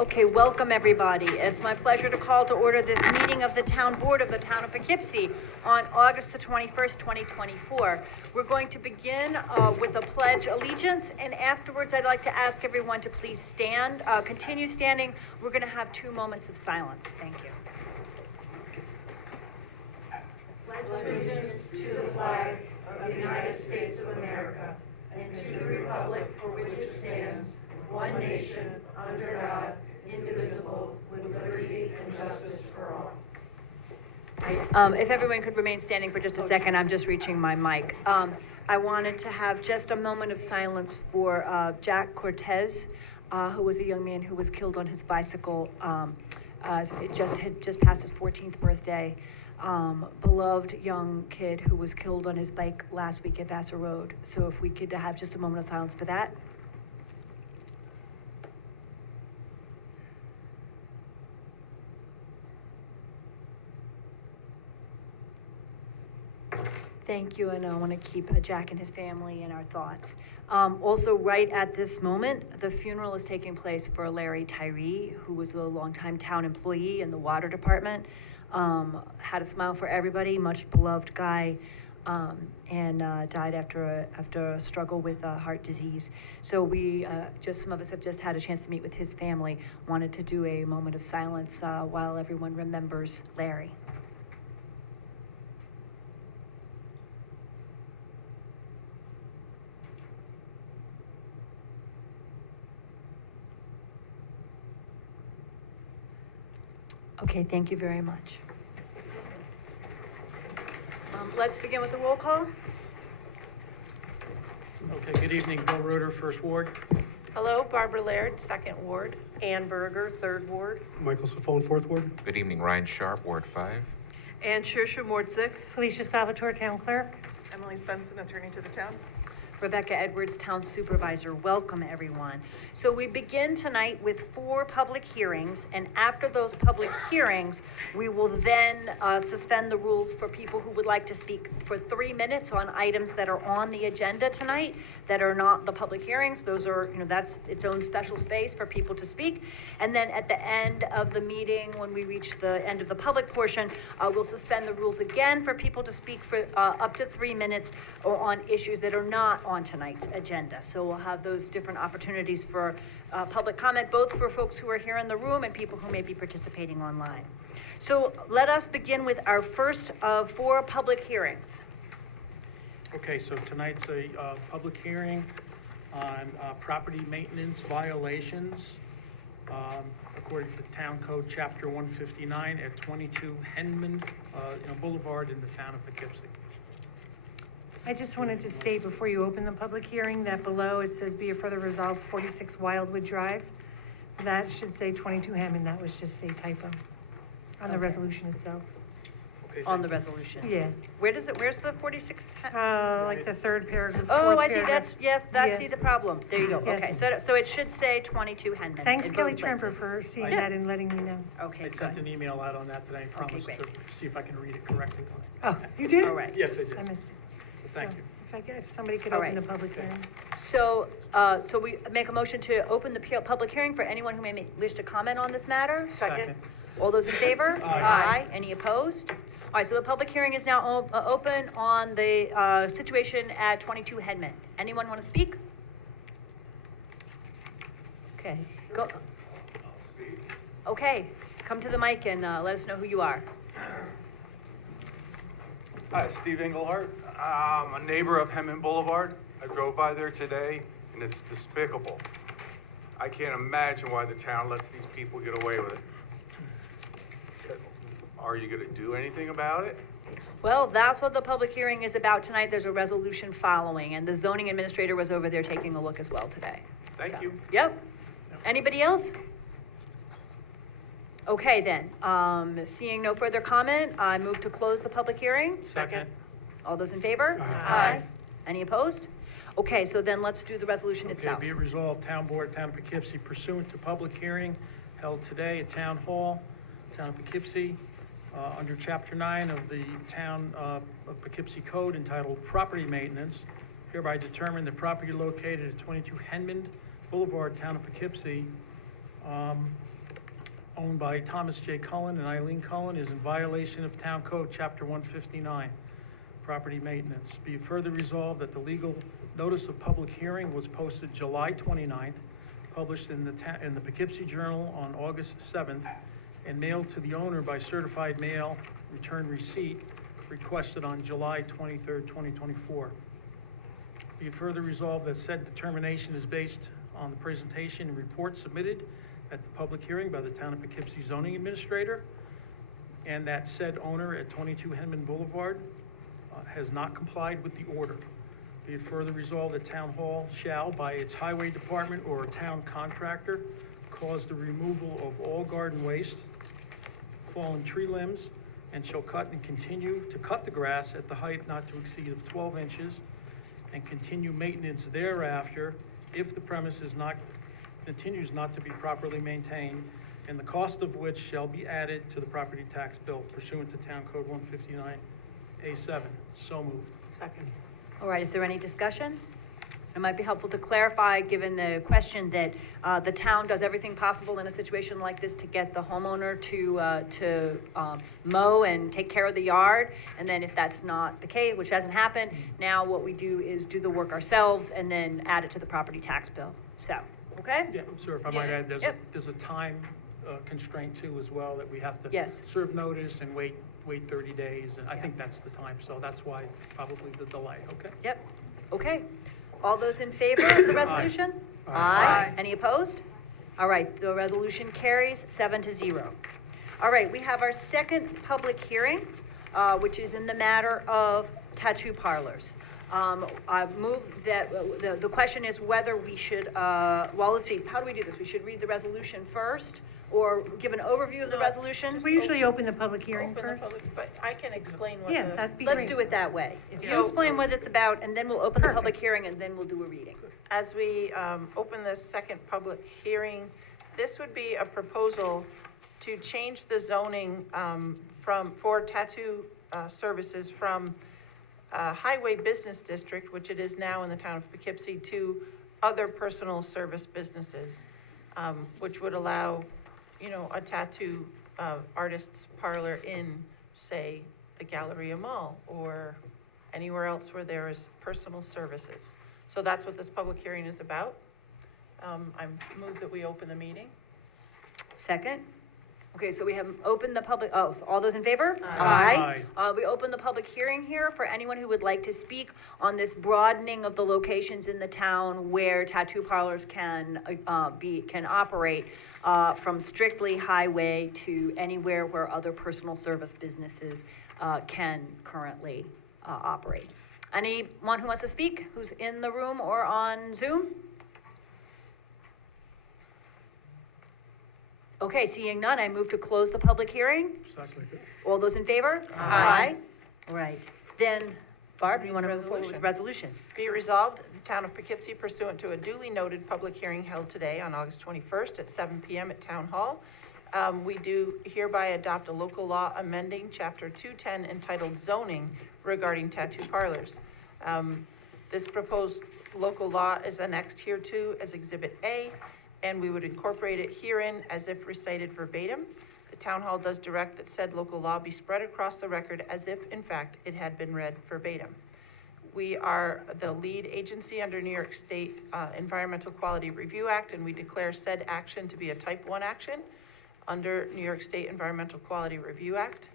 Okay, welcome everybody. It's my pleasure to call to order this meeting of the Town Board of the Town of Poughkeepsie on August the 21st, 2024. We're going to begin with a pledge allegiance, and afterwards I'd like to ask everyone to please stand, continue standing. We're going to have 2 moments of silence. Thank you. Pledge allegiance to the flag of the United States of America and to the republic for which it stands, one nation, under God, indivisible, with liberty and justice for all. If everyone could remain standing for just a second, I'm just reaching my mic. I wanted to have just a moment of silence for Jack Cortez, who was a young man who was killed on his bicycle. It had just passed his 14th birthday. Beloved young kid who was killed on his bike last week at Vassar Road. So if we could have just a moment of silence for that. Thank you, and I want to keep Jack and his family in our thoughts. Also, right at this moment, the funeral is taking place for Larry Tyree, who was a longtime town employee in the water department. Had a smile for everybody, much beloved guy, and died after a struggle with heart disease. So we, some of us have just had a chance to meet with his family. Wanted to do a moment of silence while everyone remembers Larry. Okay, thank you very much. Let's begin with the roll call. Okay, good evening. Bill Roeder, First Ward. Hello, Barbara Laird, Second Ward. Ann Berger, Third Ward. Michael Safone, Fourth Ward. Good evening, Ryan Sharp, Ward 5. Ann Schurscher, Ward 6. Felicia Salvatore, Town Clerk. Emily Svensson, Attorney to the Town. Rebecca Edwards, Town Supervisor. Welcome, everyone. So we begin tonight with 4 public hearings, and after those public hearings, we will then suspend the rules for people who would like to speak for 3 minutes on items that are on the agenda tonight that are not the public hearings. Those are, that's its own special space for people to speak. And then at the end of the meeting, when we reach the end of the public portion, we'll suspend the rules again for people to speak for up to 3 minutes or on issues that are not on tonight's agenda. So we'll have those different opportunities for public comment, both for folks who are here in the room and people who may be participating online. So let us begin with our first of 4 public hearings. Okay, so tonight's a public hearing on property maintenance violations according to Town Code Chapter 159 at 22 Henman Boulevard in the town of Poughkeepsie. I just wanted to state before you open the public hearing that below it says be it further resolved 46 Wildwood Drive. That should say 22 Hammond. That was just a typo on the resolution itself. Okay, On the resolution. Yeah. Where's the 46? Like the third paragraph. Oh, fourth I see, paragraph. that's Yeah. see the problem. There you go. Yes. Okay, so it should say 22 Henman. Thanks, in Kelly both Tremper, places. for seeing Yeah. that and letting me know. Okay, I sent good. an email out on that today. I promised great. to see if I can read it correctly. Oh, you did? All right. Yes, I did. I missed it. Thank So, you. If somebody could All open right. the public hearing. So we make a motion to open the public hearing for anyone who may wish to comment on this matter. Second. All those in favor? Aye. Any opposed? All right, so the public hearing is now open on the situation at 22 Henman. Anyone want to speak? Okay, go. I'll speak. Okay, come to the mic and let us know who you are. Hi, Steve Englehart. I'm a neighbor of Henman Boulevard. I drove by there today, and it's despicable. I can't imagine why the town lets these people get away with it. Are you gonna do anything about it? Well, that's what the public hearing is about tonight. There's a resolution following, and the zoning administrator was over there taking a look as well today. Thank you. Yep. Anybody else? Okay, then, seeing no further comment, I move to close the public hearing. Second. All those in favor? Aye. Any opposed? Okay, so then let's do the resolution Okay, itself. be it resolved, Town Board, Town of Poughkeepsie, pursuant to public hearing held today at Town Hall, Town of Poughkeepsie, under Chapter 9 of the Town of Poughkeepsie Code entitled Property Maintenance, hereby determine the property located at 22 Henman Boulevard, Town of Poughkeepsie, owned by Thomas J. Cullen and Eileen Cullen, is in violation of Town Code, Chapter 159, Property Maintenance. Be it further resolved that the legal notice of public hearing was posted July 29th, published in the Poughkeepsie Journal on August 7th, and mailed to the owner by certified mail, return receipt, requested on July 23rd, 2024. Be it further resolved that said determination is based on the presentation and report submitted at the public hearing by the Town of Poughkeepsie zoning administrator, and that said owner at 22 Henman Boulevard has not complied with the order. Be it further resolved that Town Hall shall, by its highway department or a town contractor, cause the removal of all garden waste, fallen tree limbs, and shall cut and continue to cut the grass at the height not to exceed of 12 inches, and continue maintenance thereafter if the premise continues not to be properly maintained, and the cost of which shall be added to the property tax bill pursuant to Town Code 159A7. So moved. Second. All right, is there any discussion? It might be helpful to clarify, given the question, that the town does everything possible in a situation like this to get the homeowner to mow and take care of the yard. And then if that's not the case, which hasn't happened, now what we do is do the work ourselves and then add it to the property tax bill. So, okay? Yeah, sir, if I might add, Yep. there's a time constraint too as well, that we have to Yes. serve notice and wait 30 days, and I think that's the time, so that's why probably the delay, okay? Yep, okay. All those in favor of the resolution? Aye. Any opposed? All right, the resolution carries 7-0. All right, we have our second public hearing, which is in the matter of tattoo parlors. I've moved that, the question is whether we should, well, let's see, how do we do this? We should read the resolution first, or give an overview of the No, resolution? We usually open the public hearing Open the first. public, but I can explain what Yeah, the. that'd be Let's great. do it that way. You So- explain what it's about, and then we'll open the public Perfect. hearing, and then we'll do a reading. As we open this second public hearing, this would be a proposal to change the zoning for tattoo services from highway business district, which it is now in the town of Poughkeepsie, to other personal service businesses, which would allow, a tattoo artist's parlor in, say, the Galleria Mall or anywhere else where there is personal services. So that's what this public hearing is about. I move that we open the meeting. Second? Okay, so we have opened the public, so all those in favor? Aye. We open the public hearing here for anyone who would like to speak on this broadening of the locations in the town where tattoo parlors can operate, from strictly highway to anywhere where other personal service businesses, can currently, operate. Anyone who wants to speak, who's in the room or on Zoom? Okay, seeing none, I move to close the public hearing. Second. All those in favor? Aye. All right, then, Barb, you want to move forward with the resolution? Be it resolved, the town of Poughkeepsie pursuant to a duly noted public hearing held today on August 21st at 7 p.m. at Town Hall. We do hereby adopt a local law amending Chapter 210 entitled Zoning regarding tattoo parlors. This proposed local law is annexed hereto as Exhibit A, and we would incorporate it herein as if recited verbatim. The Town Hall does direct that said local law be spread across the record as if, in fact, it had been read verbatim. We are the lead agency under New York State Environmental Quality Review Act, and we declare said action to be a Type 1 action under New York State Environmental Quality Review Act.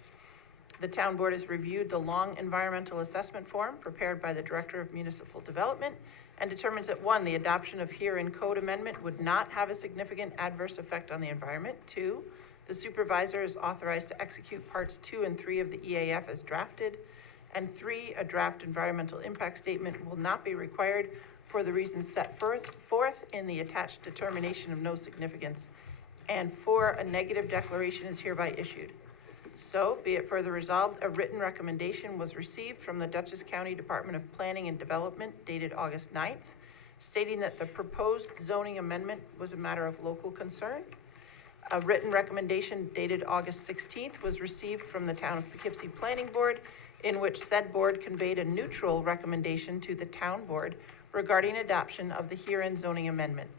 The town board has reviewed the long environmental assessment form prepared by the Director of Municipal Development and determines that 1, the adoption of herein code amendment would not have a significant adverse effect on the environment. 2, the supervisor is authorized to execute parts 2 and 3 of the EAF as drafted. And 3, a draft environmental impact statement will not be required for the reasons set forth in the attached determination of no significance. And 4, a negative declaration is hereby issued. So, be it further resolved, a written recommendation was received from the Dutchess County Department of Planning and Development dated August 9th, stating that the proposed zoning amendment was a matter of local concern. A written recommendation dated August 16th was received from the Town of Poughkeepsie Planning Board, in which said board conveyed a neutral recommendation to the town board regarding adoption of the herein zoning amendment.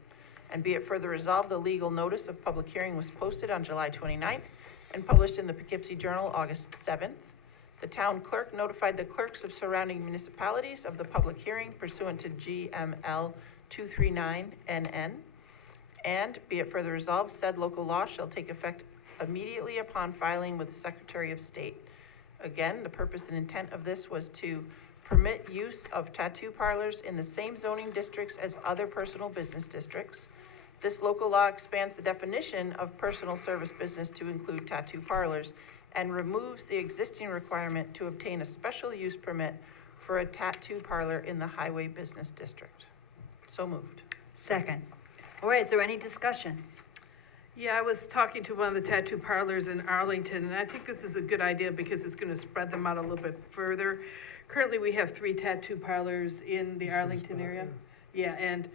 And be it further resolved, the legal notice of public hearing was posted on July 29th and published in the Poughkeepsie Journal August 7th. The town clerk notified the clerks of surrounding municipalities of the public hearing pursuant to GML 239NN. And be it further resolved, said local law shall take effect immediately upon filing with the Secretary of State. Again, the purpose and intent of this was to permit use of tattoo parlors in the same zoning districts as other personal business districts. This local law expands the definition of personal service business to include tattoo parlors and removes the existing requirement to obtain a special use permit for a tattoo parlor in the highway business district. So moved. Second. All right, is there any discussion? Yeah, I was talking to one of the tattoo parlors in Arlington, and I think this is a good idea because it's gonna spread them out a little bit further. Currently, we have 3 tattoo parlors in the Arlington area. Yeah, and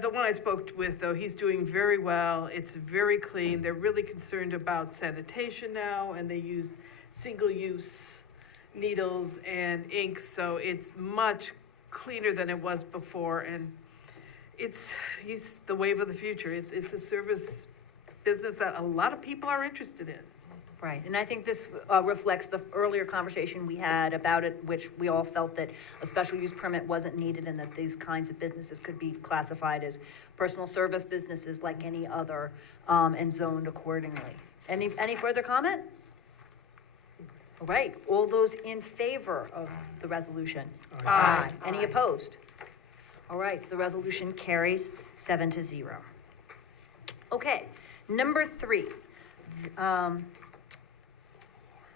the one I spoke with, though, he's doing very well. It's very clean. They're really concerned about sanitation now, and they use single-use needles and inks, so it's much cleaner than it was before, and he's the wave of the future. It's a service business that a lot of people are interested in. Right, and I think this reflects the earlier conversation we had about it, which we all felt that a special use permit wasn't needed and that these kinds of businesses could be classified as personal service businesses like any other, and zoned accordingly. Any further comment? All right, all those in favor of the resolution? Aye. Any opposed? All right, the resolution carries 7-0. Okay, number 3.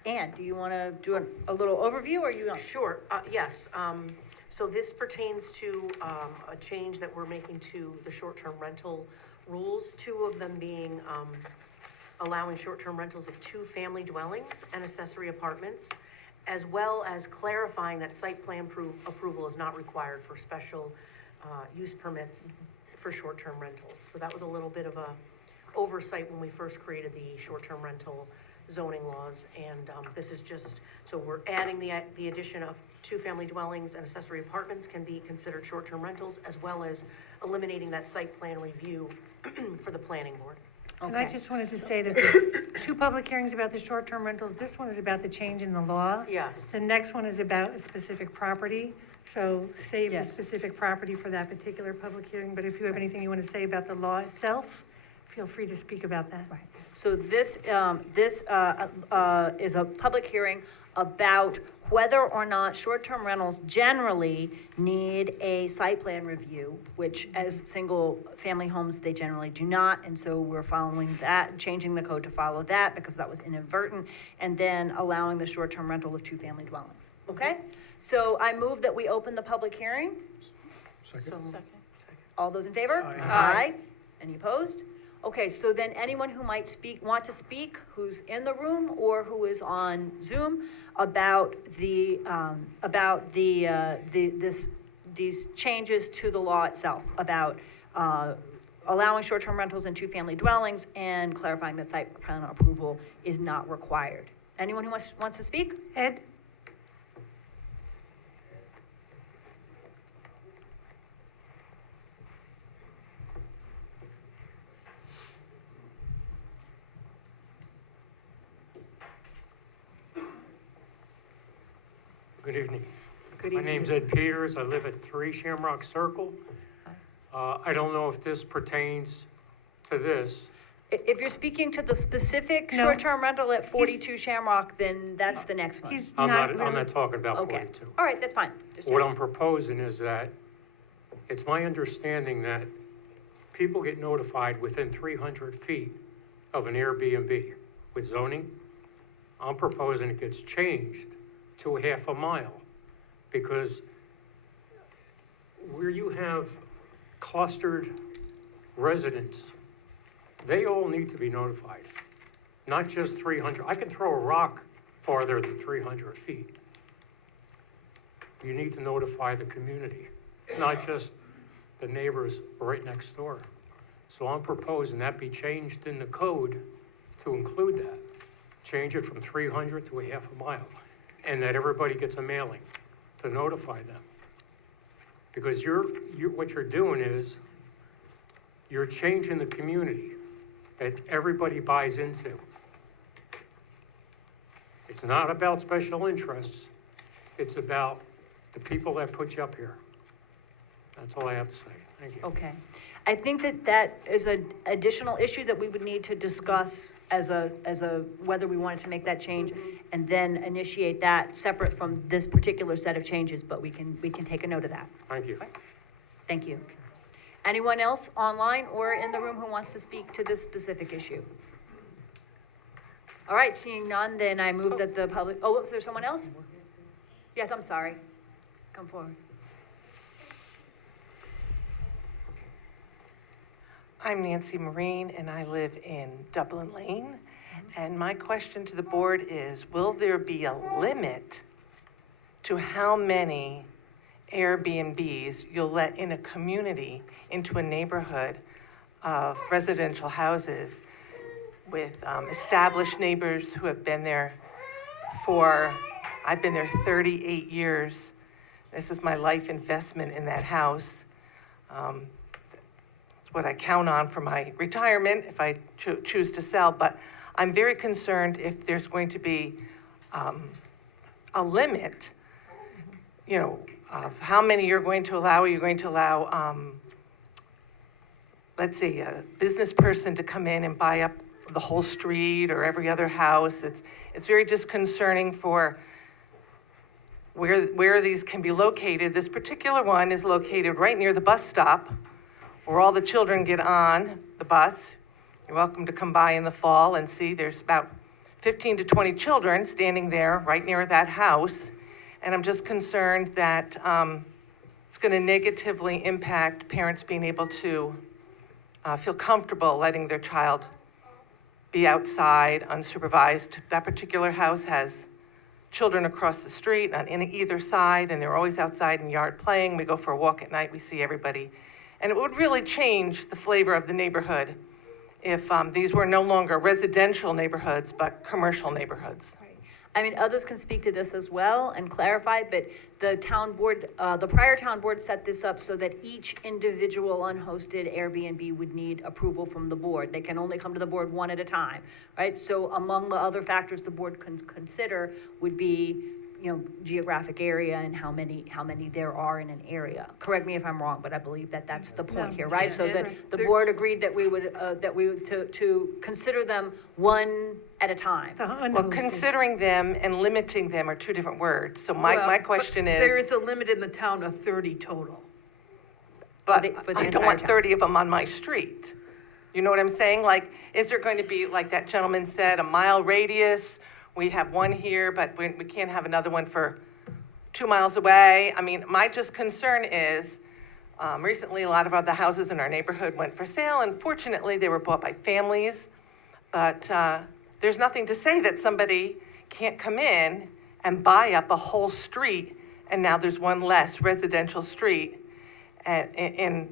Ann, do you want to do a little overview, or you not? Sure, yes. So this pertains to a change that we're making to the short-term rental rules, 2 of them being allowing short-term rentals of 2 family dwellings and accessory apartments, as well as clarifying that site plan approval is not required for special use permits for short-term rentals. So that was a little bit of a oversight when we first created the short-term rental zoning laws, and this is just, so we're adding the addition of 2 family dwellings and accessory apartments can be considered short-term rentals, as well as eliminating that site plan review for the planning board. And I just wanted to say that there's 2 public hearings about the short-term rentals. This one is about the change in the law. Yeah. The next one is about a specific property, so save the Yes. specific property for that particular public hearing. But if you have anything you want to say about the law itself, feel free to speak about that. So this is a public hearing about whether or not short-term rentals generally need a site plan review, which as single-family homes, they generally do not. And so we're following that, changing the code to follow that because that was inadvertent, and then allowing the short-term rental of 2 family dwellings. Okay? So I move that we open the public hearing. Second. All those in favor? Aye. Any opposed? Okay, so then anyone who might want to speak, who's in the room or who is on Zoom about these changes to the law itself, about allowing short-term rentals in 2 family dwellings and clarifying that site plan approval is not required. Anyone who wants to speak? Ed? Good evening. Good My evening. name's Ed Peters. I live at 3 Shamrock Circle. I don't know if this pertains to this. If you're speaking to the specific No. short-term rental at 42 Shamrock, then that's the next one. He's I'm not not really, talking about Okay, 42. all right, that's fine. Just What checking. I'm proposing is that it's my understanding that people get notified within 300 feet of an Airbnb with zoning. I'm proposing it gets changed to a half a mile, because where you have clustered residents, they all need to be notified, not just 300. I can throw a rock farther than 300 feet. You need to notify the community, not just the neighbors right next door. So I'm proposing that be changed in the code to include that. Change it from 300 to a half a mile, and that everybody gets a mailing to notify them. Because what you're doing is, you're changing the community that everybody buys into. It's not about special interests. It's about the people that put you up here. That's all I have to say. Thank you. Okay. I think that that is an additional issue that we would need to discuss as a, whether we wanted to make that change and then initiate that separate from this particular set of changes, but we can take a note of that. Thank you. Thank you. Anyone else online or in the room who wants to speak to this specific issue? All right, seeing none, then I move that the public, oh, is there someone else? Yes, I'm sorry. Come forward. I'm Nancy Marine, and I live in Dublin Lane. And my question to the board is, will there be a limit to how many Airbnbs you'll let in a community, into a neighborhood of residential houses with established neighbors who have been there I've been there 38 years. This is my life investment in that house. What I count on for my retirement if I choose to sell, but I'm very concerned if there's going to be a limit, of how many you're going to allow. Are you going to allow, let's say, a business person to come in and buy up the whole street or every other house? It's very disconcerting for where these can be located. This particular one is located right near the bus stop, where all the children get on the bus. You're welcome to come by in the fall and see there's about 15 to 20 children standing there right near that house. And I'm just concerned that it's going to negatively impact parents being able to feel comfortable letting their child be outside unsupervised. That particular house has children across the street on either side, and they're always outside in yard playing. We go for a walk at night, we see everybody. And it would really change the flavor of the neighborhood if these were no longer residential neighborhoods, but commercial neighborhoods. Right. I mean, others can speak to this as well and clarify, but the town board, the prior town board set this up so that each individual unhosted Airbnb would need approval from the board. They can only come to the board one at a time, right? So among the other factors the board can consider would be, geographic area and how many there are in an area. Correct me if I'm wrong, but I believe that that's the point here, right? So that the board agreed that we would, to consider them one at a time. Well, considering them and limiting them are two different words. So my question is. There is a limit in the town of 30 total. But for the I don't entire want town. 30 of them on my street. You know what I'm saying? Like, is there going to be, like that gentleman said, a mile radius? We have one here, but we can't have another one for 2 miles away. I mean, my just concern is, recently a lot of other houses in our neighborhood went for sale, and fortunately they were bought by families. But there's nothing to say that somebody can't come in and buy up a whole street, and now there's one less residential street in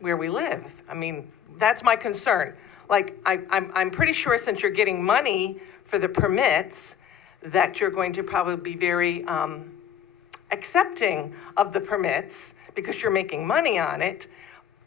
where we live. I mean, that's my concern. Like, I'm pretty sure since you're getting money for the permits, that you're going to probably be very accepting of the permits because you're making money on it.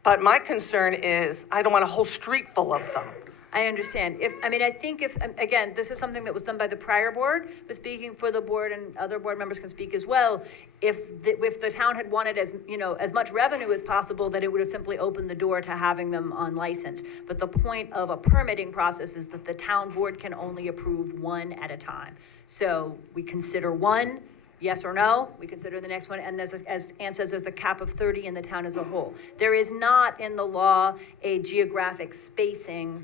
But my concern is I don't want a whole street full of them. I understand. I think again, this is something that was done by the prior board, but speaking for the board and other board members can speak as well. If the town had wanted as much revenue as possible, that it would have simply opened the door to having them unlicensed. But the point of a permitting process is that the town board can only approve one at a time. So we consider one, yes or no, we consider the next one, and as Ann says, there's a cap of 30 in the town as a whole. There is not in the law a geographic spacing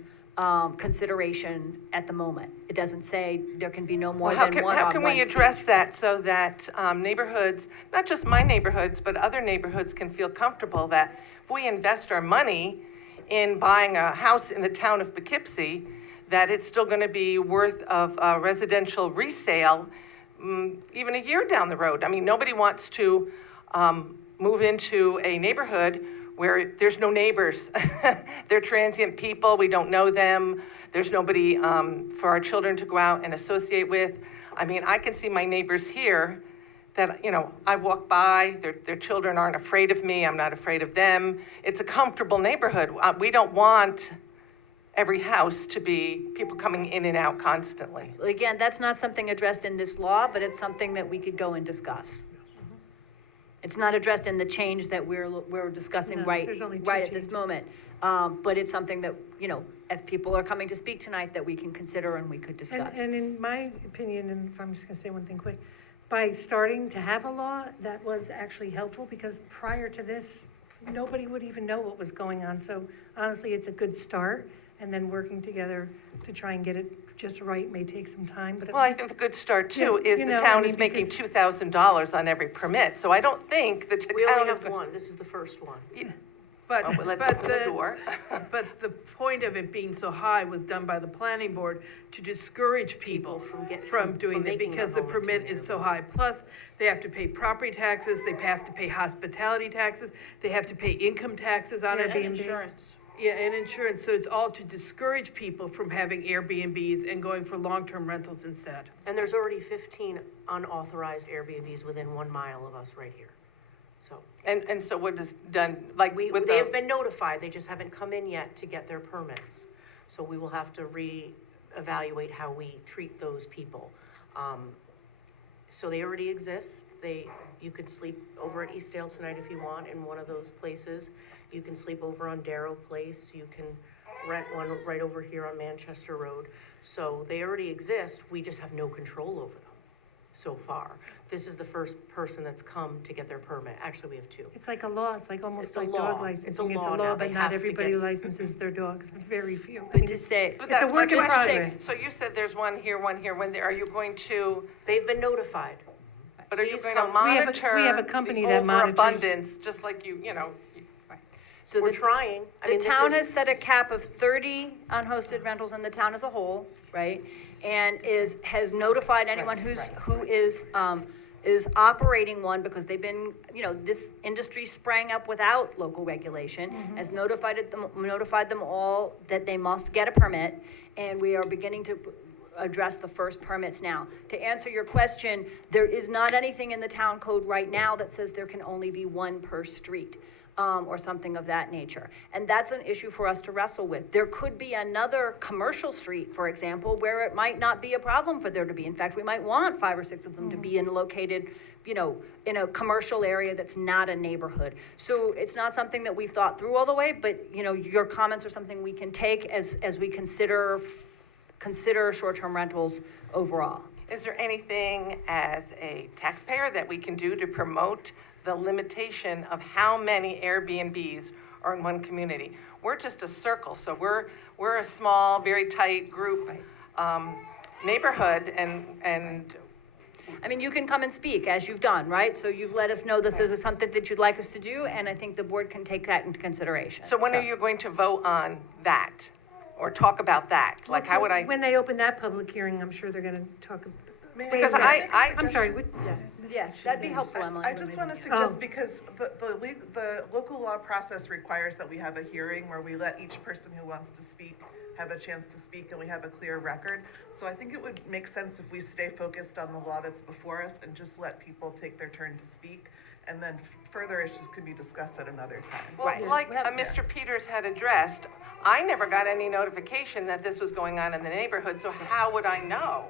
consideration at the moment. It doesn't say there can be no more Well, than one how on can one we address that so that neighborhoods, not just my neighborhoods, but other neighborhoods can feel comfortable that if we invest our money in buying a house in the town of Poughkeepsie, that it's still going to be worth of residential resale even a year down the road. I mean, nobody wants to move into a neighborhood where there's no neighbors. They're transient people, we don't know them. There's nobody for our children to go out and associate with. I mean, I can see my neighbors here that, you know, I walk by, their children aren't afraid of me, I'm not afraid of them. It's a comfortable neighborhood. We don't want every house to be people coming in and out constantly. Again, that's not something addressed in this law, but it's something that we could go and discuss. It's not addressed in the change that we're discussing No, right, there's only two right at this changes. moment. But it's something that, you know, if people are coming to speak tonight, that we can consider and we could discuss. And in my opinion, and if I'm just gonna say one thing quick, by starting to have a law, that was actually helpful, because prior to this, nobody would even know what was going on. So honestly, it's a good start, and then working together to try and get it just right may take some time, but. Well, I think the good start too Yeah, is you the know, I town mean, is making because- $2,000 on every permit, so I don't think the We town only is. have one, this is the first one. But, Well, let's but open the door. but the point of it being so high was done by the planning board to discourage people from doing from that, making because their the home into permit an is so high. Plus, they have to pay property taxes, they have to pay hospitality taxes, they have to pay income taxes on it. Airbnb. Yeah, and insurance, so it's all to discourage people from having Airbnbs and going for long-term rentals instead. And there's already 15 unauthorized Airbnbs within 1 mile of us right here. So, And so what is done, like with they have the, been notified, they just haven't come in yet to get their permits. So we will have to re-evaluate how we treat those people. So they already exist, you could sleep over at Eastdale tonight if you want, in one of those places. You can sleep over on Darrow Place, you can rent one right over here on Manchester Road. So they already exist, we just have no control over them so far. This is the first person that's come to get their permit. Actually, we have 2. It's like a law, it's like almost It's a like law. dog It's a licensing. It's a law now. law, They but have not to everybody get- licenses their dogs, very few. I Good mean, to say. but it's a that's my work in question. progress. So you said there's one here, are you going to, They've been notified. but are you Please going to come. monitor we have a company the that monitors- overabundance, just like you know? So We're the- trying. I The mean, this town is- has set a cap of 30 unhosted rentals in the town as a whole, right? And has notified anyone who is operating one, because they've been, you know, this industry sprang up without local regulation, has notified them all that they must get a permit, and we are beginning to address the first permits now. To answer your question, there is not anything in the town code right now that says there can only be one per street. Or something of that nature. And that's an issue for us to wrestle with. There could be another commercial street, for example, where it might not be a problem for there to be. In fact, we might want 5 or 6 of them to be located, you know, in a commercial area that's not a neighborhood. So it's not something that we've thought through all the way, but, you know, your comments are something we can take as we consider short-term rentals overall. Is there anything as a taxpayer that we can do to promote the limitation of how many Airbnbs are in one community? We're just a circle, so we're a small, very tight group, neighborhood, and I mean, you can come and speak, as you've done, right? So you've let us know this is something that you'd like us to do, and I think the board can take that into consideration. so when are you going to vote on that? Or talk about that? Like, how would I? When they open that public hearing, I'm sure they're gonna talk. Because I'm sorry, what? Yes, that'd be helpful, Emily. I just want to suggest, because the local law process requires that we have a hearing where we let each person who wants to speak have a chance to speak, and we have a clear record. So I think it would make sense if we stay focused on the law that's before us and just let people take their turn to speak, and then further issues could be discussed at another time. Well, Right. like Yeah. Mr. Peters had addressed, I never got any notification that this was going on in the neighborhood, so how would I know?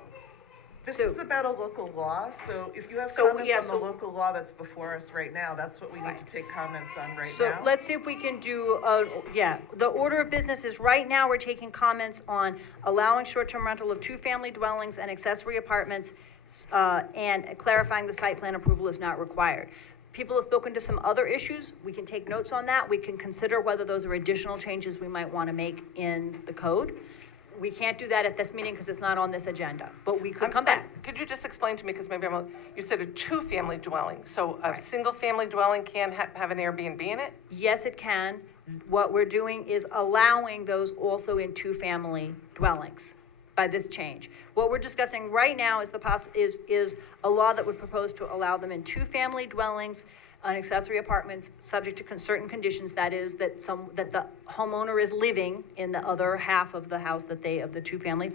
This is about a local law, so if you have So, comments yeah, on the so- local law that's before us right now, that's what we need to take comments on right So now. let's see if we can do, the order of business is, right now, we're taking comments on allowing short-term rental of 2-family dwellings and accessory apartments, and clarifying the site plan approval is not required. People have spoken to some other issues, we can take notes on that, we can consider whether those are additional changes we might want to make in the code. We can't do that at this meeting because it's not on this agenda, but we could come back. Could you just explain to me, because maybe you said a 2-family dwelling, so a single-family dwelling can have an Airbnb in it? Yes, it can. What we're doing is allowing those also in 2-family dwellings by this change. What we're discussing right now is is a law that would propose to allow them in 2-family dwellings and accessory apartments, subject to certain conditions, that is, that the homeowner is living in the other half of the house of the 2-family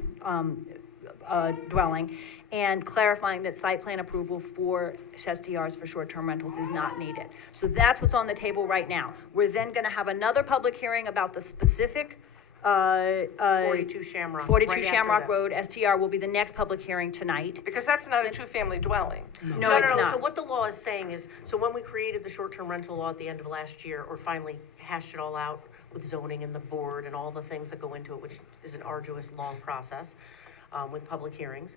dwelling, and clarifying that site plan approval for STRs for short-term rentals is not needed. So that's what's on the table right now. We're then gonna have another public hearing about the specific, 42 Shamrock. 42 right after Shamrock this. Road, STR will be the next public hearing tonight. Because that's not a two-family dwelling. No, it's So not. what the law is saying is, so when we created the short-term rental law at the end of last year, or finally hashed it all out with zoning and the board and all the things that go into it, which is an arduous, long process, with public hearings,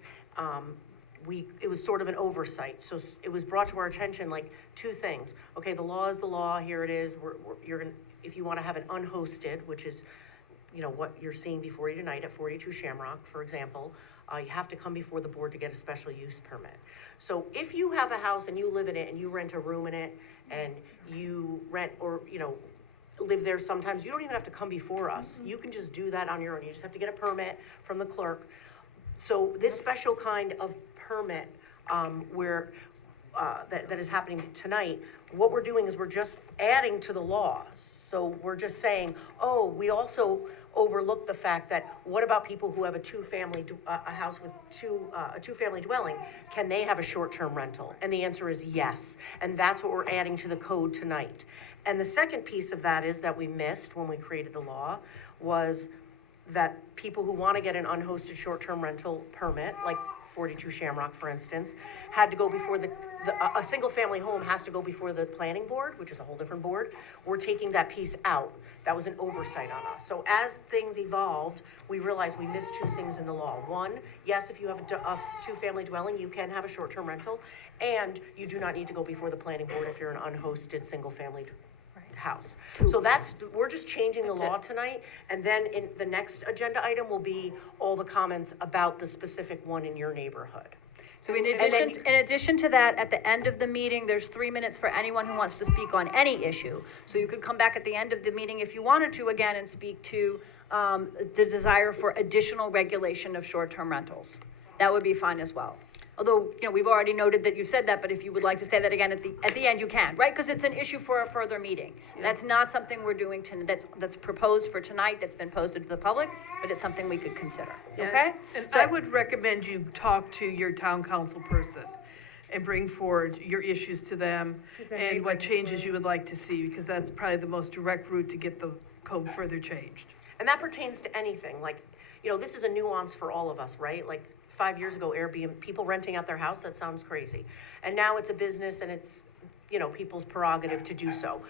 it was sort of an oversight. So it was brought to our attention, like, two things. Okay, the law is the law, here it is, you're gonna, if you wanna have an unhosted, which is, you know, what you're seeing before you tonight at 42 Shamrock, for example, you have to come before the board to get a special use permit. So if you have a house and you live in it and you rent a room in it and you rent, or, you know, live there sometimes, you don't even have to come before us. You can just do that on your own. You just have to get a permit from the clerk. So this special kind of permit, that is happening tonight, what we're doing is we're just adding to the laws. So we're just saying, oh, we also overlook the fact that, what about people who have a house with a two-family dwelling? Can they have a short-term rental? And the answer is yes. And that's what we're adding to the code tonight. And the second piece of that is that we missed when we created the law was that people who want to get an unhosted short-term rental permit, like 42 Shamrock, for instance, had to go before a single-family home has to go before the planning board, which is a whole different board. We're taking that piece out. That was an oversight on us. So as things evolved, we realized we missed two things in the law. One, yes, if you have a two-family dwelling, you can have a short-term rental, and you do not need to go before the planning board if you're an unhosted single-family house. So we're just changing the law tonight, and then in the next agenda item will be all the comments about the specific one in your neighborhood. So in addition to that, at the end of the meeting, there's 3 minutes for anyone who wants to speak on any issue. So you could come back at the end of the meeting if you wanted to again and speak to the desire for additional regulation of short-term rentals. That would be fine as well. Although, you know, we've already noted that you said that, but if you would like to say that again at the end, you can, right? Because it's an issue for a further meeting. Yeah. That's not something we're doing that's proposed for tonight, that's been posted to the public, but it's something we could consider, okay? And I would recommend you talk to your town council person and bring forward your issues to them and what changes you would like to see, because that's probably the most direct route to get the code further changed. And that pertains to anything, like, you know, this is a nuance for all of us, right? Like, 5 years ago, Airbnb, people renting out their house, that sounds crazy. And now it's a business and it's, you know, people's prerogative to do so.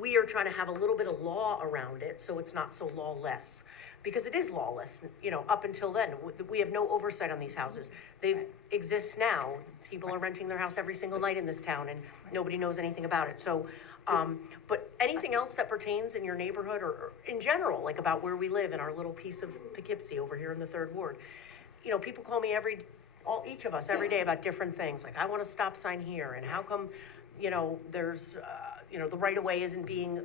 We are trying to have a little bit of law around it, so it's not so lawless. Because it is lawless, you know, up until then. We have no oversight on these houses. They exist now. People are renting their house every single night in this town and nobody knows anything about it. So, but anything else that pertains in your neighborhood or in general, like about where we live in our little piece of Poughkeepsie over here in the 3rd Ward, you know, people call me each of us every day about different things. Like, I want a stop sign here, and how come, you know, there's, you know, the right of way isn't being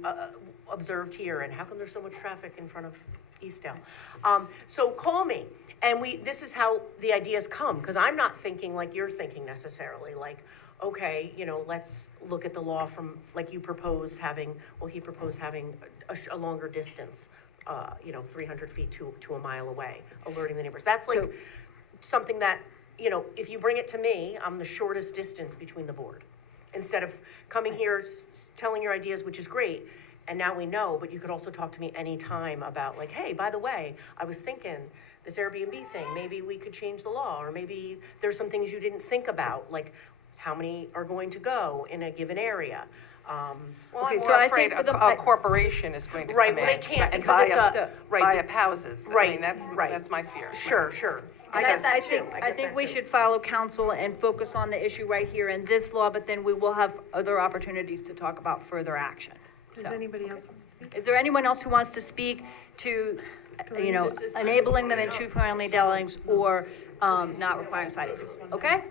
observed here, and how come there's so much traffic in front of Eastdale? So call me, and this is how the ideas come, because I'm not thinking like you're thinking necessarily, like, okay, you know, let's look at the law from, like he proposed having a longer distance. You know, 300 feet to a mile away, alerting the neighbors. That's like something that, you know, if you bring it to me, I'm the shortest distance between the board. Instead of coming here, telling your ideas, which is great, and now we know, but you could also talk to me anytime about like, hey, by the way, I was thinking this Airbnb thing, maybe we could change the law, or maybe there's some things you didn't think about, like how many are going to go in a given area. Well, Okay, I'm so more I afraid think a corporation is going to come Right, in well, they can't and because buy it's buy up houses. I Right, mean, right. that's my fear. Sure. I And get that I too. think we should follow counsel and focus on the issue right here in this law, but then we will have other opportunities to talk about further action. Does So, anybody else want to speak? is there anyone else who wants to speak to, you know, enabling them in two-family dwellings or not requiring side issues? Okay?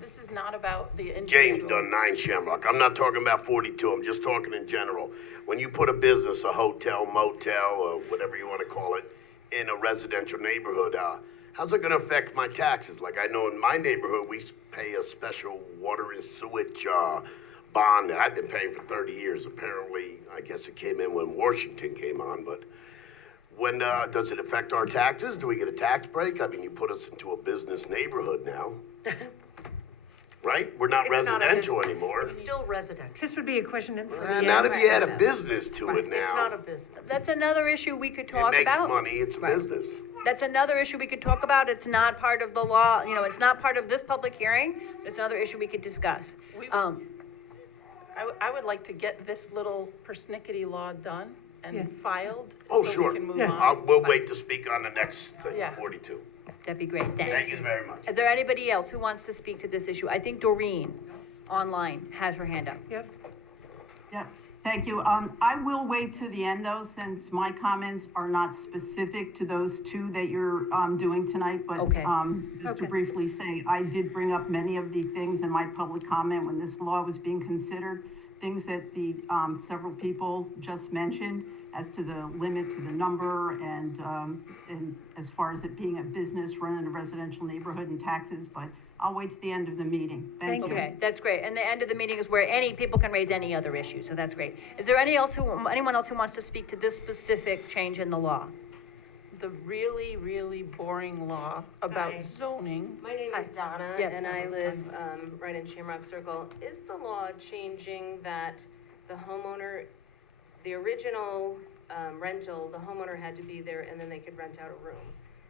This is not about the individual. James done 9 Shamrock. I'm not talking about 42. I'm just talking in general. When you put a business, a hotel, motel, or whatever you want to call it, in a residential neighborhood, how's it going to affect my taxes? Like, I know in my neighborhood, we pay a special water and sewage bond that I've been paying for 30 years. Apparently, I guess it came in when Washington came on, but When, does it affect our taxes? Do we get a tax break? I mean, you put us into a business neighborhood now. Right? We're not It's not a residential business. anymore. It's still residential. This would be a question for the. Not if you add a business to it It's not now. a business. That's another issue we could It talk makes about. money, it's a Right. business. That's another issue we could talk about. It's not part of the law, you know, it's not part of this public hearing. It's another issue we could discuss. We- Um, I would like to get this little persnickety law done Yeah. and filed. Oh, so we sure. can move Yeah. on. We'll wait to speak on the next thing, Yeah. 42. That'd be great, Thank thanks. you very much. Is there anybody else who wants to speak to this issue? I think Doreen online has her hand up. Yep. Yeah, thank you. I will wait to the end though, since my comments are not specific to those two that you're, doing tonight, but, Okay. just to Okay. briefly say, I did bring up many of the things in my public comment when this law was being considered, things that the, several people just mentioned as to the limit to the number and as far as it being a business run in a residential neighborhood and taxes, but I'll wait to the end of the meeting. Thank you. Okay, that's great. And the end of the meeting is where any people can raise any other issue, so that's great. Is there anyone else who wants to speak to this specific change in the law? The really, really boring law about Hi. zoning. My name is Donna, Yes. and I live right in Shamrock Circle. Is the law changing that the homeowner, the original rental, the homeowner had to be there and then they could rent out a room?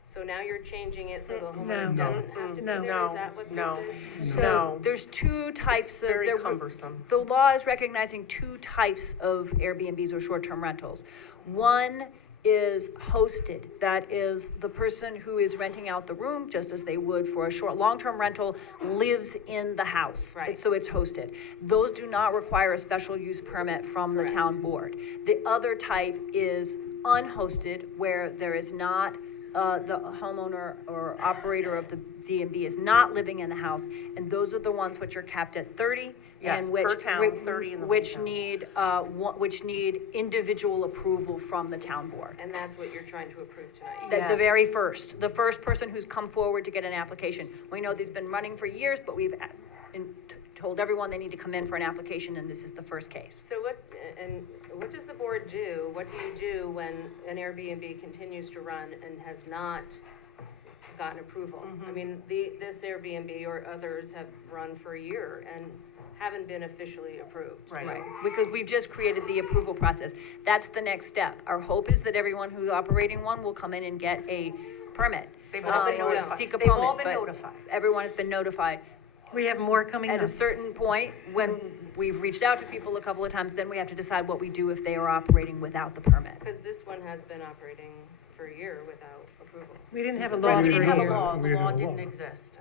So now you're changing it so the homeowner No. doesn't have to be No. there? Is that what No. this is? So there's two types of. Very there- cumbersome. The law is recognizing two types of Airbnbs or short-term rentals. One is hosted, that is the person who is renting out the room, just as they would for a long-term rental, lives in the house. Right. So it's hosted. Those do not require a special use permit from the town board. The other type is unhosted, where there is not, the homeowner or operator of the D&B is not living in the house, and those are the ones which are capped at 30. Yes, and which per town, 30 in the whole Which town. which need individual approval from the town board. And that's what you're trying to approve tonight? The very first, the first person who's come forward to get an application. We know these been running for years, but we've told everyone they need to come in for an application, and this is the first case. So what does the board do? What do you do when an Airbnb continues to run and has not gotten approval? I mean, this Airbnb or others have run for a year and haven't been officially approved. Right. So- Right, because we've just created the approval process. That's the next step. Our hope is that everyone who's operating one will come in and get a permit. They've all been or notified. seek a They've all permit, been but notified. Everyone has been notified. We have more coming At up. a certain point, when we've reached out to people a couple of times, then we have to decide what we do if they are operating without the permit. Because this one has been operating for a year without approval. We didn't have a Right, law we for a didn't have a year. law, the law didn't exist.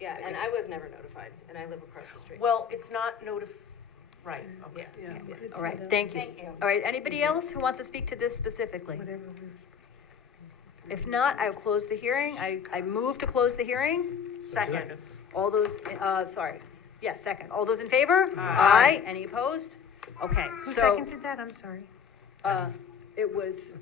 Yeah, and I was never notified, and I live across the street. Well, it's not right, okay. Yeah. All right, thank you. Thank you. All right, anybody else who wants to speak to this specifically? Whatever. If not, I'll close the hearing. I move to close the hearing. Second. All those, yes, second. All those in favor? Aye. Any opposed? Okay, Who so, seconded that? I'm sorry. it was,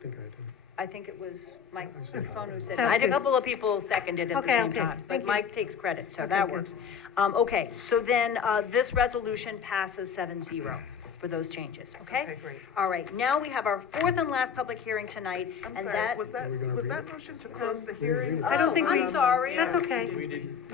I think it was Mike phone who said, it. Sounds I had a good. couple of people seconded at the Okay, same okay. time. Thank But you. Mike takes credit, so Okay, that good. works. Okay, so then, this resolution passes 7-0 for those changes, okay? Okay, great. All right, now we have our fourth and last public hearing tonight, I'm and sorry, that. was that motion to close the hearing? I don't think I'm we. sorry. That's okay.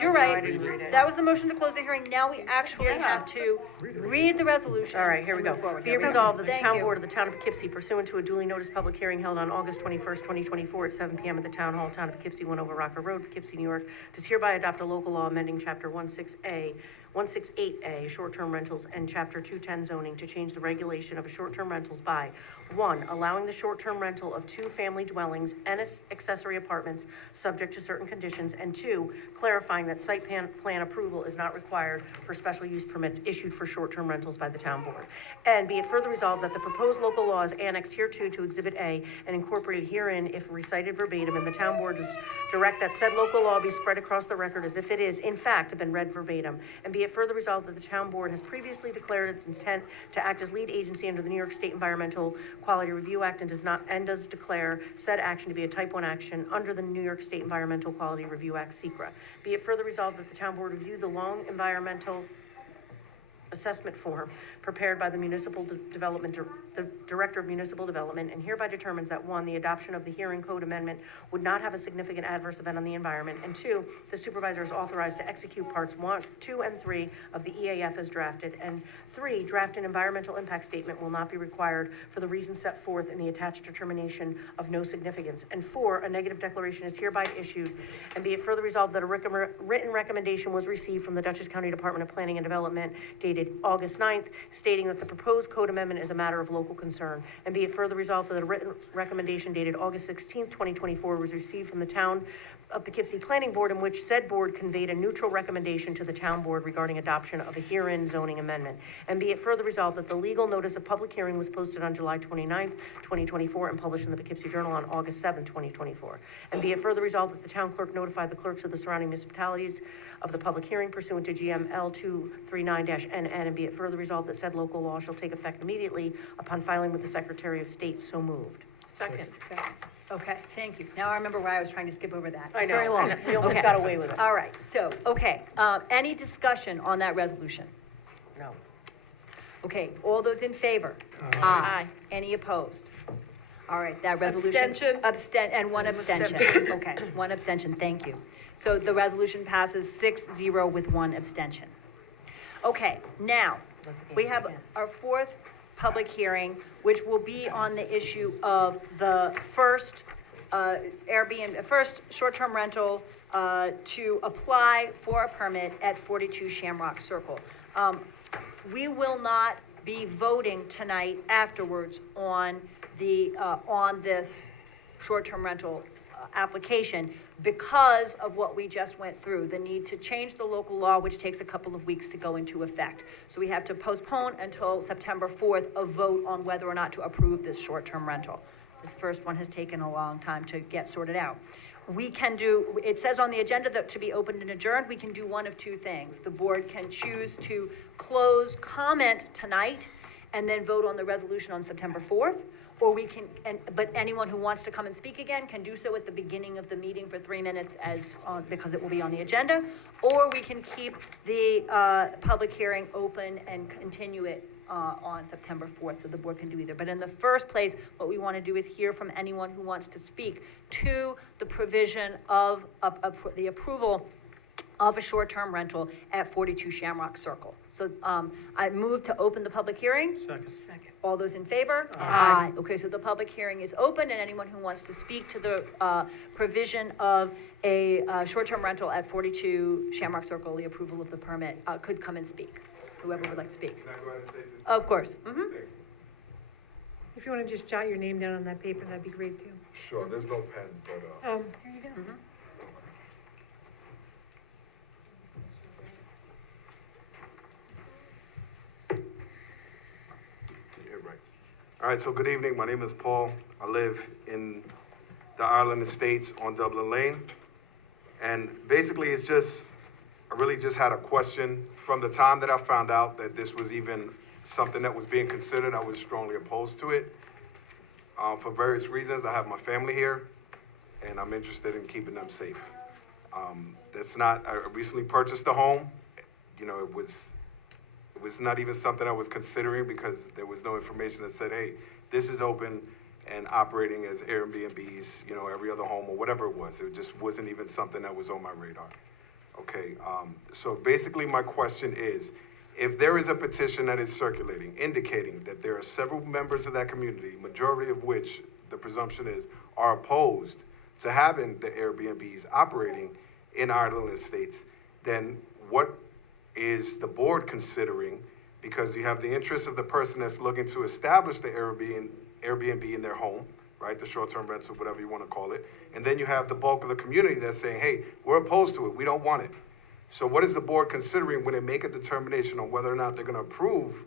You're I right. didn't read it. That was the motion to close the hearing. Now we actually have to read the resolution. All right, here we and go. move forward. Be it Here we go. resolved that the Thank town you. board of the town of Poughkeepsie pursuant to a duly noticed public hearing held on August 21st, 2024 at 7 PM at the Town Hall, Town of Poughkeepsie, 1 over Rocker Road, Poughkeepsie, New York, does hereby adopt a local law amending Chapter 168A, short-term rentals, and Chapter 210 zoning to change the regulation of short-term rentals by, 1, allowing the short-term rental of 2 family dwellings and accessory apartments subject to certain conditions, and 2, clarifying that site plan approval is not required for special use permits issued for short-term rentals by the town board. And be it further resolved that the proposed local law is annexed hereto to Exhibit A and incorporated herein if recited verbatim, and the town board does direct that said local law be spread across the record as if it is, in fact, been read verbatim. And be it further resolved that the town board has previously declared its intent to act as lead agency under the New York State Environmental Quality Review Act and does declare said action to be a type 1 action under the New York State Environmental Quality Review Act, SECRA. Be it further resolved that the town board review the long environmental assessment form prepared by the the Director of Municipal Development, and hereby determines that, one, the adoption of the hearing code amendment would not have a significant adverse event on the environment, and two, the supervisor is authorized to execute parts 1, 2, and 3 of the EAF as drafted, and 3, draft an environmental impact statement will not be required for the reasons set forth in the attached determination of no significance, and 4, a negative declaration is hereby issued, and be it further resolved that a written recommendation was received from the Dutchess County Department of Planning and Development dated August 9th, stating that the proposed code amendment is a matter of local concern. And be it further resolved that a written recommendation dated August 16th, 2024 was received from the Town of Poughkeepsie Planning Board, in which said board conveyed a neutral recommendation to the town board regarding adoption of a herein zoning amendment. And be it further resolved that the legal notice of public hearing was posted on July 29th, 2024, and published in the Poughkeepsie Journal on August 7th, 2024. And be it further resolved that the town clerk notified the clerks of the surrounding municipalities of the public hearing pursuant to GML 239-NN, and be it further resolved that said local law shall take effect immediately upon filing with the Secretary of State. So moved. Second. Okay, thank you. Now I remember why I was trying to skip over that. I It's know, very long. we almost Okay. got away with it. All right, so, okay, any discussion on that resolution? No. Okay, all those in favor? Aye. Any opposed? All right, that resolution. Abstention. And one abstention. Okay, one abstention, thank you. So the resolution passes 6-0 with one abstention. Okay, now, we have our fourth public hearing, which will be on the issue of the first first short-term rental to apply for a permit at 42 Shamrock Circle. We will not be voting tonight afterwards on this short-term rental application because of what we just went through, the need to change the local law, which takes a couple of weeks to go into effect. So we have to postpone until September 4th a vote on whether or not to approve this short-term rental. This first one has taken a long time to get sorted out. We can do, it says on the agenda that to be opened and adjourned, we can do one of two things. The board can choose to close comment tonight and then vote on the resolution on September 4th, or we can, but anyone who wants to come and speak again can do so at the beginning of the meeting for 3 minutes because it will be on the agenda, or we can keep the public hearing open and continue it on September 4th, so the board can do either. But in the first place, what we want to do is hear from anyone who wants to speak to the provision of the approval of a short-term rental at 42 Shamrock Circle. So I move to open the public hearing. Second. All those in favor? Aye. Okay, so the public hearing is open, and anyone who wants to speak to the provision of a short-term rental at 42 Shamrock Circle, the approval of the permit, could come and speak. Whoever would like to speak. Can I go ahead and say this? Of course. Mhm. If you want to just jot your name down on that paper, that'd be great too. Sure, there's no pen, but, Here you go. yeah, right. All right, so good evening. My name is Paul. I live in the Ireland Estates on Dublin Lane. And basically, it's just, I really just had a question. From the time that I found out that this was even something that was being considered, I was strongly opposed to it. For various reasons, I have my family here, and I'm interested in keeping them safe. I recently purchased a home. You know, it was not even something I was considering because there was no information that said, hey, this is open and operating as Airbnbs, you know, every other home or whatever it was. It just wasn't even something that was on my radar. Okay, so basically my question is, if there is a petition that is circulating indicating that there are several members of that community, majority of which the presumption is are opposed to having the Airbnbs operating in Ireland Estates, then what is the board considering? Because you have the interest of the person that's looking to establish the Airbnb in their home, right? The short-term rental, whatever you want to call it. And then you have the bulk of the community that's saying, hey, we're opposed to it. We don't want it. So what is the board considering when they make a determination on whether or not they're going to approve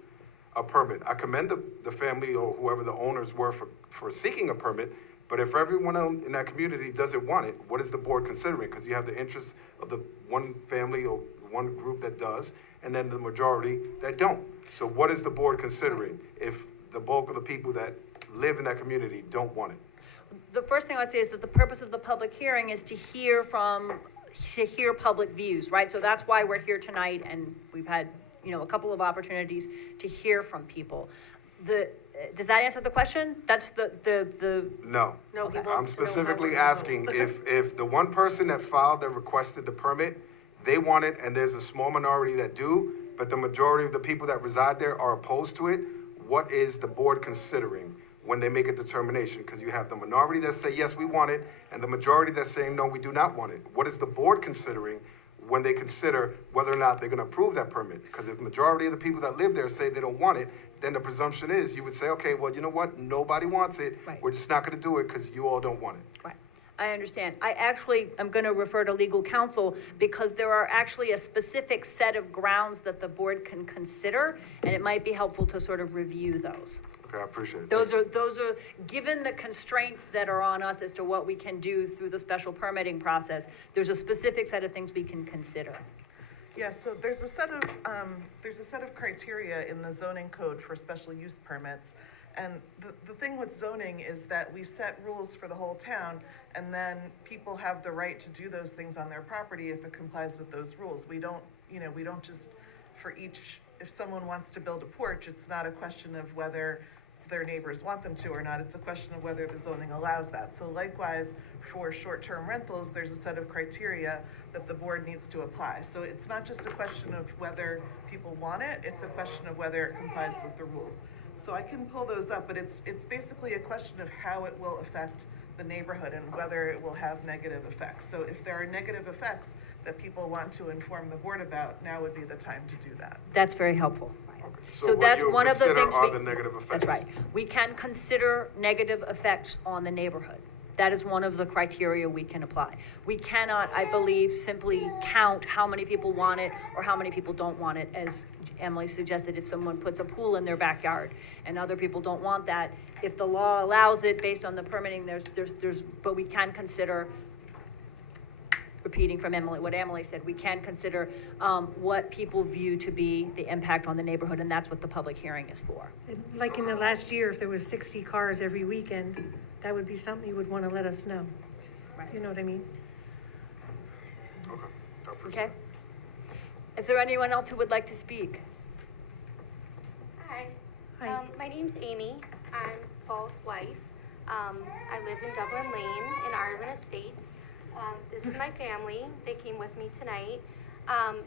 a permit? I commend the family or whoever the owners were for seeking a permit, but if everyone in that community doesn't want it, what is the board considering? Because you have the interest of the one family or one group that does, and then the majority that don't. So what is the board considering if the bulk of the people that live in that community don't want it? The first thing I would say is that the purpose of the public hearing is to hear public views, right? So that's why we're here tonight, and we've had a couple of opportunities to hear from people. Does that answer the question? That's the. No. No, he Okay. wants I'm to know how specifically we're asking gonna vote. if the one person that filed that requested the permit, they want it, and there's a small minority that do, but the majority of the people that reside there are opposed to it, what is the board considering when they make a determination? Because you have the minority that say, yes, we want it, and the majority that's saying, no, we do not want it. What is the board considering when they consider whether or not they're gonna approve that permit? Because if the majority of the people that live there say they don't want it, then the presumption is, you would say, okay, well, you know what, nobody wants it, Right. we're just not gonna do it because you all don't want it. Right, I understand. I actually am going to refer to legal counsel because there are actually a specific set of grounds that the board can consider, and it might be helpful to sort of review those. Okay, I appreciate it. Those are, given the constraints that are on us as to what we can do through the special permitting process, there's a specific set of things we can consider. Yeah, so there's a set of criteria in the zoning code for special use permits. And the thing with zoning is that we set rules for the whole town, and then people have the right to do those things on their property if it complies with those rules. We don't just, if someone wants to build a porch, it's not a question of whether their neighbors want them to or not, it's a question of whether the zoning allows that. So likewise, for short-term rentals, there's a set of criteria that the board needs to apply. So it's not just a question of whether people want it, it's a question of whether it complies with the rules. So I can pull those up, but it's basically a question of how it will affect the neighborhood and whether it will have negative effects. So if there are negative effects that people want to inform the board about, now would be the time to do that. That's very helpful. So So what that's you one of the consider things are we. the negative effects? That's right. We can consider negative effects on the neighborhood. That is one of the criteria we can apply. We cannot, I believe, simply count how many people want it or how many people don't want it, as Emily suggested, if someone puts a pool in their backyard and other people don't want that. If the law allows it based on the permitting, but we can consider, repeating from Emily, what Emily said, we can consider what people view to be the impact on the neighborhood, and that's what the public hearing is for. Like in the last year, if there was 60 cars every weekend, that would be something you would want to let us know. You know what I mean? Okay, I appreciate Okay? it. Is there anyone else who would like to speak? Hi. Hi. My name's Amy. I'm Paul's wife. I live in Dublin Lane in Ireland Estates. This is my family. They came with me tonight.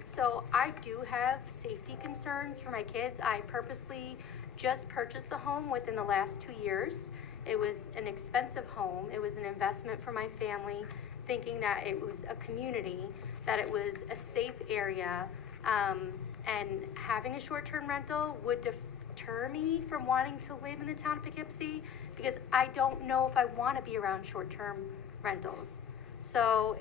So I do have safety concerns for my kids. I purposely just purchased the home within the last 2 years. It was an expensive home. It was an investment for my family, thinking that it was a community, that it was a safe area, and having a short-term rental would deter me from wanting to live in the town of Poughkeepsie, because I don't know if I want to be around short-term rentals. So,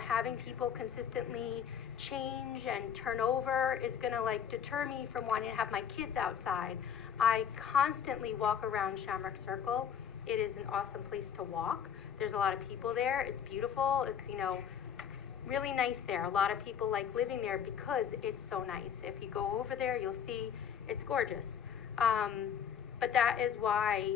having people consistently change and turn over is gonna deter me from wanting to have my kids outside. I constantly walk around Shamrock Circle. It is an awesome place to walk. There's a lot of people there. It's beautiful. It's, really nice there. A lot of people like living there because it's so nice. If you go over there, you'll see it's gorgeous. But that is why,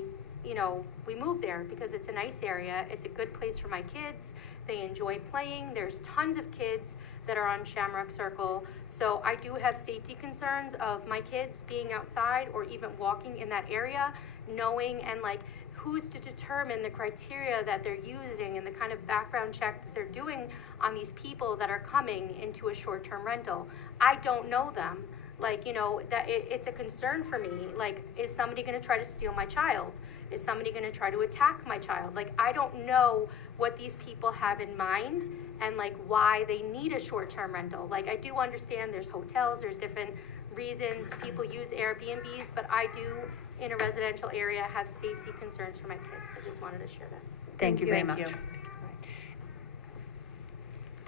we moved there, because it's a nice area. It's a good place for my kids. They enjoy playing. There's tons of kids that are on Shamrock Circle. So I do have safety concerns of my kids being outside or even walking in that area, knowing and who's to determine the criteria that they're using and the kind of background check that they're doing on these people that are coming into a short-term rental. I don't know them. It's a concern for me. Is somebody gonna try to steal my child? Is somebody gonna try to attack my child? I don't know what these people have in mind and why they need a short-term rental. I do understand there's hotels, there's different reasons people use Airbnbs, but I do, in a residential area, have safety concerns for my kids. I just wanted to share that. Thank you very much. Thank you.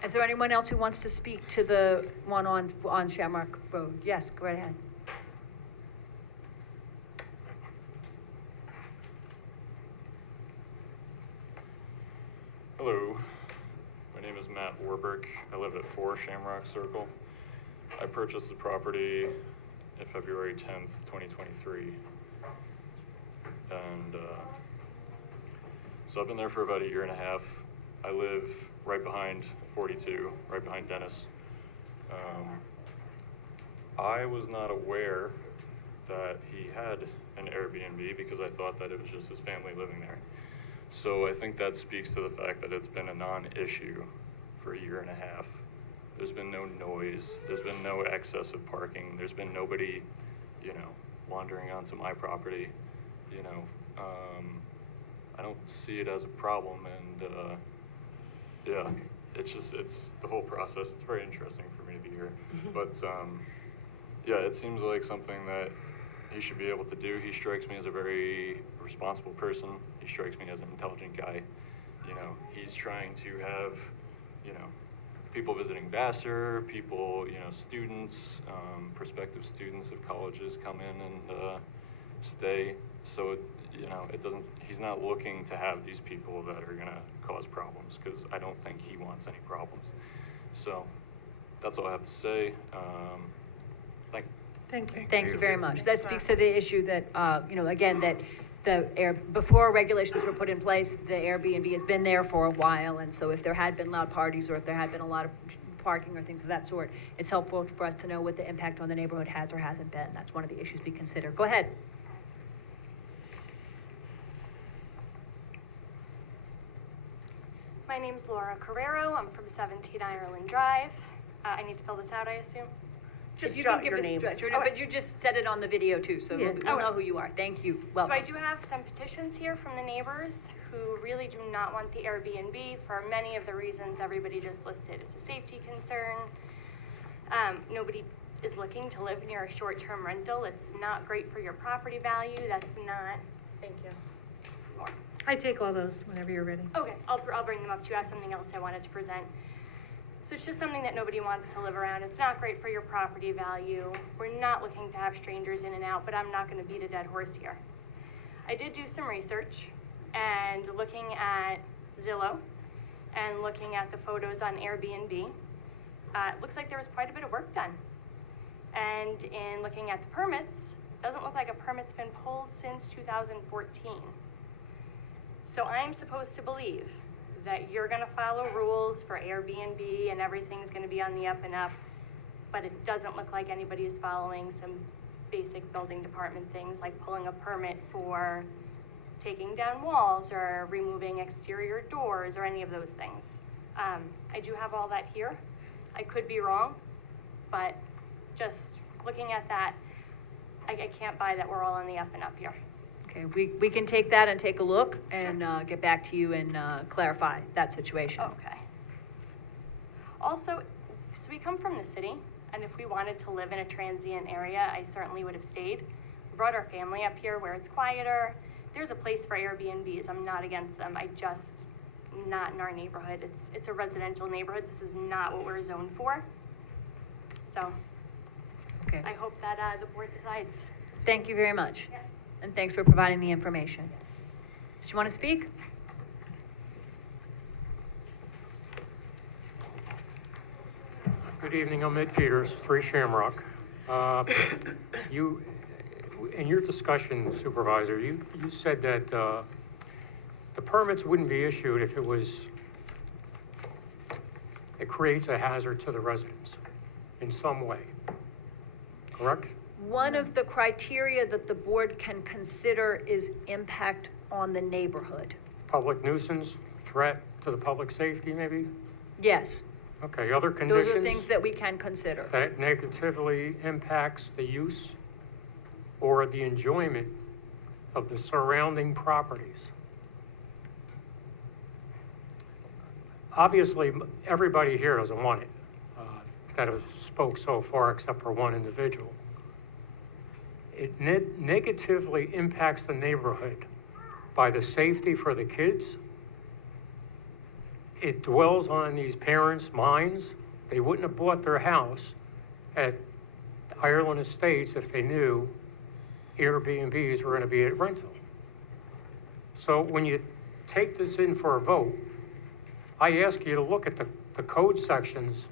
Is there anyone else who wants to speak to the one on Shamrock Road? Yes, go right ahead. Hello, my name is Matt Warburg. I live at 4 Shamrock Circle. I purchased the property on February 10th, 2023. And so I've been there for about 1.5 years. I live right behind 42, right behind Dennis. I was not aware that he had an Airbnb because I thought that it was just his family living there. So I think that speaks to the fact that it's been a non-issue for a year and a half. There's been no noise, there's been no excessive parking, there's been nobody, wandering onto my property, I don't see it as a problem, and yeah, it's the whole process. It's very interesting for me to be here, but yeah, it seems like something that he should be able to do. He strikes me as a very responsible person. He strikes me as an intelligent guy. He's trying to have, people visiting Vassar, people, students, prospective students of colleges come in and stay. So, it doesn't, he's not looking to have these people that are gonna cause problems, because I don't think he wants any problems. So, that's all I have to say. Thank you. Thank you. Thank you very much. That speaks to the issue that, again, that before regulations were put in place, the Airbnb has been there for a while, and so if there had been loud parties or if there had been a lot of parking or things of that sort, it's helpful for us to know what the impact on the neighborhood has or hasn't been. That's one of the issues we consider. Go ahead. My name's Laura Carrero. I'm from 17 Ireland Drive. I need to fill this out, I assume? Just You you can can give your us, name. but you just said it on the video too, so Yeah. we'll know who you are. Thank you. Welcome. So I do have some petitions here from the neighbors who really do not want the Airbnb for many of the reasons everybody just listed. It's a safety concern. Nobody is looking to live near a short-term rental. It's not great for your property value. That's not, thank you. More. I take all those whenever you're ready. Okay, I'll bring them up to you. I have something else I wanted to present. So it's just something that nobody wants to live around. It's not great for your property value. We're not looking to have strangers in and out, but I'm not gonna beat a dead horse here. I did do some research and looking at Zillow and looking at the photos on Airbnb, it looks like there was quite a bit of work done. And in looking at the permits, doesn't look like a permit's been pulled since 2014. So I'm supposed to believe that you're gonna follow rules for Airbnb and everything's gonna be on the up and up, but it doesn't look like anybody is following some basic building department things like pulling a permit for taking down walls or removing exterior doors or any of those things. I do have all that here. I could be wrong, but just looking at that, I can't buy that we're all on the up and up here. Okay, we can take that and take a look and get back to you and clarify that situation. Okay. Also, so we come from the city, and if we wanted to live in a transient area, I certainly would have stayed. We brought our family up here where it's quieter. There's a place for Airbnbs. I'm not against them. Not in our neighborhood. It's a residential neighborhood. This is not what we're zoned for. So, Okay. I hope that the board decides. Thank you very much. Yes. And thanks for providing the information. Did you want to speak? Good evening, I'm Ed Peters, 3 Shamrock. In your discussion, Supervisor, you said that the permits wouldn't be issued if it creates a hazard to the residents in some way, correct? One of the criteria that the board can consider is impact on the neighborhood. Public nuisance, threat to the public safety, maybe? Yes, Okay, other those conditions? are things that we can consider. That negatively impacts the use or the enjoyment of the surrounding properties. Obviously, everybody here doesn't want it, that have spoke so far, except for one individual. It negatively impacts the neighborhood by the safety for the kids. It dwells on these parents' minds. They wouldn't have bought their house at Ireland Estates if they knew Airbnbs were gonna be at rental. So when you take this in for a vote, I ask you to look at the code sections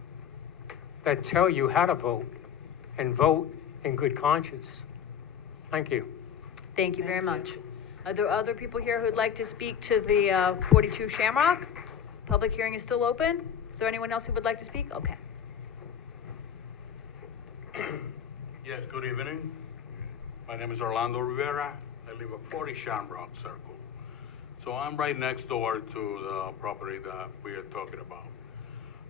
that tell you how to vote and vote in good conscience. Thank you. Thank you very much. Are there other people here who'd like to speak to the 42 Shamrock? Public hearing is still open. Is there anyone else who would like to speak? Okay. Yes, good evening. My name is Orlando Rivera. I live at 40 Shamrock Circle. So I'm right next door to the property that we are talking about.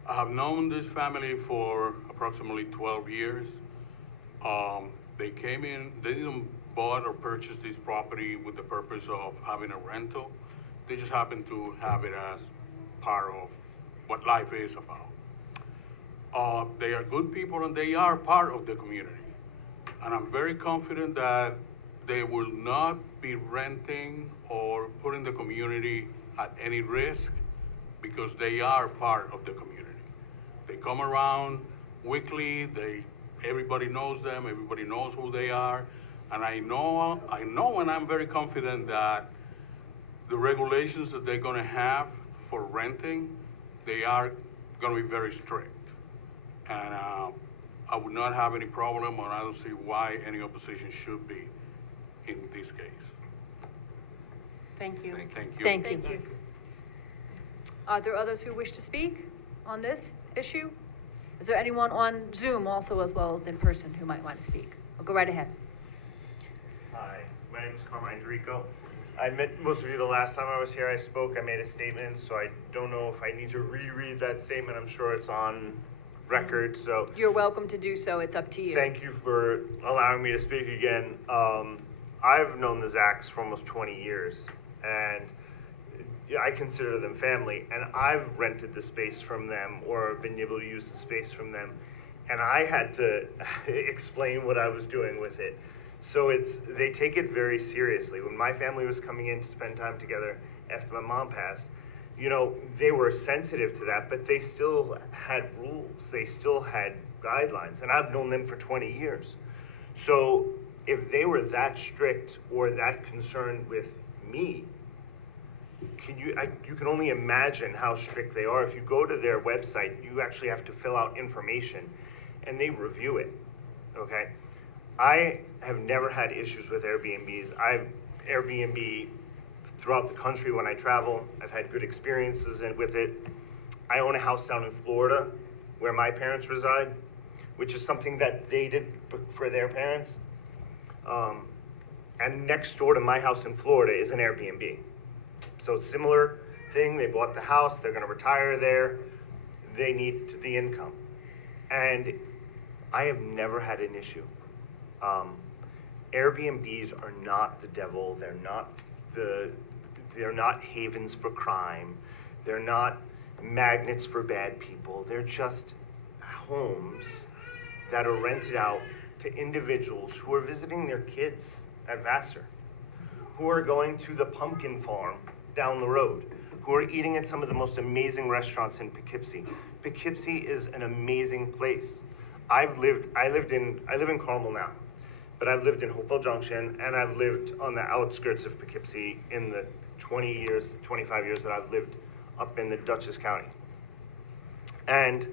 I have known this family for approximately 12 years. They came in, they didn't bought or purchase this property with the purpose of having a rental. They just happen to have it as part of what life is about. They are good people and they are part of the community. And I'm very confident that they will not be renting or putting the community at any risk because they are part of the community. They come around weekly, everybody knows them, everybody knows who they are. And I know and I'm very confident that the regulations that they're gonna have for renting, they are gonna be very strict. And I would not have any problem, or I don't see why any opposition should be in this case. Thank you. Thank you. Thank you. Are there others who wish to speak on this issue? Is there anyone on Zoom also as well as in person who might want to speak? I'll go right ahead. Hi, my name is Carmine Dorico. I met most of you the last time I was here. I spoke, I made a statement, so I don't know if I need to reread that statement. I'm sure it's on record, so. You're welcome to do so. It's up to you. Thank you for allowing me to speak again. I've known the Zacks for almost 20 years, and I consider them family, and I've rented the space from them or been able to use the space from them, and I had to explain what I was doing with it. So they take it very seriously. When my family was coming in to spend time together after my mom passed, you know, they were sensitive to that, but they still had rules. They still had guidelines, and I've known them for 20 years. So if they were that strict or that concerned with me, you can only imagine how strict they are. If you go to their website, you actually have to fill out information, and they review it, okay? I have never had issues with Airbnbs. I've Airbnb throughout the country when I travel. I've had good experiences with it. I own a house down in Florida where my parents reside, which is something that they did for their parents. And next door to my house in Florida is an Airbnb. So similar thing, they bought the house, they're gonna retire there, they need the income. And I have never had an issue. Airbnbs are not the devil, they're not havens for crime, they're not magnets for bad people, they're just homes that are rented out to individuals who are visiting their kids at Vassar, who are going to the pumpkin farm down the road, who are eating at some of the most amazing restaurants in Poughkeepsie. Poughkeepsie is an amazing place. I live in Carmel now, but I've lived in Hopewell Junction, and I've lived on the outskirts of Poughkeepsie in the 25 years that I've lived up in the Dutchess County. And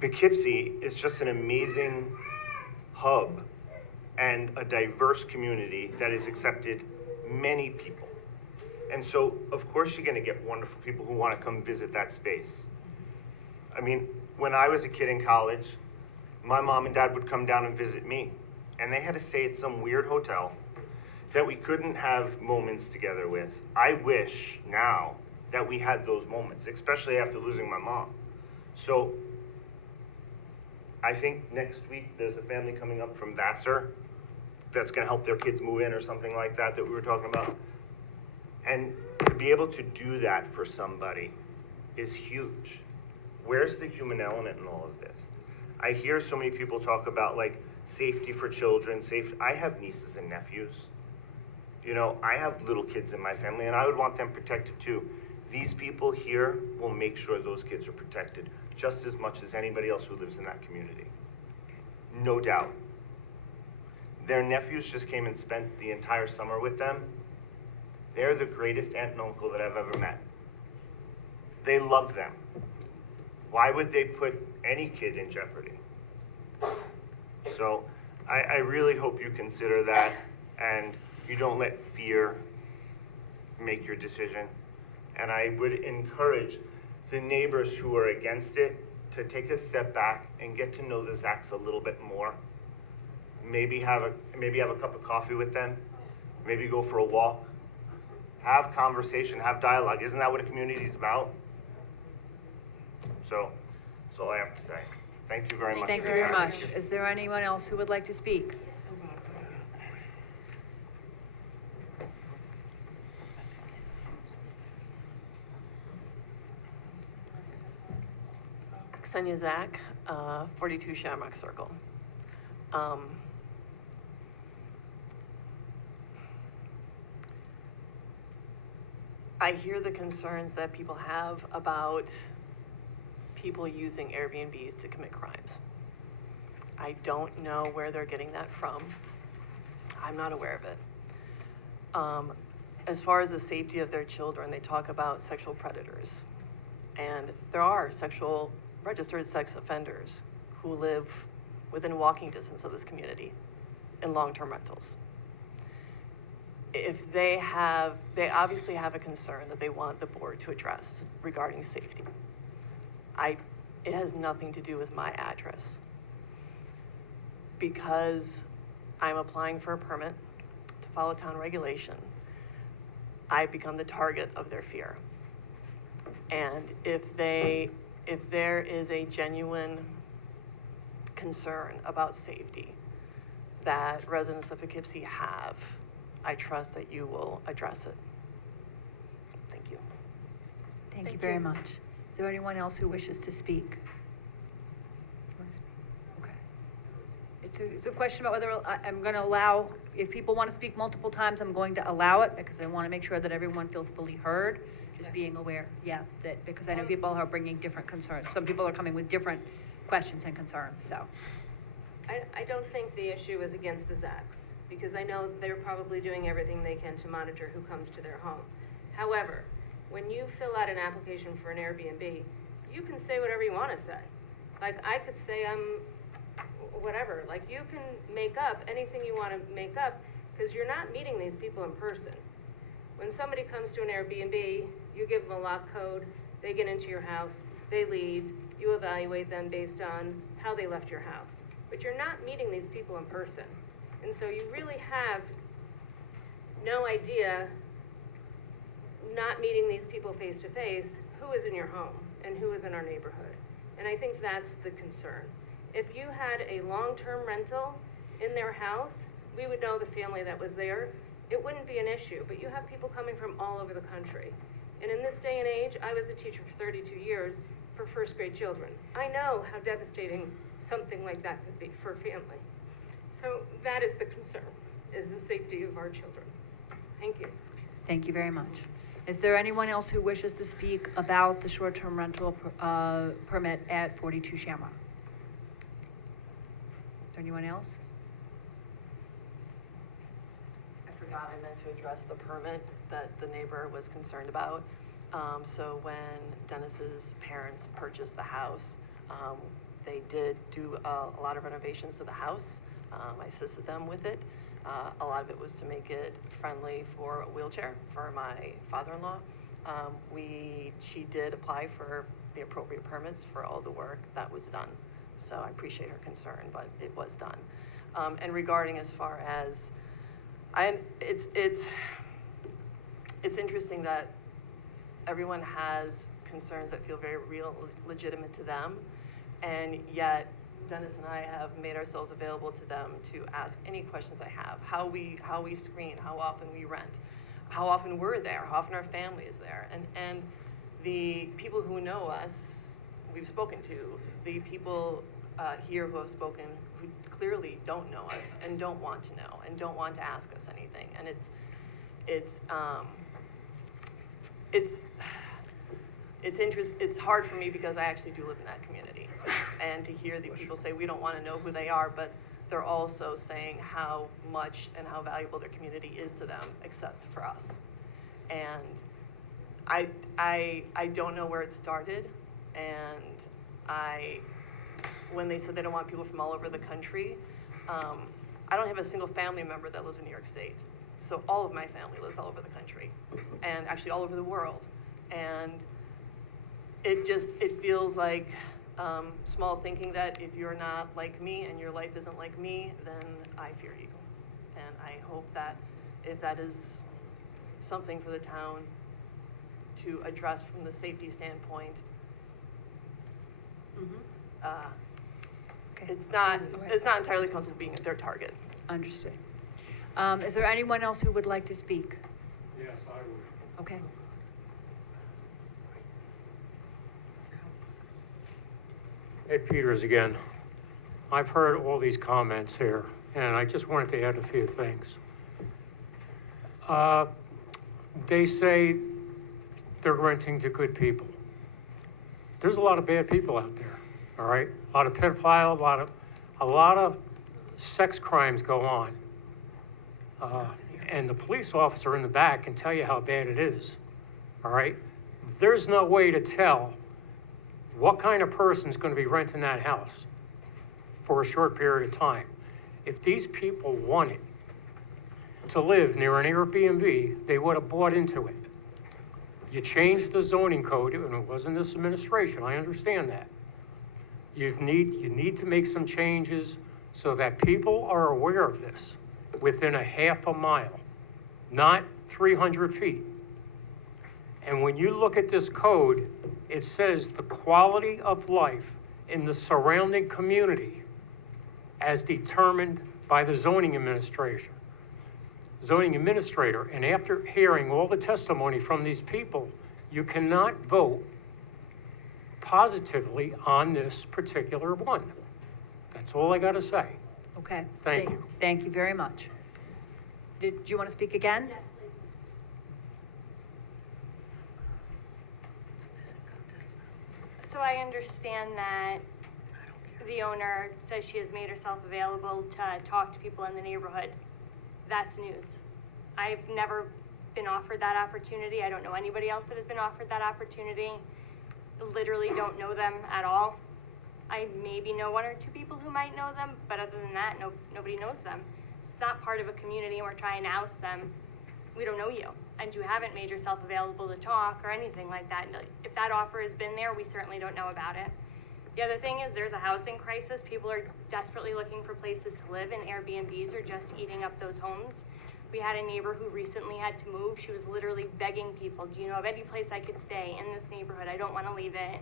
Poughkeepsie is just an amazing hub and a diverse community that has accepted many people. And so, of course, you're gonna get wonderful people who wanna come visit that space. I mean, when I was a kid in college, my mom and dad would come down and visit me, and they had to stay at some weird hotel that we couldn't have moments together with. I wish now that we had those moments, especially after losing my mom. So I think next week there's a family coming up from Vassar that's gonna help their kids move in or something like that we were talking about. And to be able to do that for somebody is huge. Where's the human element in all of this? I hear so many people talk about like safety for children, I have nieces and nephews. You know, I have little kids in my family and I would want them protected too. These people here will make sure those kids are protected just as much as anybody else who lives in that community. No doubt. Their nephews just came and spent the entire summer with them. They're the greatest aunt and uncle that I've ever met. They love them. Why would they put any kid in jeopardy? So I really hope you consider that and you don't let fear make your decision. And I would encourage the neighbors who are against it to take a step back and get to know the Zacks a little bit more. maybe have a cup of coffee with them, maybe go for a walk, have conversation, have dialogue. Isn't that what a community is about? So, that's all I have to say. Thank you very much. Thank you very much. Is there anyone else who would like to speak? Ksenia Zach, 42 Shamrock Circle. I hear the concerns that people have about people using Airbnbs to commit crimes. I don't know where they're getting that from. I'm not aware of it. As far as the safety of their children, they talk about sexual predators. And there are registered sex offenders who live within walking distance of this community in long-term rentals. If they obviously have a concern that they want the board to address regarding safety. It has nothing to do with my address. Because I'm applying for a permit to follow town regulation, I become the target of their fear. And if there is a genuine concern about safety that residents of Poughkeepsie have, I trust that you will address it. Thank you. Thank you very much. Is there anyone else who wishes to speak? Okay. It's a question about whether I'm going to allow, if people want to speak multiple times, I'm going to allow it because I want to make sure that everyone feels fully heard. Just being aware, because I know people are bringing different concerns. Some people are coming with different questions and concerns, so. I don't think the issue is against the Zacks, because I know they're probably doing everything they can to monitor who comes to their home. However, when you fill out an application for an Airbnb, you can say whatever you want to say. Like, I could say whatever, like you can make up anything you want to make up because you're not meeting these people in person. When somebody comes to an Airbnb, you give them a lock code, they get into your house, they leave, you evaluate them based on how they left your house. But you're not meeting these people in person. And so you really have no idea, not meeting these people face to face, who is in your home and who is in our neighborhood. And I think that's the concern. If you had a long-term rental in their house, we would know the family that was there. It wouldn't be an issue, but you have people coming from all over the country. And in this day and age, I was a teacher for 32 years for first grade children. I know how devastating something like that could be for a family. So that is the concern, is the safety of our children. Thank you. Thank you very much. Is there anyone else who wishes to speak about the short-term rental permit at 42 Shamrock? Is there anyone else? I forgot I meant to address the permit that the neighbor was concerned about. So when Dennis's parents purchased the house, they did do a lot of renovations to the house. I assisted them with it. A lot of it was to make it friendly for a wheelchair for my father-in-law. She did apply for the appropriate permits for all the work that was done. So I appreciate her concern, but it was done. And regarding as far as, it's interesting that everyone has concerns that feel very real, legitimate to them, and yet Dennis and I have made ourselves available to them to ask any questions they have. How we screen, how often we rent, how often we're there, how often our family is there, and the people who know us, we've spoken to. The people here who have spoken who clearly don't know us and don't want to know and don't want to ask us anything, and it's hard for me because I actually do live in that community, and to hear the people say we don't want to know who they are, but they're also saying how much and how valuable their community is to them, except for us. And I don't know where it started, and when they said they don't want people from all over the country, I don't have a single family member that lives in New York State. So all of my family lives all over the country, and actually all over the world. And it feels like small thinking that if you're not like me and your life isn't like me, then I fear you. And I hope that if that is something for the town to address from the safety standpoint, it's not entirely comfortable being their target. Understood. Is there anyone else who would like to speak? Yes, I would. Okay. Ed Peters again. I've heard all these comments here, and I just wanted to add a few things. They say they're renting to good people. There's a lot of bad people out there, all right? A lot of pedophiles, a lot of sex crimes go on. And the police officer in the back can tell you how bad it is, all right? There's no way to tell what kind of person's going to be renting that house for a short period of time. If these people wanted to live near an Airbnb, they would have bought into it. You changed the zoning code, and it wasn't this administration, I understand that. You need to make some changes so that people are aware of this within a half a mile, not 300 feet. And when you look at this code, it says the quality of life in the surrounding community as determined by the zoning administrator. And after hearing all the testimony from these people, you cannot vote positively on this particular one. That's all I gotta say. Okay. Thank you. Thank you very much. Did you want to speak again? Yes, please. So I understand that the owner says she has made herself available to talk to people in the neighborhood. That's news. I've never been offered that opportunity. I don't know anybody else that has been offered that opportunity. Literally don't know them at all. I maybe know one or two people who might know them, but other than that, nobody knows them. It's not part of a community and we're trying to oust them. We don't know you, and you haven't made yourself available to talk or anything like that. If that offer has been there, we certainly don't know about it. The other thing is there's a housing crisis. People are desperately looking for places to live, and Airbnbs are just eating up those homes. We had a neighbor who recently had to move. She was literally begging people, do you know of any place I could stay in this neighborhood? I don't want to leave it.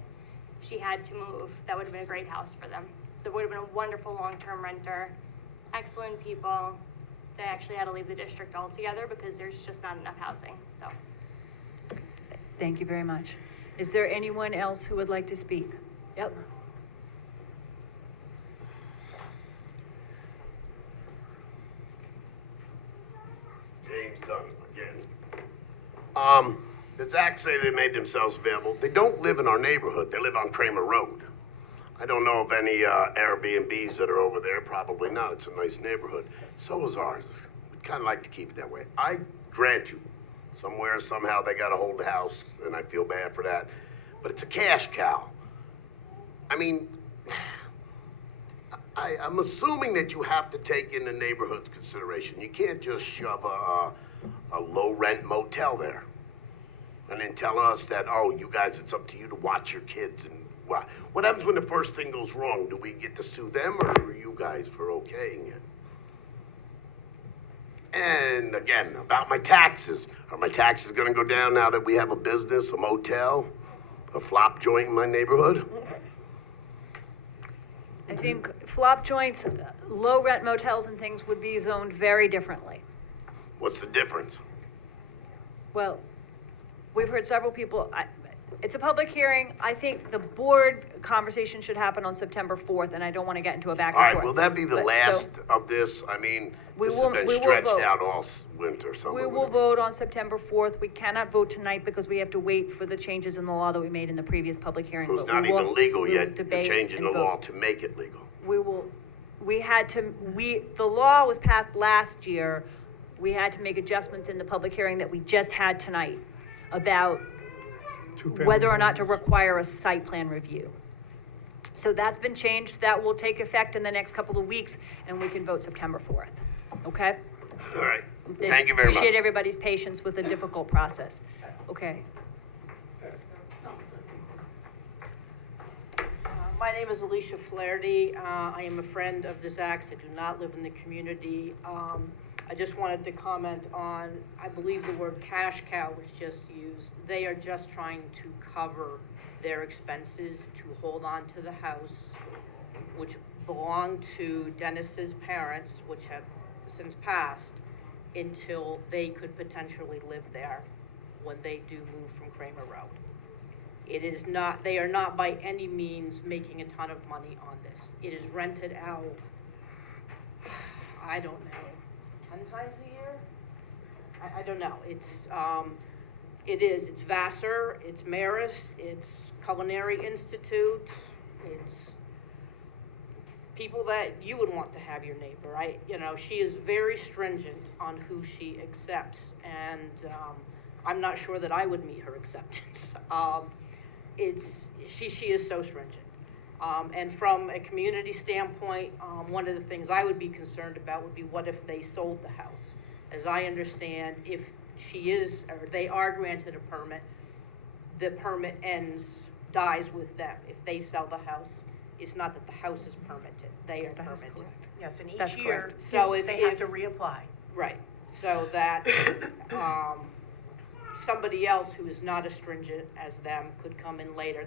She had to move. That would have been a great house for them. So it would have been a wonderful long-term renter. Excellent people. They actually had to leave the district altogether because there's just not enough housing, so. Thank you very much. Is there anyone else who would like to speak? Yep. James Dunn again. The Zach say they made themselves available. They don't live in our neighborhood. They live on Kramer Road. I don't know of any Airbnbs that are over there. Probably not. It's a nice neighborhood. So is ours. We'd kind of like to keep it that way. I grant you, somewhere, somehow they got a hold of the house, and I feel bad for that. But it's a cash cow. I mean, I'm assuming that you have to take in the neighborhood's consideration. You can't just shove a low-rent motel there and then tell us that, oh, you guys, it's up to you to watch your kids. And what happens when the first thing goes wrong? Do we get to sue them, or are you guys for okaying it? And again, about my taxes. Are my taxes going to go down now that we have a business, a motel, a flop joint in my neighborhood? I think flop joints, low rent motels and things would be zoned very differently. What's the difference? Well, we've heard several people, it's a public hearing. I think the board conversation should happen on September 4th, and I don't want to get into a back and All forth. right, will that be the But, last so, of this? I mean, We this will- has we been will stretched vote. out all winter, summer. We will vote on September 4th. We cannot vote tonight because we have to wait for the changes in the law that we made in the previous public hearing. So it's But not we will- even legal we will yet. You're debate changing and the vote. law to make it legal. The law was passed last year. We had to make adjustments in the public hearing that we just had tonight about whether or not to require a site plan review. So that's been changed. That will take effect in the next couple of weeks, and we can vote September 4th. Okay? All right. Thank you very much. Appreciate everybody's patience with a difficult process. Okay. My name is Alicia Flaherty. I am a friend of the Zacks. I do not live in the community. I just wanted to comment on, I believe the word cash cow was just used. They are just trying to cover their expenses to hold on to the house, which belonged to Dennis's parents, which have since passed, until they could potentially live there when they do move from Kramer Road. It is not, they are not by any means making a ton of money on this. It is rented out, I don't know, 10 times a year? I don't know. It's Vassar, it's Marist, it's Culinary Institute, it's people that you would want to have your neighbor. She is very stringent on who she accepts, and I'm not sure that I would meet her acceptance. She is so stringent. And from a community standpoint, one of the things I would be concerned about would be what if they sold the house? As I understand, if they are granted a permit, the permit dies with them. If they sell the house, it's not that the house is permitted, they are permitted. Yes, and That's each year, correct. So they have to reapply. Right, so that, somebody else who is not as stringent as them could come in later,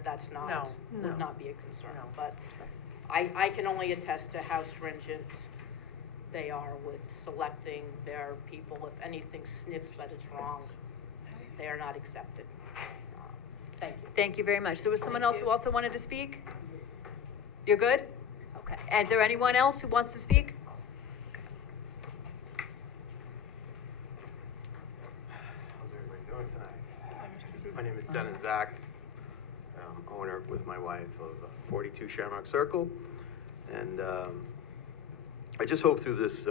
would not be a concern. But I can only attest to how stringent they are with selecting their people. If anything sniffs that it's wrong, they are not accepted. Thank you. Thank you very much. There was someone else who also wanted to speak? You're good? Okay. And is there anyone else who wants to speak? How's everybody doing tonight? My name is Dennis Zach. I'm owner with my wife of 42 Shamrock Circle. And I just hope through this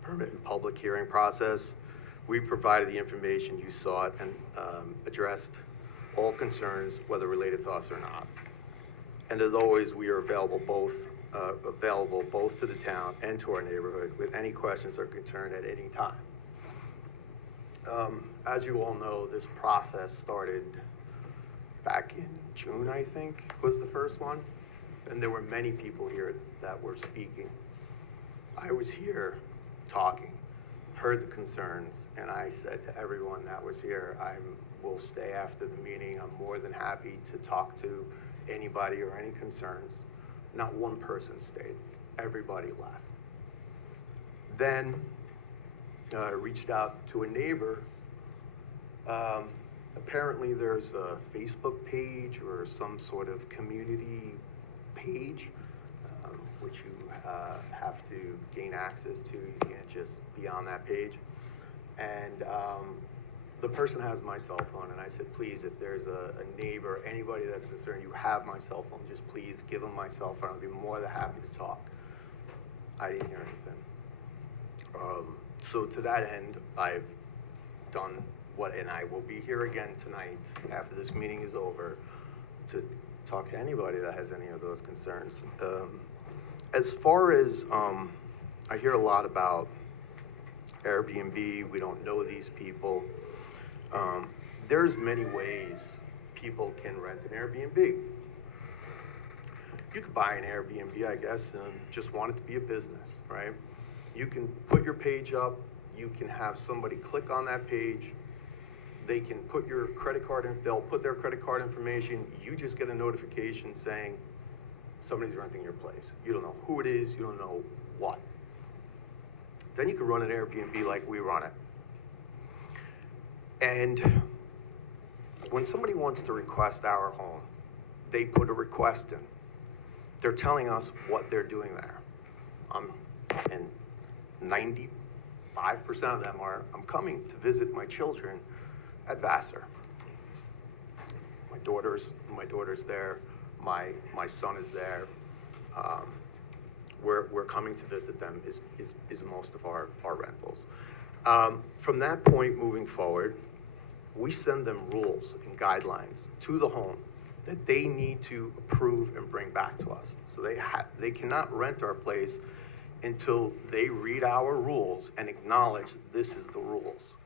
permit and public hearing process, we provided the information you sought and addressed all concerns, whether related to us or not. And as always, we are available both to the town and to our neighborhood with any questions or concern at any time. As you all know, this process started back in June, I think, was the first one. And there were many people here that were speaking. I was here talking, heard the concerns, and I said to everyone that was here, I will stay after the meeting. I'm more than happy to talk to anybody or any concerns. Not one person stayed. Everybody left. Then I reached out to a neighbor. Apparently there's a Facebook page or some sort of community page, which you have to gain access to. You can't just be on that page. And the person has my cell phone, and I said, please, if there's a neighbor, anybody that's concerned, you have my cell phone, just please give them my cell phone. I'd be more than happy to talk. I didn't hear anything. So to that end, I've done and I will be here again tonight after this meeting is over to talk to anybody that has any of those concerns. As far as, I hear a lot about Airbnb, we don't know these people. There's many ways people can rent an Airbnb. You could buy an Airbnb, I guess, and just want it to be a business, right? You can put your page up, you can have somebody click on that page, they can put your credit card in, they'll put their credit card information, you just get a notification saying somebody's renting your place. You don't know who it is, you don't know what. Then you can run an Airbnb like we run it. And when somebody wants to request our home, they put a request in. They're telling us what they're doing there. And 95% of them are, I'm coming to visit my children at Vassar. My daughter's there, my son is there. We're coming to visit them is most of our rentals. From that point moving forward, we send them rules and guidelines to the home that they need to approve and bring back to us. So they cannot rent our place until they read our rules and acknowledge this is the rules.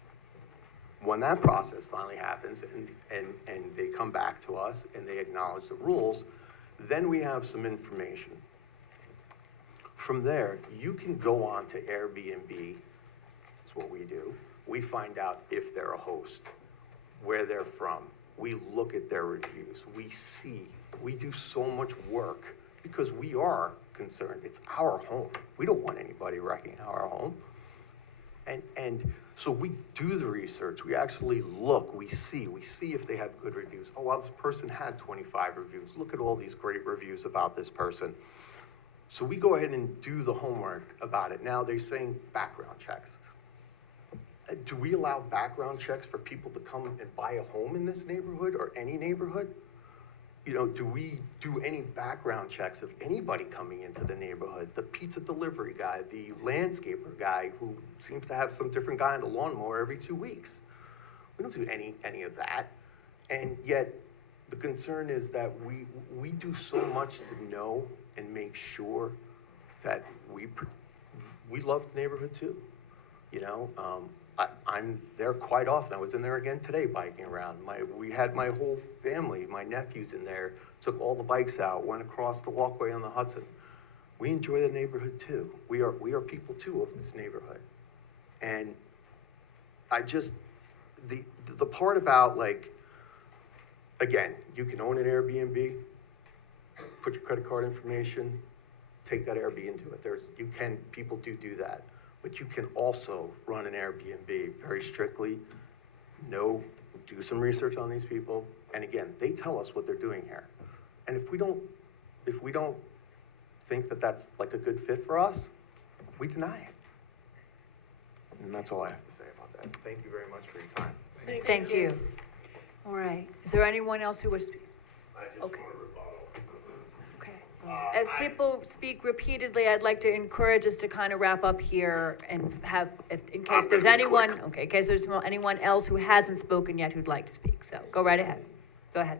When that process finally happens and they come back to us and they acknowledge the rules, Then we have some information. From there, you can go on to Airbnb, that's what we do. We find out if they're a host, where they're from. We look at their reviews. We see, we do so much work because we are concerned. It's our home. We don't want anybody wrecking our home. And so we do the research. We actually look, we see if they have good reviews. Oh, well, this person had 25 reviews. Look at all these great reviews about this person. So we go ahead and do the homework about it. Now they're saying background checks. Do we allow background checks for people to come and buy a home in this neighborhood or any neighborhood? You know, do we do any background checks of anybody coming into the neighborhood? The pizza delivery guy, the landscaper guy who seems to have some different guy on the lawnmower every 2 weeks. We don't do any of that. And yet the concern is that we do so much to know and make sure that we love the neighborhood too. You know, I'm there quite often. I was in there again today biking around. We had my whole family, my nephews in there, took all the bikes out, went across the walkway on the Hudson. We enjoy the neighborhood too. We are people too of this neighborhood. And I just, the part about like, again, you can own an Airbnb, put your credit card information, take that Airbnb into it. People do that. But you can also run an Airbnb very strictly, do some research on these people. And again, they tell us what they're doing here. And if we don't think that that's like a good fit for us, we deny it. And that's all I have to say about that. Thank you very much for your time. Thank you. All right. Is there anyone else who would speak? I just want to rebuttal. As people speak repeatedly, I'd like to encourage us to kind of wrap up here and have, in case there's anyone, in case there's anyone else who hasn't spoken yet who'd like to speak. So go right ahead. Go ahead.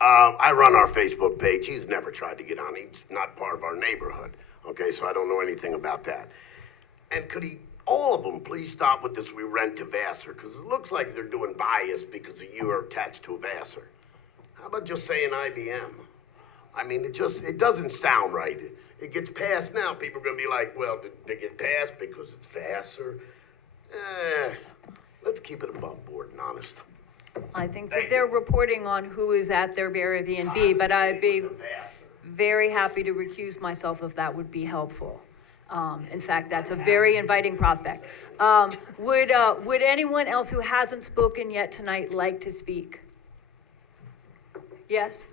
I run our Facebook page. He's never tried to get on. He's not part of our neighborhood. Okay, so I don't know anything about that. And could all of them, please stop with this, we rent to Vassar, because it looks like they're doing bias because you are attached to a Vassar. How about just saying IBM? I mean, it doesn't sound right. It gets passed now. People are going to be like, well, did they get passed because it's Vassar? Let's keep it above board and honest. I think that they're reporting on who is at their Airbnb, but I'd be very happy to recuse myself if that would be helpful. In fact, that's a very inviting prospect. Would anyone else who hasn't spoken yet tonight like to speak? Yes?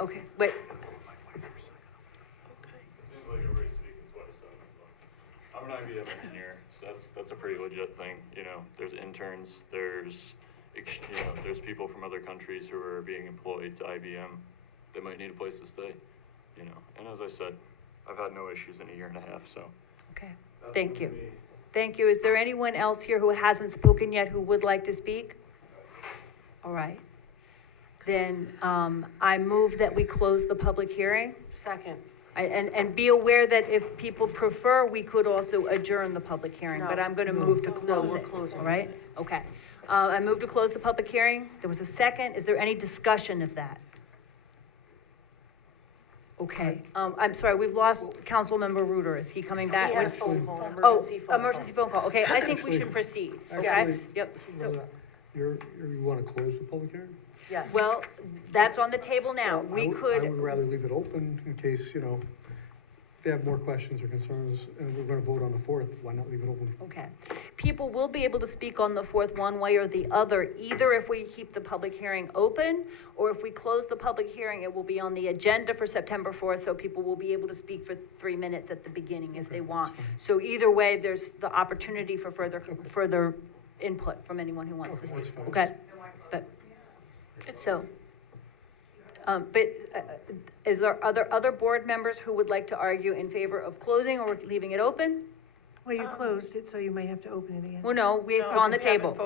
Okay, wait. It seems like everybody's speaking twice. I'm an IBM engineer, so that's a pretty legit thing. You know, there's interns, there's people from other countries who are being employed to IBM. They might need a place to stay, you know. And as I said, I've had no issues in a year and a half, so. Okay, thank you. Thank you. Is there anyone else here who hasn't spoken yet who would like to speak? All right. Then I move that we close the public hearing. Second. And be aware that if people prefer, we could also adjourn the public hearing, but I'm going to move to close it. All right? Okay. I move to close the public hearing. There was a second. Is there any discussion of that? Okay. I'm sorry, we've lost Councilmember Reuter. Is he coming back? He had a phone call, Emergency phone call. Okay, I think we should proceed, okay? Yep. So, You want to close the public hearing? Yes. well, that's on the table now. I We would could, rather leave it open in case, if they have more questions or concerns, and we're going to vote on the 4th, why not leave it open? okay. People will be able to speak on the 4th one way or the other, either if we keep the public hearing open, or if we close the public hearing, it will be on the agenda for September 4th, so people will be able to speak for 3 minutes at the beginning if they want. So either way, there's the opportunity for further input from anyone who wants to speak, okay? But, are there other board members who would like to argue in favor of closing or leaving it open? Well, you closed it, so you might have to open it again. Well, no, it's on the table.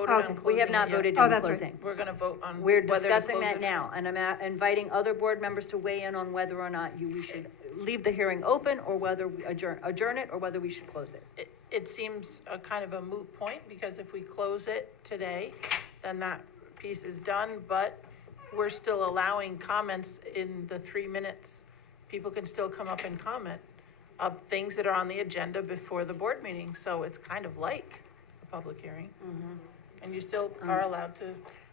We We have not voted Oh, on that's right. closing. We're gonna vote on We're whether to discussing close that it. now, and I'm inviting other board members to weigh in on whether or not we should leave the hearing open, or whether we adjourn it, or whether we should close it. It seems a kind of a moot point, because if we close it today, then that piece is done, but we're still allowing comments in the 3 minutes. People can still come up and comment of things that are on the agenda before the board meeting, so it's kind of like a public hearing. And you still are allowed to,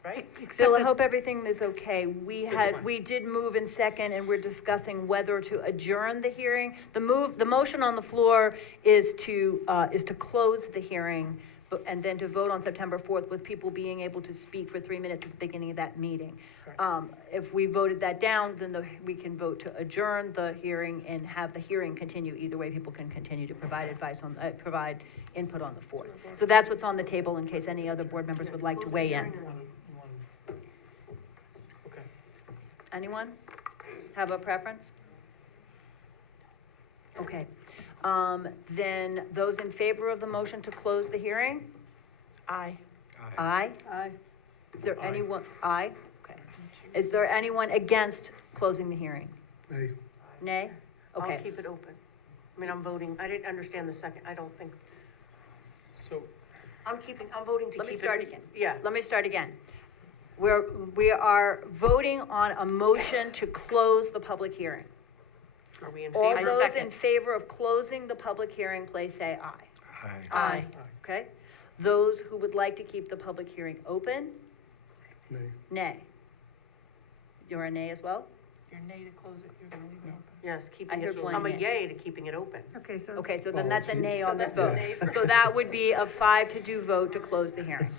right? Bill, I hope everything is okay. We did move in second, and we're discussing whether to adjourn the hearing. The motion on the floor is to close the hearing, and then to vote on September 4th with people being able to speak for 3 minutes at the beginning of that meeting. If we voted that down, then we can vote to adjourn the hearing and have the hearing continue. Either way, people can continue to provide provide input on the 4th. So that's what's on the table in case any other board members would like to weigh in. Okay. Anyone have a preference? Okay. Then those in favor of the motion to close the hearing? Aye. Aye? Aye. Is there anyone, aye? Okay. Is there anyone against closing the hearing? Nay. Nay? Okay. I'll keep it open. I mean, I'm voting, I didn't understand the second, I don't think, So, I'm voting to keep it. Let me start again. Yeah. Let me start again. We are voting on a motion to close the public hearing. Are we in All favor? those in favor of closing the public hearing, please say aye. Aye. Okay? Those who would like to keep the public hearing open, Nay. nay. You're a nay as well? You're nay to close it, you're gonna leave it open. Yes, I keeping heard it, one I'm a nay. yay to keeping it open. Okay, so. Okay, so then Oh, that's a gee. nay So on this that's a vote. nay for- So that would be a 5-2 vote to close the hearing.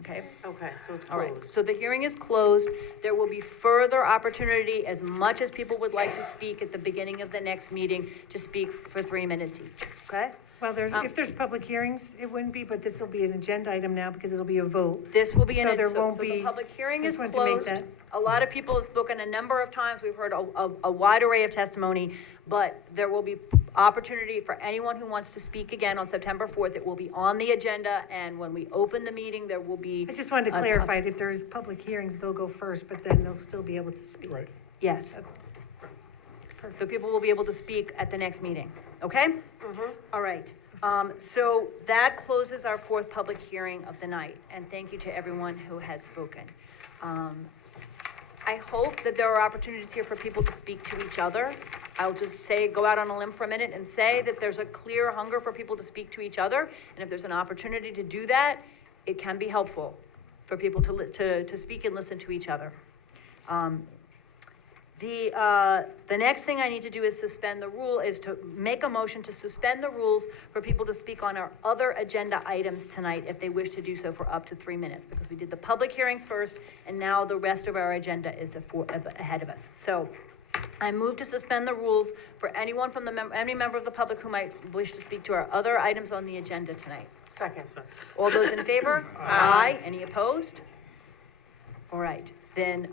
Okay? Okay, so it's All right, closed. so the hearing is closed. There will be further opportunity, as much as people would like to speak at the beginning of the next meeting, to speak for 3 minutes each, okay? Well, if there's public hearings, it wouldn't be, but this will be an agenda item now because it'll be a vote. This will be So an, there so won't so the be- public hearing I is just wanted to make closed. that- A lot of people have spoken a number of times. We've heard a wide array of testimony, but there will be opportunity for anyone who wants to speak again on September 4th. It will be on the agenda, and when we open the meeting, there will be. I just wanted to a- clarify, if there's public hearings, they'll go first, but then they'll still be able to speak. Right. Yes. So people will be able to speak at the next meeting, okay? All right, so that closes our 4th public hearing of the night, and thank you to everyone who has spoken. I hope that there are opportunities here for people to speak to each other. I'll just say, go out on a limb for a minute and say that there's a clear hunger for people to speak to each other, and if there's an opportunity to do that, it can be helpful for people to speak and listen to each other. The next thing I need to do is suspend the rule, is to make a motion to suspend the rules for people to speak on our other agenda items tonight if they wish to do so for up to 3 minutes, because we did the public hearings first, and now the rest of our agenda is ahead of us. So I move to suspend the rules for anyone from any member of the public who might wish to speak to our other items on the agenda tonight. Second. All those in favor? Aye. Any opposed? All right, then,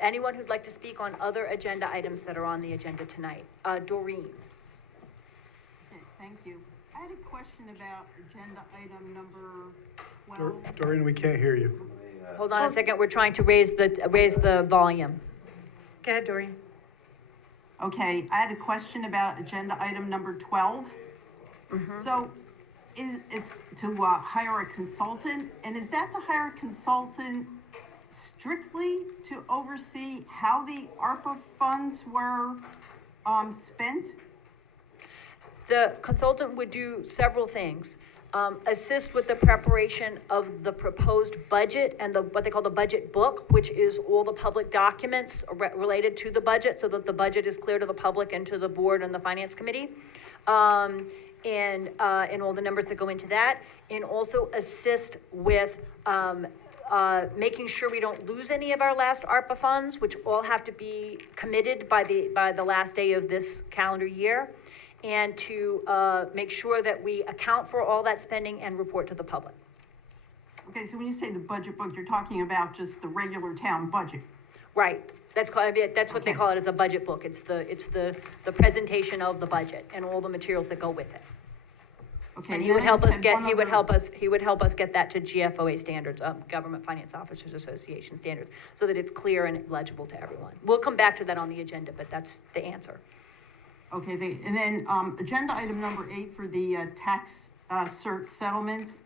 anyone who'd like to speak on other agenda items that are on the agenda tonight? Doreen? Okay, thank you. I had a question about agenda item number 12. Doreen, we can't hear you. Hold on a second, we're trying to raise the volume. Go ahead, Doreen. Okay, I had a question about agenda item number 12. So it's to hire a consultant, and is that to hire a consultant strictly to oversee how the ARPA funds were spent? The consultant would do several things. Assist with the preparation of the proposed budget and what they call the budget book, which is all the public documents related to the budget, so that the budget is clear to the public and to the board and the finance committee. And all the numbers that go into that, and also assist with, making sure we don't lose any of our last ARPA funds, which all have to be committed by the last day of this calendar year, and to make sure that we account for all that spending and report to the public. Okay, so when you say the budget book, you're talking about just the regular town budget? Right, that's what they call it, as a budget book. It's the presentation of the budget and all the materials that go with it. Okay, And he then would I help just us had get, one he would other- help us get that to GFOA standards, Government Finance Officers Association standards, so that it's clear and legible to everyone. We'll come back to that on the agenda, but that's the answer. Okay, and then, agenda item number 8 for the, tax, cert settlements.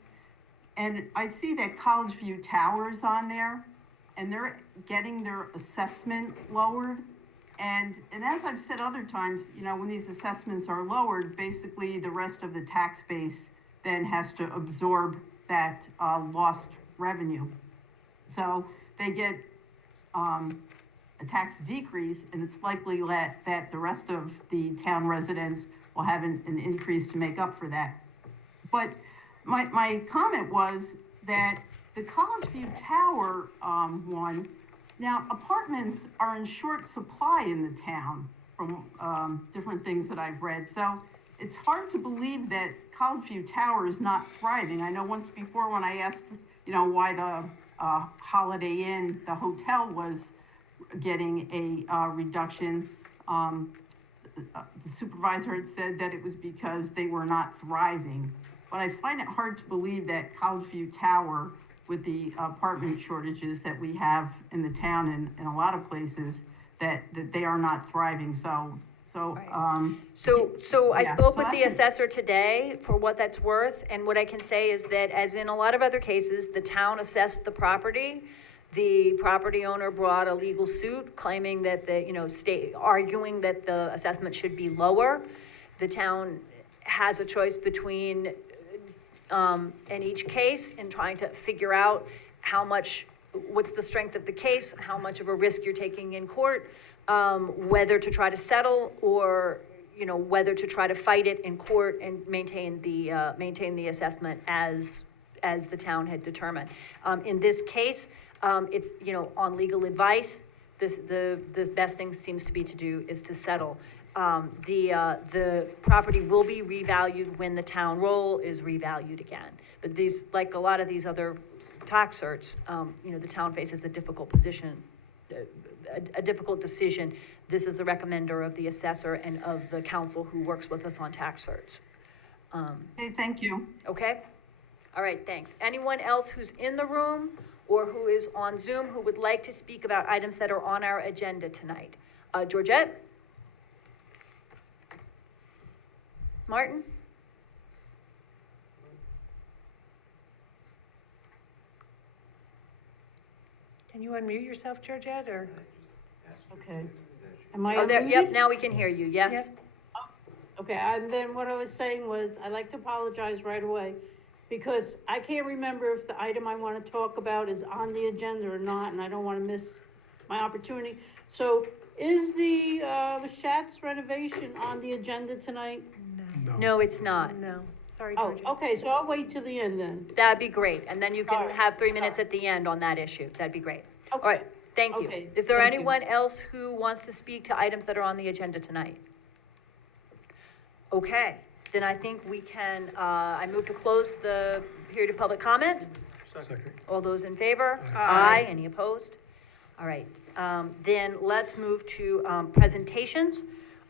And I see that College View Tower is on there. and they're getting their assessment lowered. And as I've said other times, you know, when these assessments are lowered, basically the rest of the tax base then has to absorb that lost revenue. So they get a tax decrease, and it's likely that the rest of the town residents will have an increase to make up for that. But my comment was that the College View Tower one, now apartments are in short supply in the town from different things that I've read. So it's hard to believe that College View Tower is not thriving. I know once before when I asked, you know, why the Holiday Inn, the hotel, was getting a reduction, the supervisor had said that it was because they were not thriving. But I find it hard to believe that College View Tower, with the apartment shortages that we have in the town and in a lot of places, that they are not thriving. So I yeah, spoke so with the that's it. assessor today for what that's worth, and what I can say is that, as in a lot of other cases, the town assessed the property. The property owner brought a legal suit claiming that arguing that the assessment should be lower. The town has a choice between, in each case, in trying to figure out what's the strength of the case, how much of a risk you're taking in court, whether to try to settle or, you know, whether to try to fight it in court and maintain the assessment as the town had determined. In this case, it's, you know, on legal advice, the best thing seems to be to do is to settle. The property will be revalued when the town roll is revalued again. But these, like a lot of these other tax certs, you know, the town faces a difficult position, a difficult decision. This is the recommender of the assessor and of the council who works with us on tax certs. Okay, thank you. Okay? All right, thanks. Anyone else who's in the room or who is on Zoom who would like to speak about items that are on our agenda tonight? Georgette? Martin? Can you unmute yourself, Georgette, or? Okay. Am I Oh, there, unmuted? yep, now we can hear you, yes? Yep. Okay, and then what I was saying was, I'd like to apologize right away, because I can't remember if the item I want to talk about is on the agenda or not, and I don't want to miss my opportunity. So is the Schatz renovation on the agenda tonight? No, it's not. No, sorry, Oh, Georgette. okay, so I'll wait till the end then. That'd be great, and then you can All right. have 3 minutes at the end on that issue. That'd be great. All right, thank you. Okay, Is there thank you. anyone else who wants to speak to items that are on the agenda tonight? Okay, then I think we can, I move to close the period of public comment. Second. All those in favor? Aye. Any opposed? All right, then let's move to presentations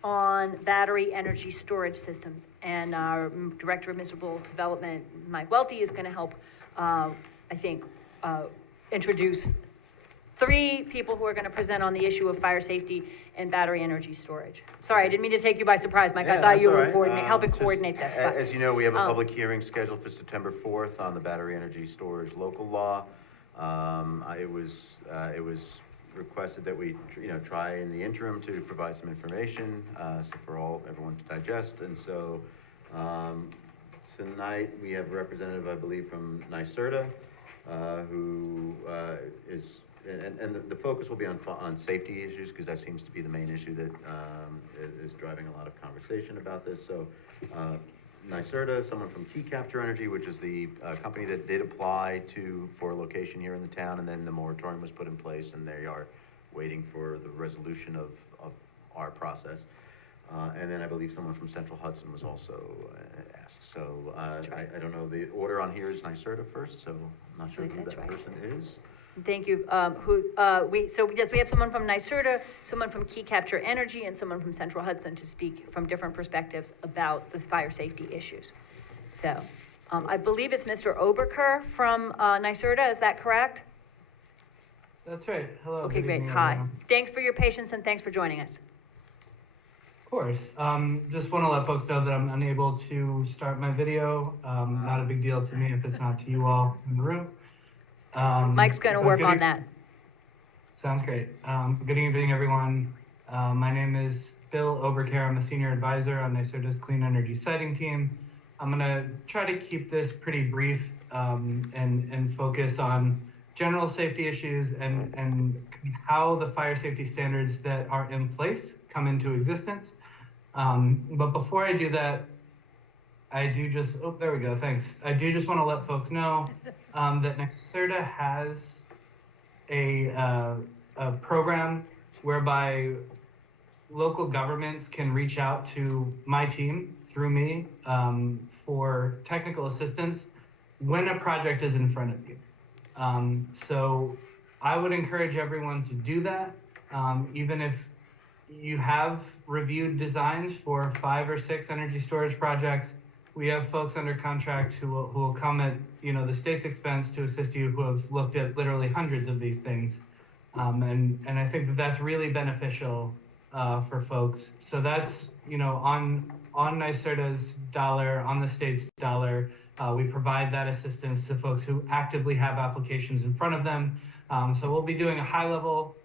on battery energy storage systems. And our Director of Municipal Development, Mike Welty, is going to help, I think, introduce 3 people who are going to present on the issue of fire safety and battery energy storage. Sorry, I didn't mean to take you by surprise, Mike. I thought you were helping coordinate this. But, As you know, we have a public hearing scheduled for September 4th on the battery energy storage local law. It was requested that we, try in the interim to provide some information, so for everyone to digest. And so, tonight we have a representative, I believe, from NYSERDA, who is, and the focus will be on safety issues, because that seems to be the main issue that is driving a lot of conversation about this. So, NYSERDA, someone from Key Capture Energy, which is the company that did apply for a location here in the town, and then the moratorium was put in place, and they are waiting for the resolution of our process. And then I believe someone from Central Hudson was also asked. So I don't know, the order on here is NYSERDA first, so I'm not sure who that person is. thank you. We have someone from NYSERDA, someone from Key Capture Energy, and someone from Central Hudson to speak from different perspectives about the fire safety issues. So, I believe it's Mr. Oberker from NYSERDA, is that correct? That's right. Hello. Okay, good great, evening, hi. everyone. Thanks for your patience and thanks for joining us. Of course. Just want to let folks know that I'm unable to start my video. Not a big deal to me if it's not to you all in the room. Mike's gonna but work good on e- that. Sounds great. Good evening, everyone. My name is Bill Obercare. I'm a senior advisor on NYSERDA's Clean Energy Siting team. I'm gonna try to keep this pretty brief and focus on general safety issues and how the fire safety standards that are in place come into existence. But before I do that, I do just, oh, there we go, thanks. I do just want to let folks know that NYSERDA has a program whereby local governments can reach out to my team through me for technical assistance when a project is in front of you. So I would encourage everyone to do that, even if you have reviewed designs for 5 or 6 energy storage projects. We have folks under contract who will come at the state's expense to assist you, who have looked at literally hundreds of these things, and I think that that's really beneficial for folks. So that's on NYSERDA's dollar, on the state's dollar. We provide that assistance to folks who actively have applications in front of them. So we'll be doing a high-level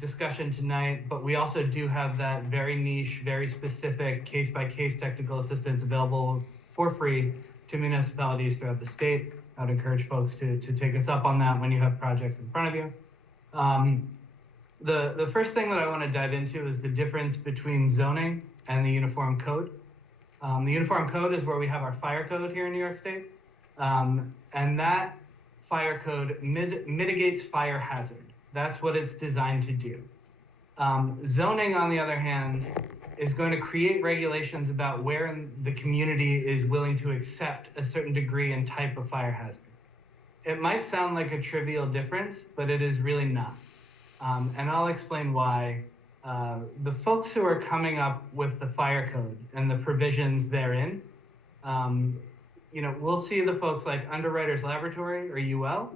discussion tonight, but we also do have that very niche, very specific case-by-case technical assistance available for free to municipalities throughout the state. I'd encourage folks to take us up on that when you have projects in front of you. The first thing that I want to dive into is the difference between zoning and the Uniform Code. The Uniform Code is where we have our fire code here in New York State, and that fire code mitigates fire hazard. That's what it's designed to do. Zoning, on the other hand, is going to create regulations about where the community is willing to accept a certain degree and type of fire hazard. It might sound like a trivial difference, but it is really not. And I'll explain why. The folks who are coming up with the fire code and the provisions therein, we'll see the folks like Underwriters Laboratory or UL.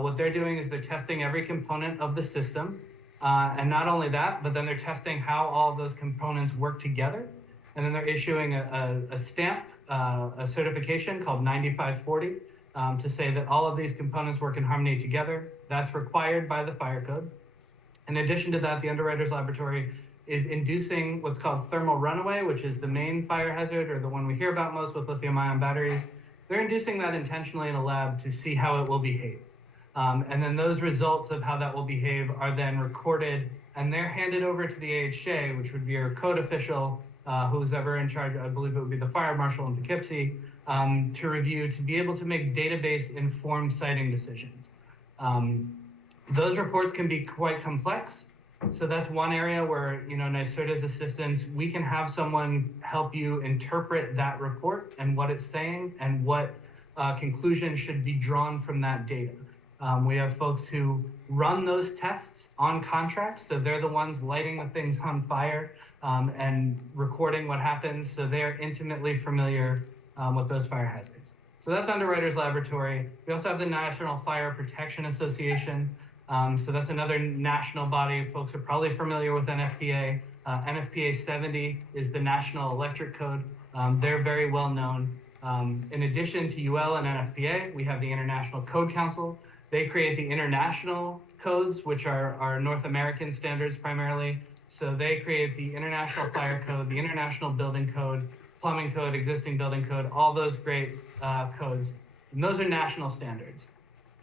What they're doing is they're testing every component of the system. And not only that, but then they're testing how all of those components work together. And then they're issuing a stamp, a certification called 9540 to say that all of these components work in harmony together. That's required by the fire code. In addition to that, the Underwriters Laboratory is inducing what's called thermal runaway, which is the main fire hazard, or the one we hear about most with lithium-ion batteries. They're inducing that intentionally in a lab to see how it will behave. And then those results of how that will behave are then recorded, and they're handed over to the AHJ, which would be our code official, who's ever in charge, I believe it would be the fire marshal in Poughkeepsie, to review, to be able to make database-informed siting decisions. Those reports can be quite complex. So that's one area where, NYSERDA's assistance, we can have someone help you interpret that report and what it's saying and what conclusions should be drawn from that data. We have folks who run those tests on contract, so they're the ones lighting the things on fire and recording what happens, so they're intimately familiar with those fire hazards. So that's Underwriters Laboratory. We also have the National Fire Protection Association. So that's another national body. Folks are probably familiar with NFPA. NFPA 70 is the National Electric Code. They're very well known. In addition to UL and NFPA, we have the International Code Council. They create the international codes, which are North American standards primarily. So they create the International Fire Code, the International Building Code, Plumbing Code, Existing Building Code, all those great codes. And those are national standards.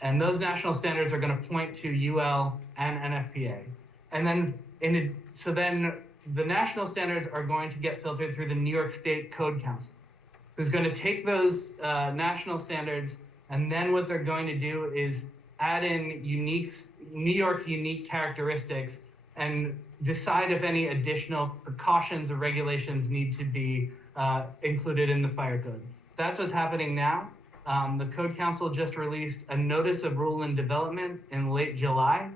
And those national standards are going to point to UL and NFPA. And then, so then the national standards are going to get filtered through the New York State Code Council, who's going to take those national standards, and then what they're going to do is add in New York's unique characteristics and decide if any additional precautions or regulations need to be included in the fire code. That's what's happening now. The Code Council just released a notice of rule and development in late July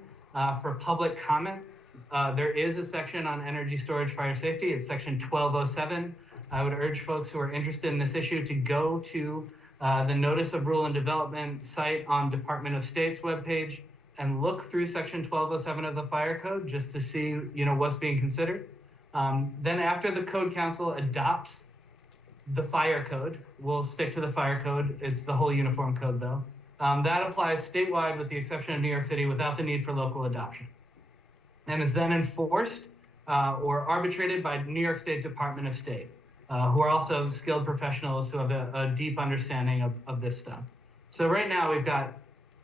for public comment. There is a section on energy storage fire safety. It's section 1207. I would urge folks who are interested in this issue to go to the notice of rule and development site on Department of State's webpage and look through section 1207 of the fire code just to see what's being considered. Then after the Code Council adopts the fire code, we'll stick to the fire code. It's the whole uniform code though. That applies statewide with the exception of New York City without the need for local adoption, and is then enforced or arbitrated by New York State Department of State, who are also skilled professionals who have a deep understanding of this stuff. So right now we've got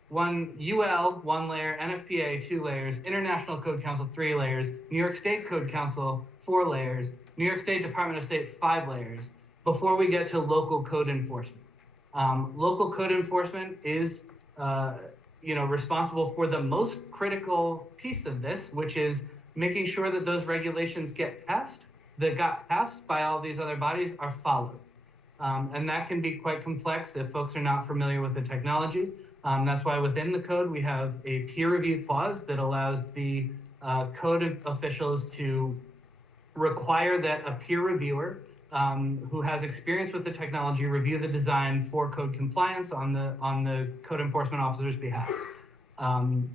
one UL, 1 layer, NFPA, 2 layers, International Code Council, 3 layers, New York State Code Council, 4 layers, New York State Department of State, 5 layers, before we get to local code enforcement. Local code enforcement is, responsible for the most critical piece of this, which is making sure that those regulations that got passed by all these other bodies are followed. And that can be quite complex if folks are not familiar with the technology. That's why within the code, we have a peer review clause that allows the code officials to require that a peer reviewer who has experience with the technology review the design for code compliance on the code enforcement officer's behalf. And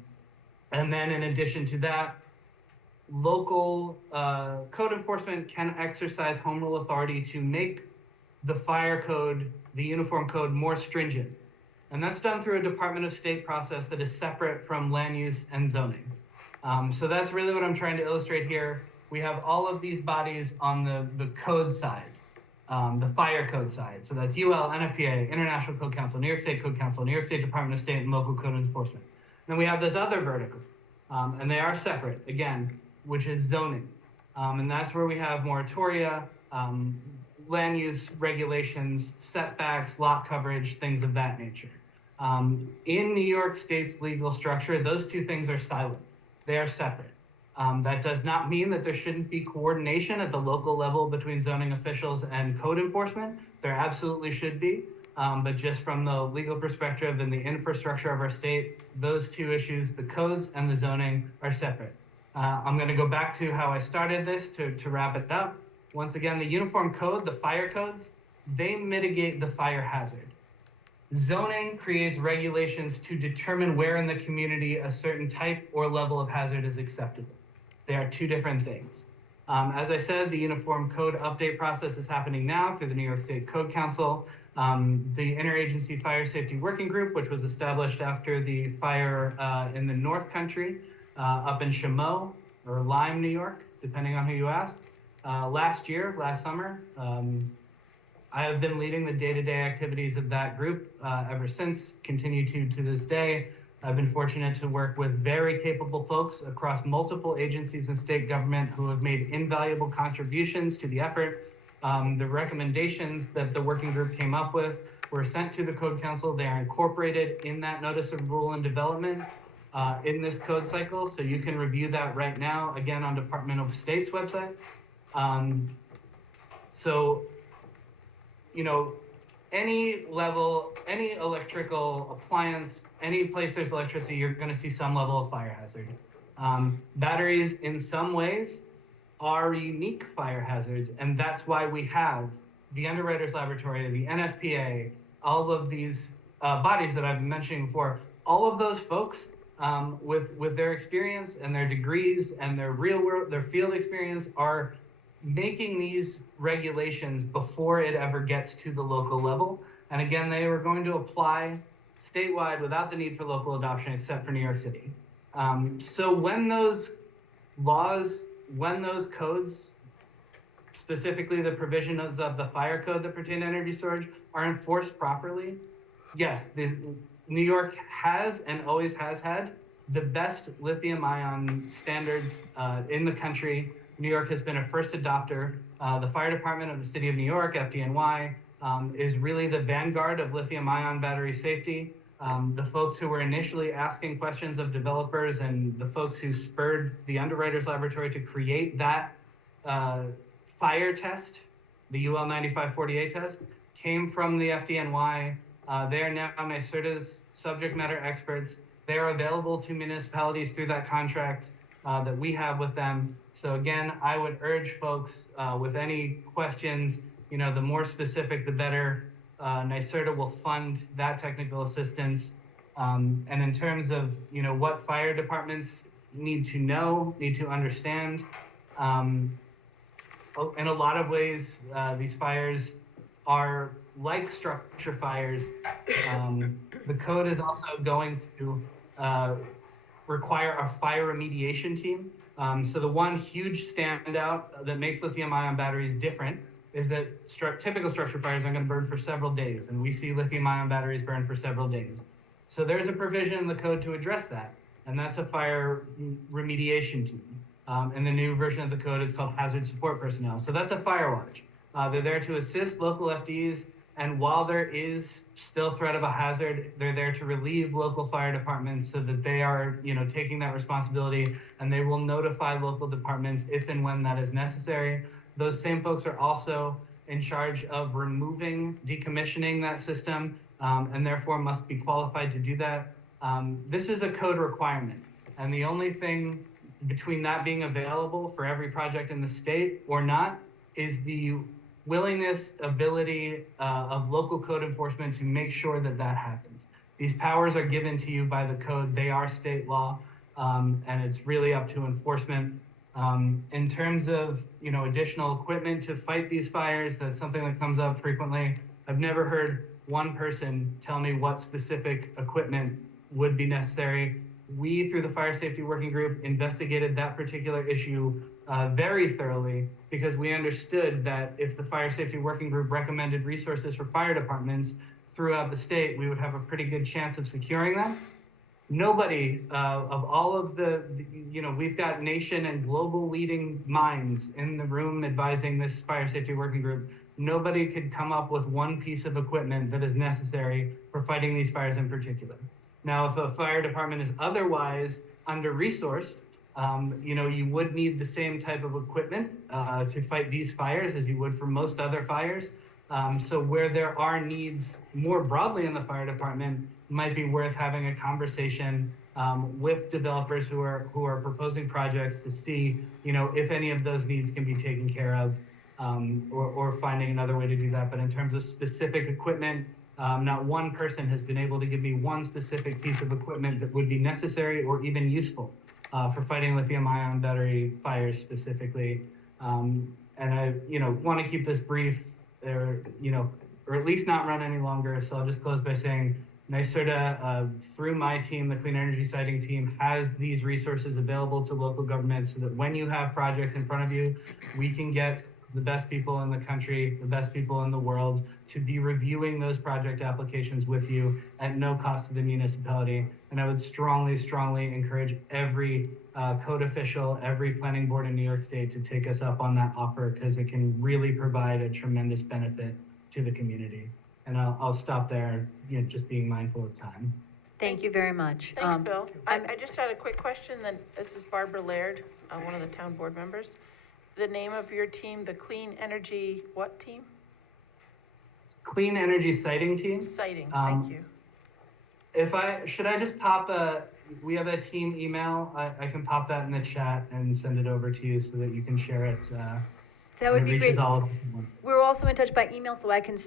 then in addition to that, local code enforcement can exercise home rule authority to make the fire code, the uniform code, more stringent. And that's done through a Department of State process that is separate from land use and zoning. So that's really what I'm trying to illustrate here. We have all of these bodies on the code side, the fire code side. So that's UL, NFPA, International Code Council, New York State Code Council, New York State Department of State, and local code enforcement. Then we have this other vertical, and they are separate, again, which is zoning. And that's where we have moratoria, land use regulations, setbacks, lot coverage, things of that nature. In New York State's legal structure, those two things are silent. They are separate. That does not mean that there shouldn't be coordination at the local level between zoning officials and code enforcement. There absolutely should be. But just from the legal perspective and the infrastructure of our state, those two issues, the codes and the zoning, are separate. I'm going to go back to how I started this to wrap it up. Once again, the uniform code, the fire codes, they mitigate the fire hazard. Zoning creates regulations to determine where in the community a certain type or level of hazard is acceptable. They are two different things. As I said, the uniform code update process is happening now through the New York State Code Council. The Interagency Fire Safety Working Group, which was established after the fire in the North Country, up in Chameau or Lyme, New York, depending on who you ask. Last summer, I have been leading the day-to-day activities of that group ever since, continue to this day. I've been fortunate to work with very capable folks across multiple agencies and state government who have made invaluable contributions to the effort. The recommendations that the working group came up with were sent to the Code Council. They are incorporated in that Notice of Rule and Development in this code cycle. So you can review that right now, again, on Department of State's website. Any level, any electrical appliance, any place there's electricity, you're going to see some level of fire hazard. Batteries, in some ways, are unique fire hazards, and that's why we have the Underwriters Laboratory, the NFPA, all of these bodies that I've been mentioning before. All of those folks, with their experience and their degrees and their their field experience, are making these regulations before it ever gets to the local level. And again, they were going to apply statewide without the need for local adoption, except for New York City. So when those laws, when those codes, specifically the provisions of the fire code that pertain to energy storage, are enforced properly, yes, New York has and always has had the best lithium ion standards in the country. New York has been a first adopter. The fire department of the city of New York, FDNY, is really the vanguard of lithium ion battery safety. The folks who were initially asking questions of developers and the folks who spurred the Underwriters Laboratory to create that fire test, the UL 9540A test, came from the FDNY. They are now NYSERDA's subject matter experts. They are available to municipalities through that contract that we have with them. So again, I would urge folks with any questions, the more specific, the better. NYSERDA will fund that technical assistance. And in terms of, what fire departments need to know, need to understand, in a lot of ways, these fires are like structure fires. The code is also going to require a fire remediation team. So the one huge standout that makes lithium-ion batteries different is that typical structure fires are going to burn for several days, and we see lithium-ion batteries burn for several days. So there's a provision in the code to address that, and that's a fire remediation team. And the new version of the code is called hazard support personnel. So that's a fire watch. They're there to assist local FDs, and while there is still threat of a hazard, they're there to relieve local fire departments so that they are, taking that responsibility, and they will notify local departments if and when that is necessary. Those same folks are also in charge of removing, decommissioning that system, and therefore must be qualified to do that. This is a code requirement, and the only thing between that being available for every project in the state or not is the willingness, ability of local code enforcement to make sure that that happens. These powers are given to you by the code. They are state law, and it's really up to enforcement. In terms of, additional equipment to fight these fires, that's something that comes up frequently. I've never heard one person tell me what specific equipment would be necessary. We, through the Fire Safety Working Group, investigated that particular issue very thoroughly, because we understood that if the Fire Safety Working Group recommended resources for fire departments throughout the state, we would have a pretty good chance of securing them. Nobody of all of we've got nation and global leading minds in the room advising this Fire Safety Working Group. Nobody could come up with one piece of equipment that is necessary for fighting these fires in particular. Now, if a fire department is otherwise under-resourced, you would need the same type of equipment to fight these fires as you would for most other fires. So where there are needs more broadly in the fire department, might be worth having a conversation with developers who are proposing projects to see, if any of those needs can be taken care of, or finding another way to do that. But in terms of specific equipment, not one person has been able to give me one specific piece of equipment that would be necessary or even useful for fighting lithium-ion battery fires specifically. And I, want to keep this brief, or at least not run any longer. So I'll just close by saying, NYSERDA, through my team, the Clean Energy Siting team, has these resources available to local governments so that when you have projects in front of you, we can get the best people in the country, the best people in the world to be reviewing those project applications with you at no cost to the municipality. And I would strongly, strongly encourage every code official, every planning board in New York State to take us up on that offer, because it can really provide a tremendous benefit to the community. And I'll stop there, just being mindful of time. Thank you very much. Thanks, Bill. I just had a quick question, then this is Barbara Laird, one of the town board members. The name of your team, the Clean Energy what team? Clean Energy Siting team. Siting, thank you. Should I just pop we have a team email. I can pop that in the chat and send it over to you so that you can share it. That would be great. All of us at once. We're also in touch by email, so I can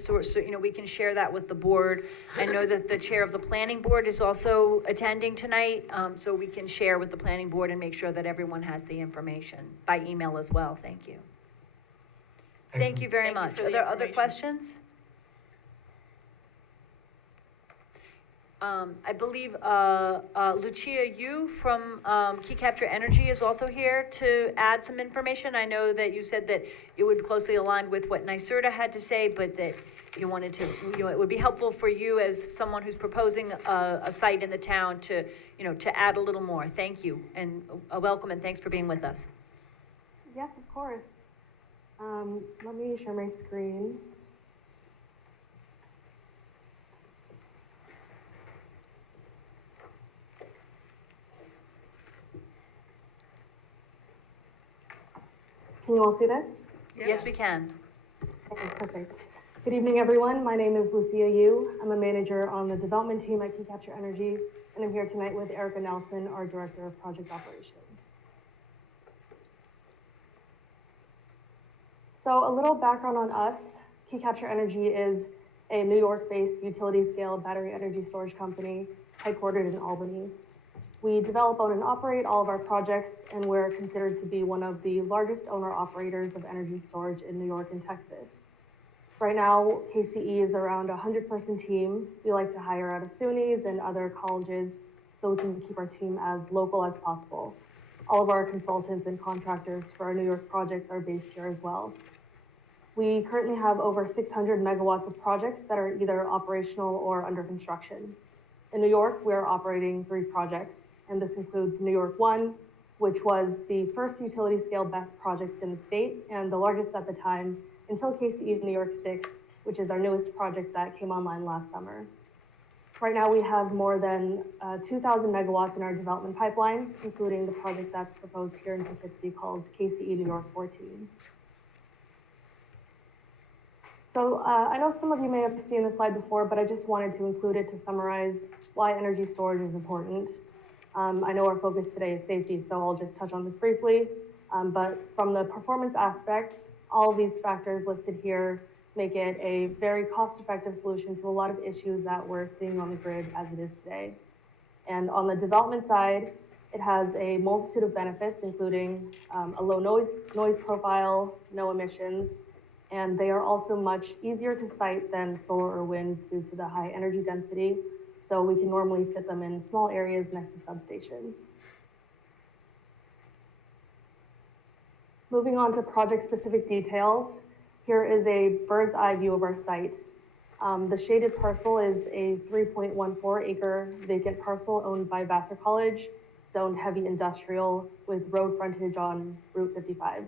we can share that with the board. I know that the chair of the planning board is also attending tonight, so we can share with the planning board and make sure that everyone has the information by email as well. Thank you. Excellent. Thank you very much. Are there other questions? I believe Lucia Yu from Key Capture Energy is also here to add some information. I know that you said that it would closely align with what NYSERDA had to say, but that you wanted to, it would be helpful for you as someone who's proposing a site in the town to, to add a little more. Thank you, and welcome, and thanks for being with us. Yes, of course. Let me share my screen. Can you all see this? Yes, we can. Okay, perfect. Good evening, everyone. My name is Lucia Yu. I'm a manager on the development team at Key Capture Energy, and I'm here tonight with Erica Nelson, our Director of Project Operations. So a little background on us. Key Capture Energy is a New York-based utility-scale battery energy storage company headquartered in Albany. We develop, own, and operate all of our projects, and we're considered to be one of the largest owner-operators of energy storage in New York and Texas. Right now, KCE is around a 100-person team. We like to hire out of SUNYs and other colleges so we can keep our team as local as possible. All of our consultants and contractors for our New York projects are based here as well. We currently have over 600 megawatts of projects that are either operational or under construction. In New York, we're operating 3 projects, and this includes New York 1, which was the first utility scale BESS project in the state and the largest at the time, until KCE New York 6, which is our newest project that came online last summer. Right now, we have more than 2,000 megawatts in our development pipeline, including the project that's proposed here in Poughkeepsie called KCE New York 14. So I know some of you may have seen this slide before, but I just wanted to include it to summarize why energy storage is important. I know our focus today is safety, so I'll just touch on this briefly. But from the performance aspect, all of these factors listed here make it a very cost-effective solution to a lot of issues that we're seeing on the grid as it is today. And on the development side, it has a multitude of benefits, including a low noise profile, no emissions, and they are also much easier to site than solar or wind due to the high energy density. So we can normally fit them in small areas next to substations. Moving on to project-specific details, here is a bird's eye view of our site. The shaded parcel is a 3.14 acre vacant parcel owned by Vassar College, zoned heavy industrial with road frontage on Route 55.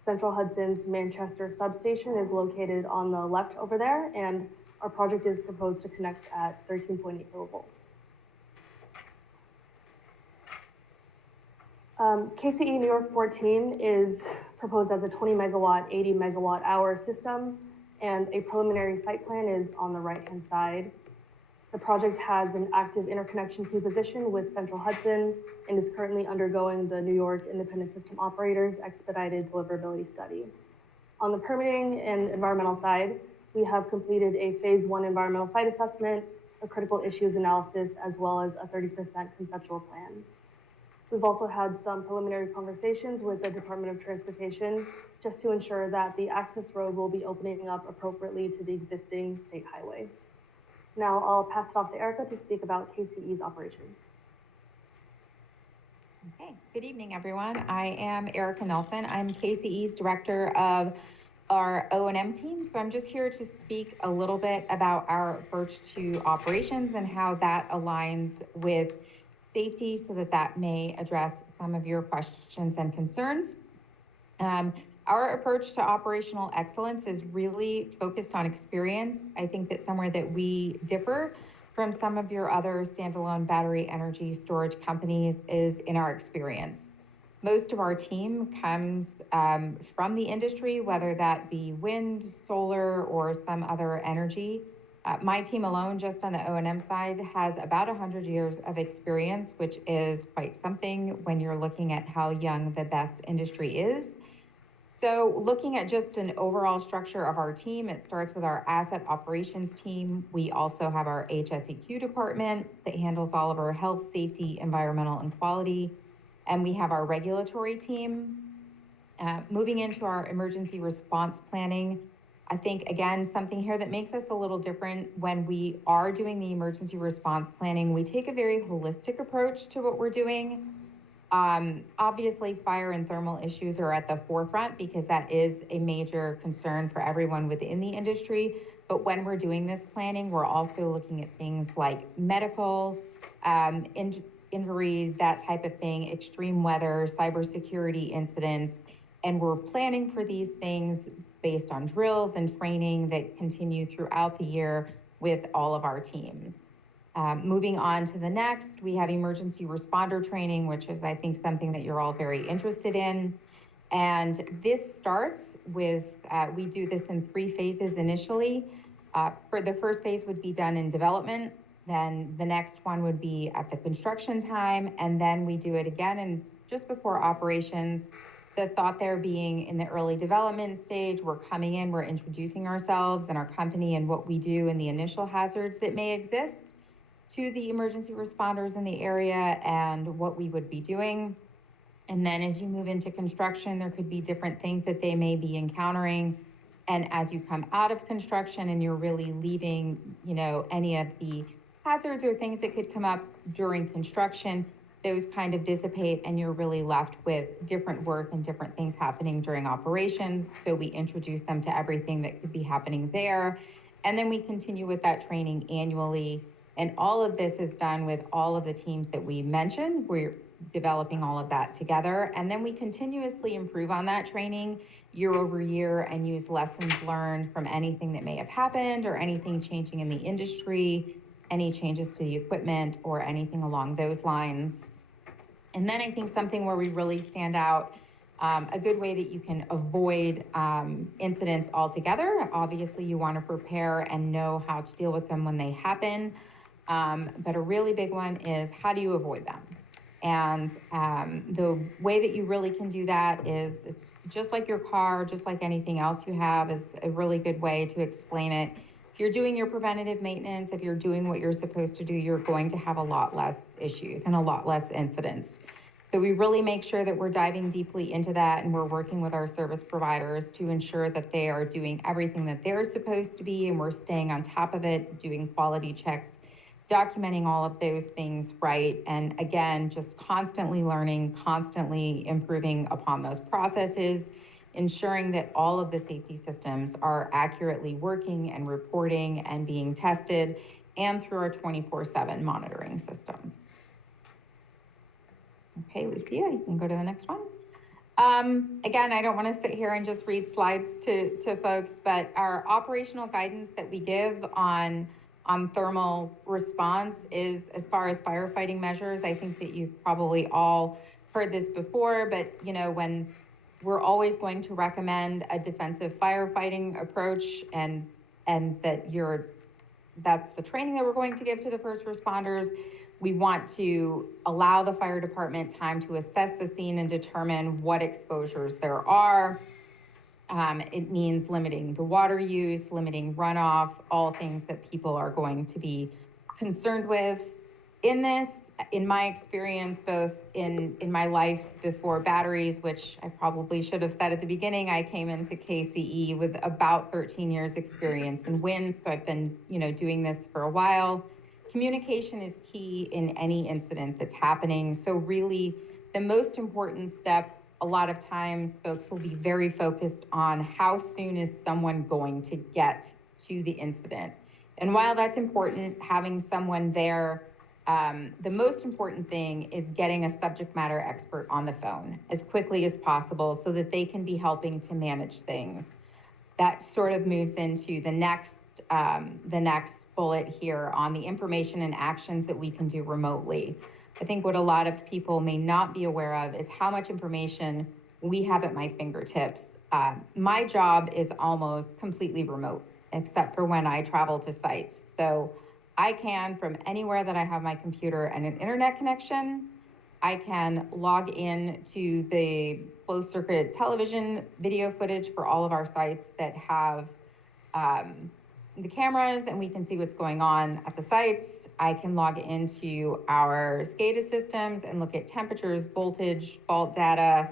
Central Hudson's Manchester substation is located on the left over there, and our project is proposed to connect at 13.8 kilovolts. KCE New York 14 is proposed as a 20 megawatt, 80 megawatt hour system, and a preliminary site plan is on the right-hand side. The project has an active interconnection queue position with Central Hudson and is currently undergoing the New York Independent System Operators Expedited Deliverability Study. On the permitting and environmental side, we have completed a phase 1 environmental site assessment, a critical issues analysis, as well as a 30% conceptual plan. We've also had some preliminary conversations with the Department of Transportation just to ensure that the access road will be opening up appropriately to the existing state highway. Now I'll pass it off to Erica to speak about KCE's operations. Okay, good evening, everyone. I am Erica Nelson. I'm KCE's director of our O&M team. So I'm just here to speak a little bit about our approach to operations and how that aligns with safety so that may address some of your questions and concerns. Our approach to operational excellence is really focused on experience. I think that somewhere that we differ from some of your other standalone battery energy storage companies is in our experience. Most of our team comes from the industry, whether that be wind, solar, or some other energy. My team alone, just on the O&M side, has about 100 years of experience, which is quite something when you're looking at how young the BESS industry is. So looking at just an overall structure of our team, it starts with our asset operations team. We also have our HSEQ department that handles all of our health, safety, environmental, and quality. And we have our regulatory team. Moving into our emergency response planning, I think, again, something here that makes us a little different when we are doing the emergency response planning, we take a very holistic approach to what we're doing. Obviously, fire and thermal issues are at the forefront because that is a major concern for everyone within the industry. But when we're doing this planning, we're also looking at things like medical, injury, that type of thing, extreme weather, cybersecurity incidents. And we're planning for these things based on drills and training that continue throughout the year with all of our teams. Moving on to the next, we have emergency responder training, which is, I think, something that you're all very interested in. And this starts with, we do this in 3 phases initially. For the first phase would be done in development. Then the next one would be at the construction time. And then we do it again and just before operations. The thought there being in the early development stage, we're coming in, we're introducing ourselves and our company and what we do and the initial hazards that may exist to the emergency responders in the area and what we would be doing. And then as you move into construction, there could be different things that they may be encountering. And as you come out of construction and you're really leaving, any of the hazards or things that could come up during construction, those kind of dissipate and you're really left with different work and different things happening during operations. So we introduce them to everything that could be happening there. And then we continue with that training annually. And all of this is done with all of the teams that we mentioned. We're developing all of that together. And then we continuously improve on that training year over year and use lessons learned from anything that may have happened or anything changing in the industry, any changes to the equipment or anything along those lines. And then I think something where we really stand out, a good way that you can avoid incidents altogether. Obviously, you want to prepare and know how to deal with them when they happen. But a really big one is, how do you avoid them? And the way that you really can do that is, it's just like your car, just like anything else you have, is a really good way to explain it. If you're doing your preventative maintenance, if you're doing what you're supposed to do, you're going to have a lot less issues and a lot less incidents. So we really make sure that we're diving deeply into that, and we're working with our service providers to ensure that they are doing everything that they're supposed to be, and we're staying on top of it, doing quality checks, documenting all of those things right. And again, just constantly learning, constantly improving upon those processes, ensuring that all of the safety systems are accurately working and reporting and being tested, and through our 24/7 monitoring systems. Okay, Lucia, you can go to the next one. Again, I don't want to sit here and just read slides to folks, but our operational guidance that we give on thermal response is, as far as firefighting measures, I think that you've probably all heard this before, but when we're always going to recommend a defensive firefighting approach, and that's the training that we're going to give to the first responders. We want to allow the fire department time to assess the scene and determine what exposures there are. It means limiting the water use, limiting runoff, all things that people are going to be concerned with. In this, in my experience, both in my life before batteries, which I probably should have said at the beginning, I came into KCE with about 13 years experience in wind. So I've been, doing this for a while. Communication is key in any incident that's happening. So really, the most important step, a lot of times folks will be very focused on how soon is someone going to get to the incident. And while that's important, having someone there, the most important thing is getting a subject matter expert on the phone as quickly as possible so that they can be helping to manage things. That sort of moves into the next bullet here on the information and actions that we can do remotely. I think what a lot of people may not be aware of is how much information we have at my fingertips. My job is almost completely remote, except for when I travel to sites. So I can, from anywhere that I have my computer and an internet connection, I can log in to the closed circuit television video footage for all of our sites that have the cameras, and we can see what's going on at the sites. I can log into our SCADA systems and look at temperatures, voltage, fault data.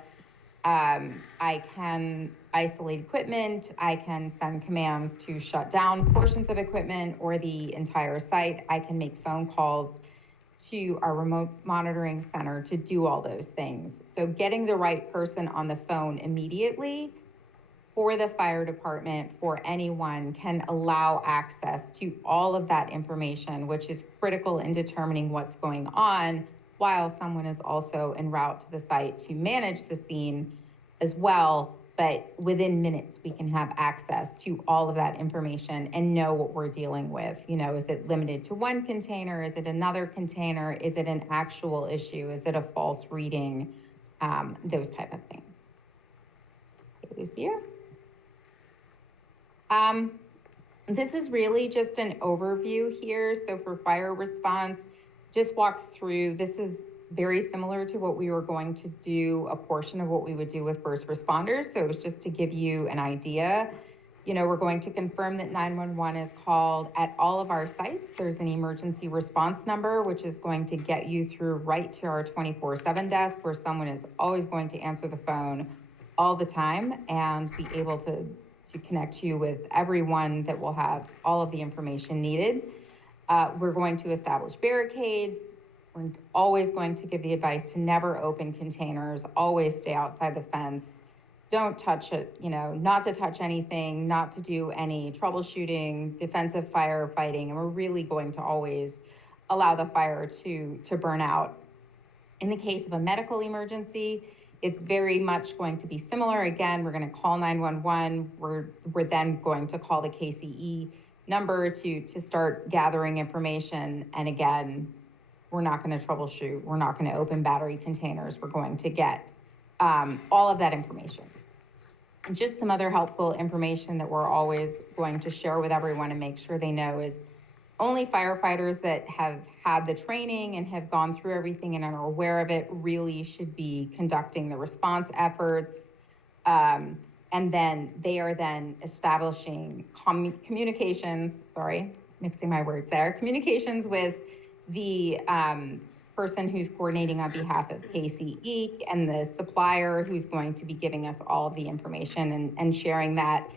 I can isolate equipment. I can send commands to shut down portions of equipment or the entire site. I can make phone calls to our remote monitoring center to do all those things. So getting the right person on the phone immediately for the fire department, for anyone, can allow access to all of that information, which is critical in determining what's going on, while someone is also en route to the site to manage the scene as well. But within minutes, we can have access to all of that information and know what we're dealing with. Is it limited to one container? Is it another container? Is it an actual issue? Is it a false reading? Those type of things. Okay, Lucia? This is really just an overview here. So for fire response, just walks through, this is very similar to what we were going to do, a portion of what we would do with first responders. So it was just to give you an idea. We're going to confirm that 911 is called at all of our sites. There's an emergency response number, which is going to get you through right to our 24/7 desk, where someone is always going to answer the phone all the time and be able to to connect you with everyone that will have all of the information needed. We're going to establish barricades. We're always going to give the advice to never open containers, always stay outside the fence. Don't touch it, not to touch anything, not to do any troubleshooting, defensive firefighting, and we're really going to always allow the fire to burn out. In the case of a medical emergency, it's very much going to be similar. Again, we're going to call 911. We're then going to call the KCE number to start gathering information. And again, we're not going to troubleshoot. We're not going to open battery containers. We're going to get all of that information. And just some other helpful information that we're always going to share with everyone and make sure they know is only firefighters that have had the training and have gone through everything and are aware of it really should be conducting the response efforts. And then they are then establishing communications with the person who's coordinating on behalf of KCE and the supplier who's going to be giving us all of the information and sharing that.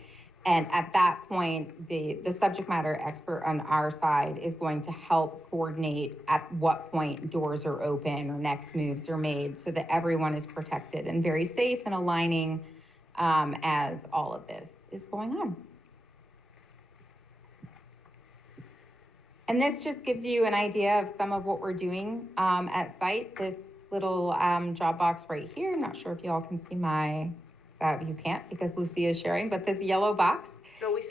And at that point, the subject matter expert on our side is going to help coordinate at what point doors are open or next moves are made so that everyone is protected and very safe and aligning as all of this is going on. And this just gives you an idea of some of what we're doing at site. This little job box right here, I'm not sure if you all can see you can't because Lucia is sharing, but this yellow box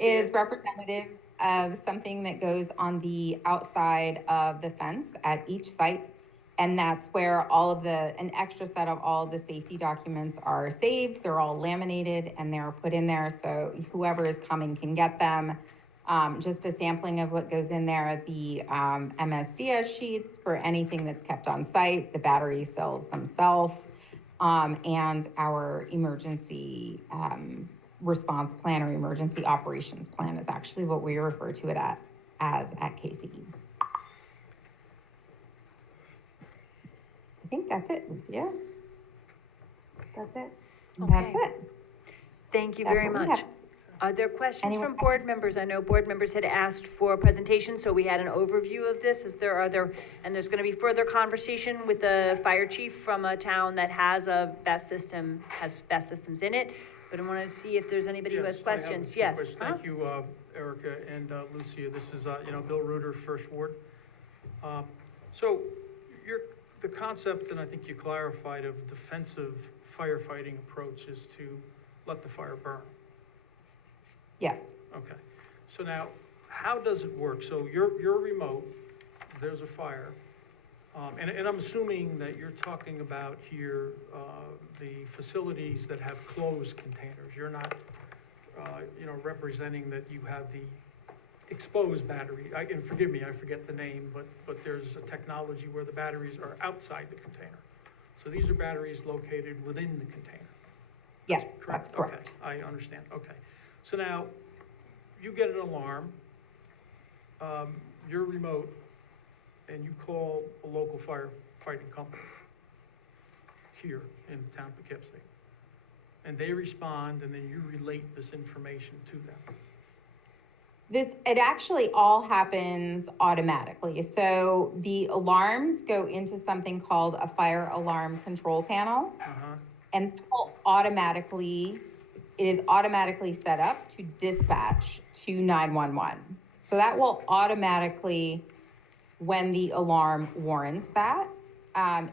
is representative of something that goes on the outside of the fence at each site. And that's where an extra set of all of the safety documents are saved. They're all laminated and they're put in there so whoever is coming can get them. Just a sampling of what goes in there, the MSDS sheets for anything that's kept on site, the battery cells themselves, and our emergency response plan or emergency operations plan is actually what we refer to it as at KCE. I think that's it, Lucia. That's it. That's it. Thank you That's very what we much. have. Are there questions Anyone? from board members? I know board members had asked for a presentation, so we had an overview of this. And there's gonna be further conversation with the fire chief from a town that has best systems in it. But I wanna see if there's anybody who has Yes, I have a questions. few Yes. questions. Thank you, Erica and Lucia. This is, Bill Reuter, First Ward. So the concept, and I think you clarified, of defensive firefighting approach is to let the fire burn. Yes. Okay. So now, how does it work? So you're remote, there's a fire. And I'm assuming that you're talking about here, the facilities that have closed containers. You're not, representing that you have the exposed battery. And forgive me, I forget the name, but there's a technology where the batteries are outside the container. So these are batteries located within the container. Yes, that's correct. Okay, I understand. Okay. So now, you get an alarm, you're remote, and you call a local firefighting company here in the town of Poughkeepsie. And they respond, and then you relate this information to them. It actually all happens automatically. So the alarms go into something called a fire alarm control panel. And it is automatically set up to dispatch to 911. So that will automatically, when the alarm warrants that,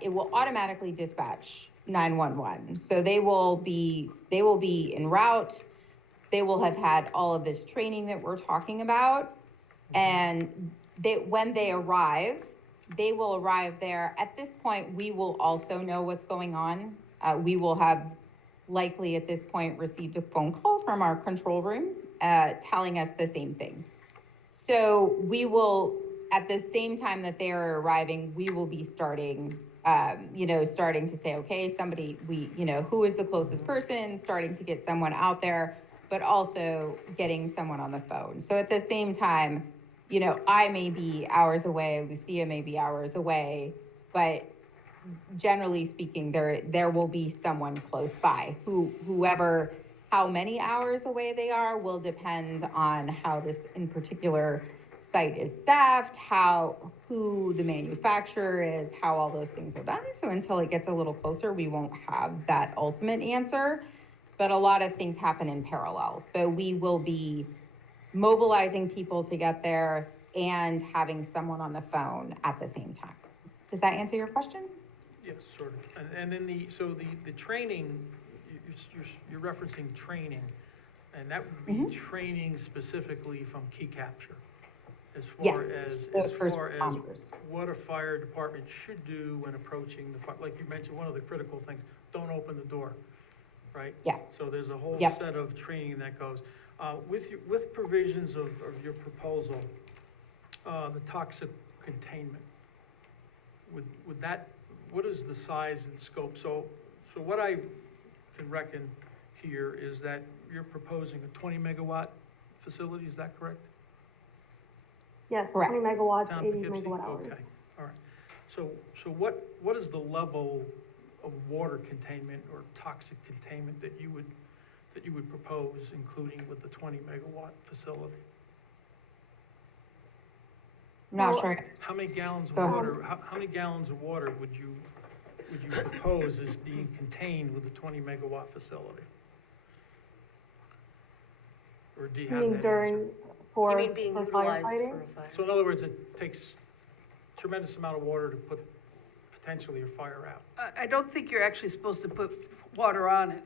it will automatically dispatch 911. So they will be en route. They will have had all of this training that we're talking about. And when they arrive, they will arrive there. At this point, we will also know what's going on. We will have likely at this point received a phone call from our control room telling us the same thing. So we will, at the same time that they are arriving, we will be starting to say, okay, who is the closest person, starting to get someone out there, but also getting someone on the phone. So at the same time, I may be hours away, Lucia may be hours away, but generally speaking, there will be someone close by whoever How many hours away they are will depend on how this in particular site is staffed, who the manufacturer is, how all those things are done. So until it gets a little closer, we won't have that ultimate answer. But a lot of things happen in parallel. So we will be mobilizing people to get there and having someone on the phone at the same time. Does that answer your question? Yes, sort of. And then the training, you're referencing training, and that would be training specifically from Key Capture. As far as what a fire department should do when approaching the fire, like you mentioned, one of the critical things, don't open the door, right? Yes. So there's a whole set of training that goes. With provisions of your proposal, the toxic containment, would that, what is the size and scope? So what I can reckon here is that you're proposing a 20 megawatt facility, is that correct? Yes, Correct. 20 megawatts, Town 80 Poughkeepsie? megawatt hours. Okay, all right. So what is the level of water containment or toxic containment that you would propose, including with the 20 megawatt facility? I'm not sure. How many gallons of Go ahead. water, how many gallons of water would you propose as being contained with the 20 megawatt facility? Or do you You have mean that during, answer? for, You mean being for utilized firefighting? for a fire? So in other words, it takes tremendous amount of water to put potentially a fire out. I don't think you're actually supposed to put water on it.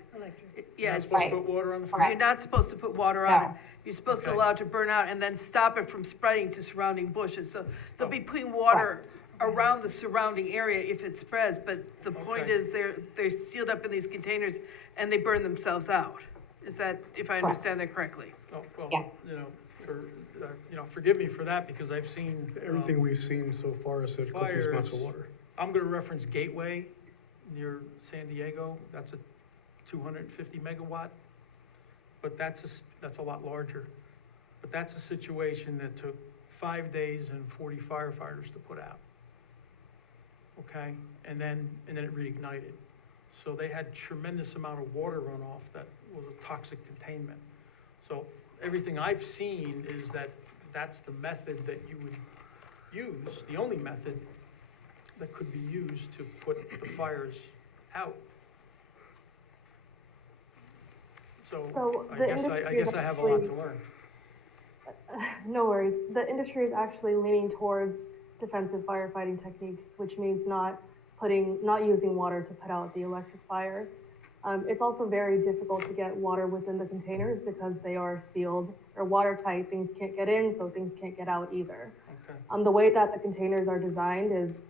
You're Yeah, not it's, supposed to Right. put water on the Correct. fire? you're not supposed to put water on it. No. You're supposed to Okay. allow it to burn out and then stop it from spreading to surrounding bushes. So they'll be putting water around the surrounding area if it spreads, but the point Okay. is they're sealed up in these containers and they burn themselves out. Is that, if I understand that correctly? Oh, well, Yes. forgive me for that, because I've seen. Everything we've seen so far has said copious amounts of Fires. water. I'm gonna reference Gateway near San Diego, that's a 250 megawatt, but that's a lot larger. But that's a situation that took 5 days and 40 firefighters to put out. Okay, and then it reignited. So they had tremendous amount of water runoff that was a toxic containment. So everything I've seen is that that's the method that you would use, the only method that could be used to put the fires out. So So I the guess industry is I have a lot to actually- learn. No worries. The industry is actually leaning towards defensive firefighting techniques, which means not using water to put out the electric fire. It's also very difficult to get water within the containers because they are sealed or watertight. Things can't get in, so things can't get out either. Okay. The way that the containers are designed is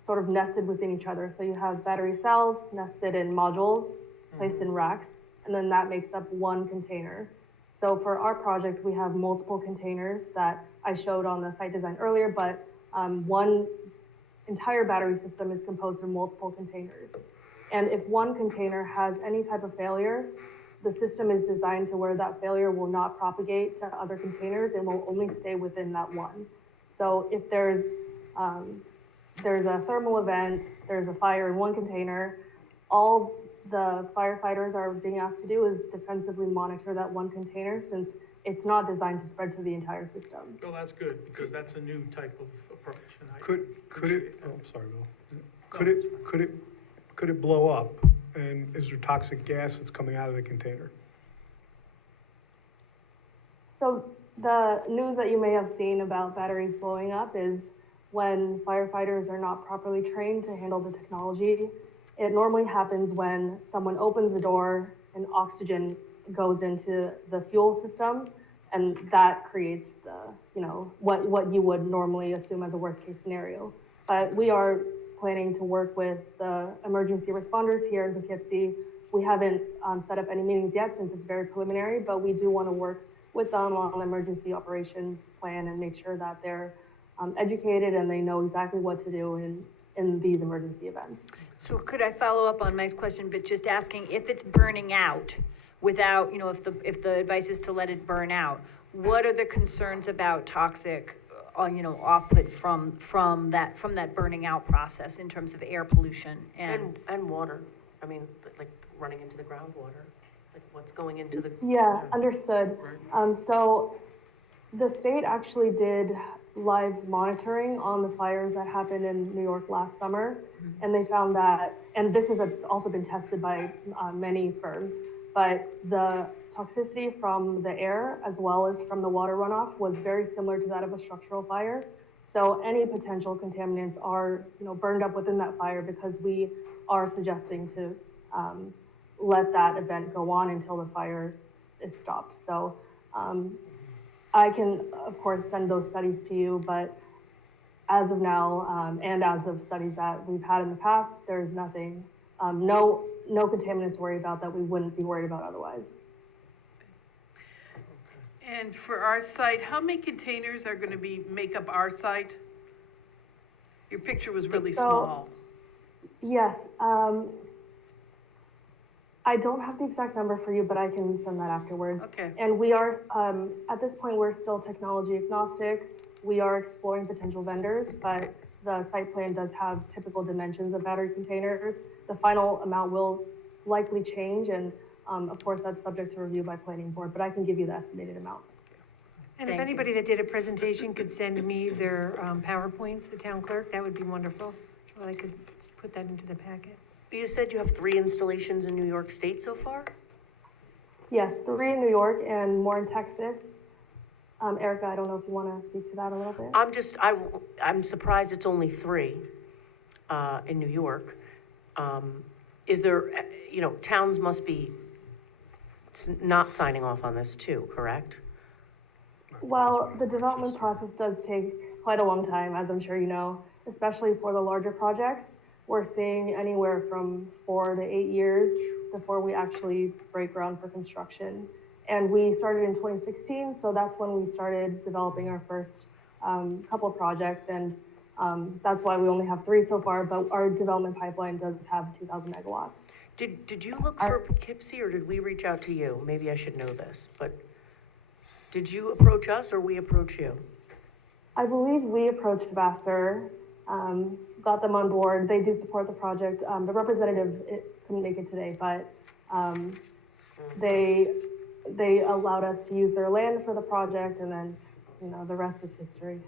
sort of nested within each other. So you have battery cells nested in modules, placed in racks, and then that makes up one container. So for our project, we have multiple containers that I showed on the site design earlier, but one entire battery system is composed of multiple containers. And if one container has any type of failure, the system is designed to where that failure will not propagate to other containers and will only stay within that one. So if there's a thermal event, there's a fire in one container, all the firefighters are being asked to do is defensively monitor that one container, since it's not designed to spread to the entire system. Well, that's good, because that's a new type of approach. And I Could appreciate it, that. oh, sorry, Bill. No, Could it blow up? And is there toxic gas that's coming out of the container? So the news that you may have seen about batteries blowing up is when firefighters are not properly trained to handle the technology. It normally happens when someone opens the door and oxygen goes into the fuel system, and that creates what you would normally assume as a worst case scenario. But we are planning to work with the emergency responders here in Poughkeepsie. We haven't set up any meetings yet since it's very preliminary, but we do want to work with them on an emergency operations plan and make sure that they're educated and they know exactly what to do in these emergency events. So could I follow up on Mike's question, but just asking if it's burning out without, if the advice is to let it burn out, what are the concerns about toxic, output from that burning out process in terms of air pollution And water, I mean, like running into the groundwater. Like what's going into the? Yeah, understood. So the state actually did live monitoring on the fires that happened in New York last summer. And they found that, and this has also been tested by many firms, but the toxicity from the air as well as from the water runoff was very similar to that of a structural fire. So any potential contaminants are, burned up within that fire because we are suggesting to let that event go on until the fire is stopped. So I can, of course, send those studies to you, but as of now, and as of studies that we've had in the past, there's nothing, no contaminants to worry about that we wouldn't be worried about otherwise. And for our site, how many containers are gonna make up our site? Your picture was really small. Yes, I don't have the exact number for you, but I can send that afterwards. Okay. And we are, at this point, we're still technology agnostic. We are exploring potential vendors, but the site plan does have typical dimensions of battery containers. The final amount will likely change, and of course, that's subject to review by planning board, but I can give you the estimated amount. And if anybody that did a presentation could send me their PowerPoints, the town clerk, that would be wonderful. So I could put that into the packet. You said you have 3 installations in New York State so far? Yes, 3 in New York and more in Texas. Erica, I don't know if you want to speak to that a little bit. I'm surprised it's only 3 in New York. Is there, towns must be not signing off on this too, correct? Well, the development process does take quite a long time, as I'm sure you know, especially for the larger projects. We're seeing anywhere from 4 to 8 years before we actually break ground for construction. And we started in 2016, so that's when we started developing our first couple of projects, and that's why we only have 3 so far, but our development pipeline does have 2,000 megawatts. Did you look for Poughkeepsie, or did we reach out to you? Maybe I should know this, but did you approach us or we approach you? I believe we approached Vassar, got them on board. They do support the project. The representative couldn't make it today, but they allowed us to use their land for the project, and then, the rest is history.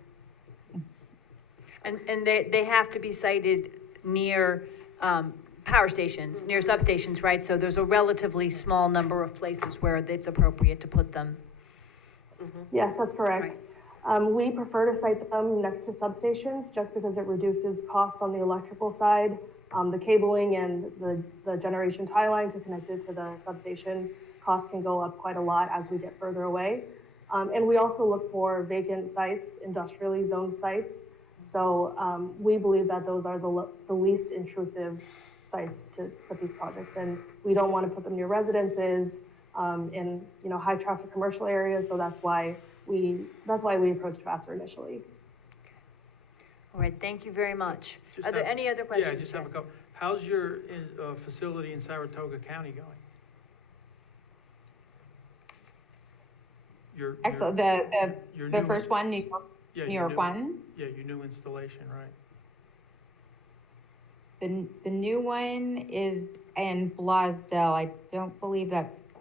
And they have to be sited near power stations, near substations, right? So there's a relatively small number of places where it's appropriate to put them. Yes, that's correct. We prefer to site them next to substations just because it reduces costs on the electrical side. The cabling and the generation tie line to connect it to the substation costs can go up quite a lot as we get further away. And we also look for vacant sites, industrially zoned sites. So we believe that those are the least intrusive sites to put these projects in. We don't want to put them near residences, in high traffic commercial areas. So that's why we approached Vassar initially. All right, thank you very much. Just Are there have- any other questions? Yeah, I just have a couple. How's your facility in Saratoga County going? Excellent. your The new first one, New York, Yeah, New your York new- one. Yeah, your new installation, right? The new one is in Blasdell. I don't believe that's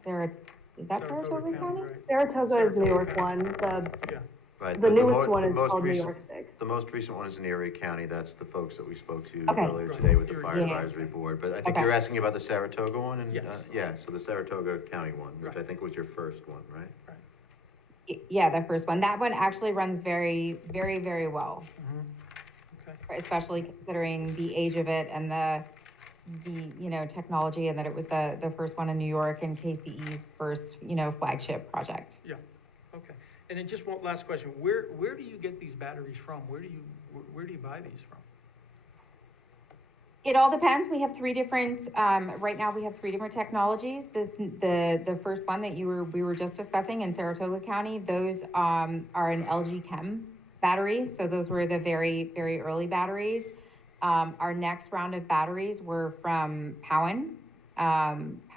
is that Saratoga County? right? Saratoga is New York one. Right, The newest mo- one the is most called New recent- York 6. The most recent one is in Erie County. That's the folks that we spoke to Okay. earlier today with the Fire Yeah. Advisory Board. But I think Okay. you're asking about the Saratoga one, and, Yes. yeah, so the Saratoga County one, which Right. I think was your first one, right? Yeah, the first one. That one actually runs very, very, very well, Okay. especially considering the age of it and the technology, and that it was the first one in New York and KCE's first, flagship project. Yeah, okay. And then just one last question. Where do you get these batteries from? Where do you buy these from? It all depends. We have 3 different, right now we have 3 different technologies. The first one that we were just discussing in Saratoga County, those, are an LG Chem battery. So those were the very, very early batteries. Our next round of batteries were from Powen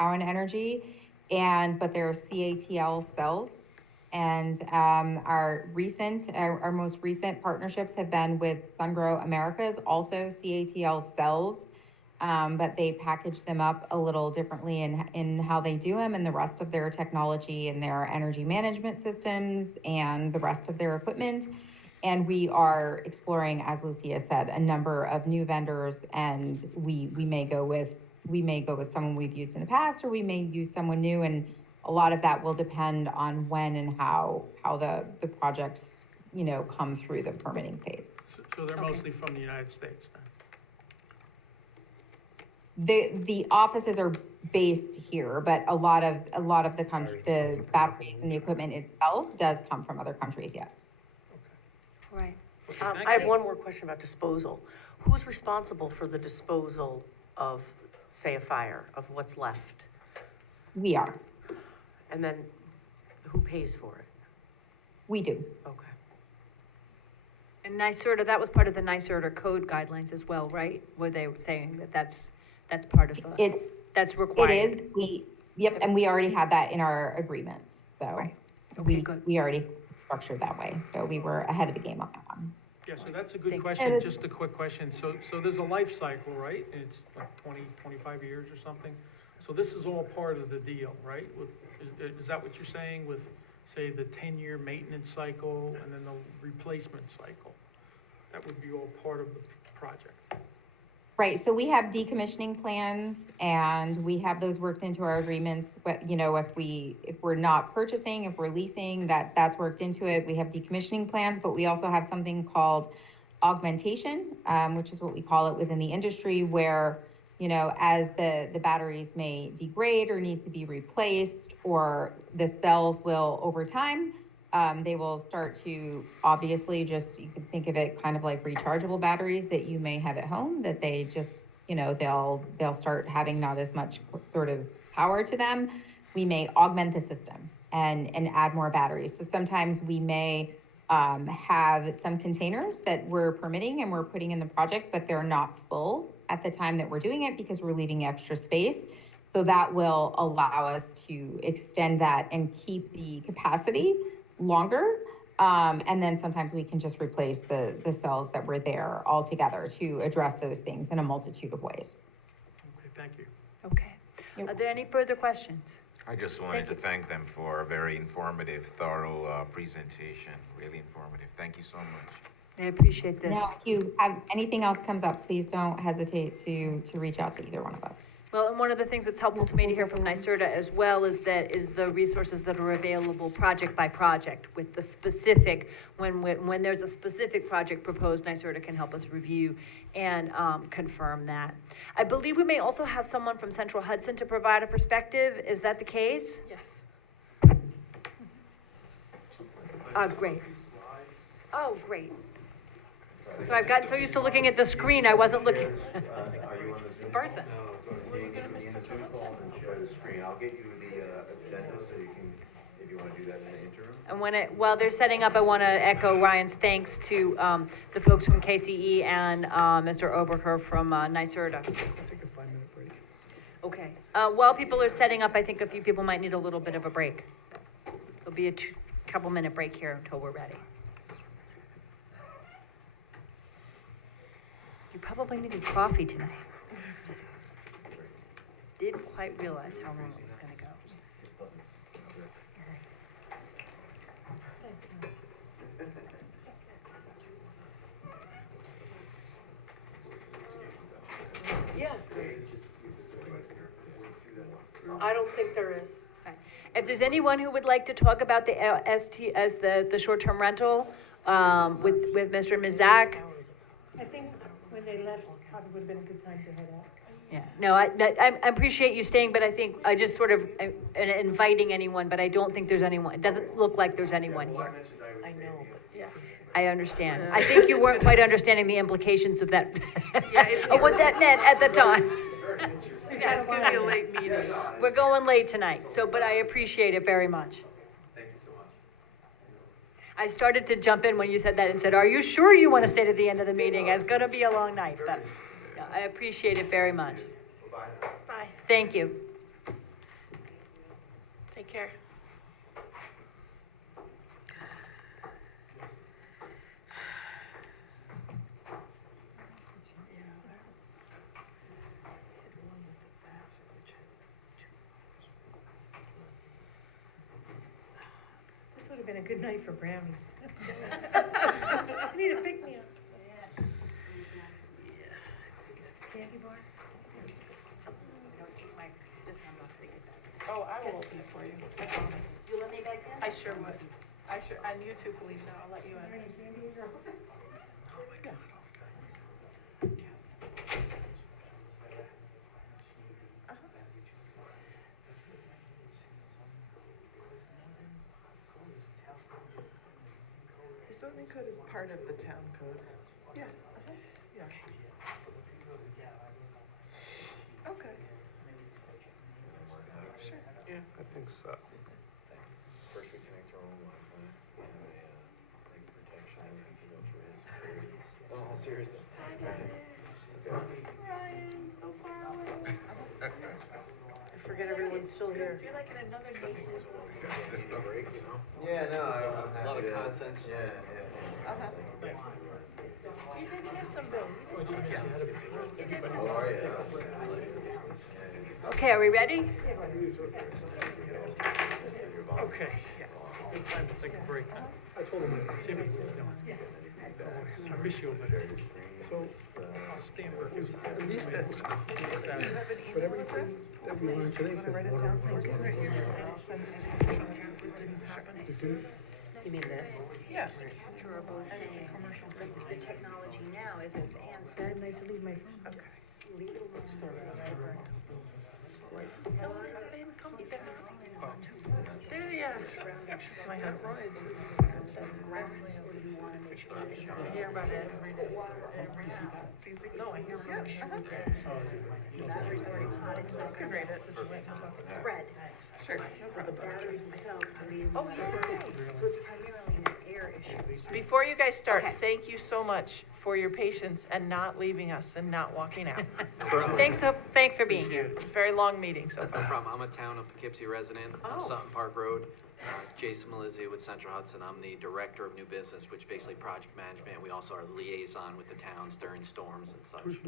Energy, but they're CATL cells. And our most recent partnerships have been with SunGrow Americas, also CATL cells. but they package them up a little differently in how they do them and the rest of their technology and their energy management systems and the rest of their equipment. And we are exploring, as Lucia said, a number of new vendors, and we may go with someone we've used in the past, or we may use someone new, and a lot of that will depend on when and how the projects, come through the permitting phase. So they're mostly from the United States then? The offices are based here, but a lot of the batteries and the equipment itself does come from other countries, yes. Right. I have one more question about disposal. Who's responsible for the disposal of, say, a fire, of what's left? We are. And then who pays for it? We do. Okay. And NYSERDA, that was part of the NYSERDA code guidelines as well, right? Were they saying that that's part of that's required? It is. And we already had that in our agreements, so. Right. Okay, good. We already structured that way, so we were ahead of the game on that one. Yeah, so that's a good question, just a quick question. So there's a life cycle, right? And it's like 20, 25 years or something? So this is all part of the deal, right? Is that what you're saying with, say, the 10-year maintenance cycle and then the replacement cycle? That would be all part of the project. Right, so we have decommissioning plans and we have those worked into our agreements. But, if we're not purchasing, if we're leasing, that's worked into it. We have decommissioning plans, but we also have something called augmentation, which is what we call it within the industry, where, as the batteries may degrade or need to be replaced, or the cells will, over time, they will start to, obviously, you can think of it kind of like rechargeable batteries that you may have at home, that they just, they'll start having not as much sort of power to them. We may augment the system and add more batteries. So sometimes we may have some containers that we're permitting and we're putting in the project, but they're not full at the time that we're doing it because we're leaving extra space. So that will allow us to extend that and keep the capacity longer. And then sometimes we can just replace the cells that were there altogether to address those things in a multitude of ways. Okay, thank you. Okay. Are there any further questions? I just wanted to thank them for a very informative, thorough presentation. Really informative. Thank you so much. I appreciate this. Now, if you have anything else comes up, please don't hesitate to reach out to either one of us. Well, and one of the things that's helpful to me to hear from NYSERDA as well is the resources that are available project by project with the specific, when there's a specific project proposed, NYSERDA can help us review and confirm that. I believe we may also have someone from Central Hudson to provide a perspective. Is that the case? Yes. Great. Oh, great. So I've gotten so used to looking at the screen, I wasn't looking. Are you on the Zoom Person. call? No, you need to be in the Zoom call and share the screen. I'll get you the agenda so you can, if you want to do that in the interim. And while they're setting up, I want to echo Ryan's thanks to the folks from KCE and Mr. Oberker from NYSERDA. I'll take a 5-minute break. Okay. While people are setting up, I think a few people might need a little bit of a break. There'll be a couple-minute break here until we're ready. You probably needed coffee tonight. Didn't quite realize how long it was going to go. Yes. I don't think there is. If there's anyone who would like to talk about the the short-term rental with Mr. and Ms. Zach. I think when they left, probably would have been a good time to head out. Yeah, no, I appreciate you staying, but I think I just sort of inviting anyone, but I don't think there's anyone. It doesn't look like there's anyone here. I know, but yeah. I understand. I think you weren't quite understanding the implications of that, Yeah, of what that meant at the time. Yeah, it's gonna be a late meeting. We're going late tonight, but I appreciate it very much. Thank you so much. I started to jump in when you said that and said, are you sure you want to stay to the end of the meeting? It's going to be a long night, but yeah, I appreciate it very much. Bye. Thank you. Take care. been a good night for brownies. I need a pick-me-up. Candy bar? Oh, I will open it for you, I promise. You let me back in? I sure would. I sure, and you too, Felicia, I'll let you Is there in. any candy in your office? Yes. The zoning code is part of the town code. Yeah, yeah. Okay. Sure. Yeah, I think so. First we connect our own Wi-Fi, we have a, like protection, and we have to go through his security. No, all seriousness. Ryan, so far away. I forget everyone's still here. You're like in another nation. Break, you know? Yeah, no, I'm happy A lot of to- content. Yeah, yeah. Uh-huh. You didn't get some, Bill. You didn't get some. You didn't get Oh, some. yeah. Okay, are we ready? Okay, good time to take a break. I told him, see what he was doing. I miss you over there. So, I'll stand where you At least that was cool. Do you have an But email everything address? that we learned today said Write it water. down, water, please. water, Right here. water. I'll send it to you. You mean this? Yeah. Capture are both saying, the technology now is, as Ann said, I'd like to leave my phone. Okay. leave it alone. There, yeah. My husband. I hear about it every day. It's easy. No, I hear from you. I can read it if you want to talk. Spread. Sure, no The problem. batteries themselves can be. Oh, yeah. So it's primarily an air issue. Before you guys start, Okay. thank you so much for your patience and not leaving us and not walking out. Thanks for being here. Very long meeting so No far. problem. I'm a town of Poughkeepsie resident Oh. on Sutton Park Road. Jason Melizzi with Central Hudson. I'm the Director of New Business, which basically project management. We also are liaison with the towns during storms and such. We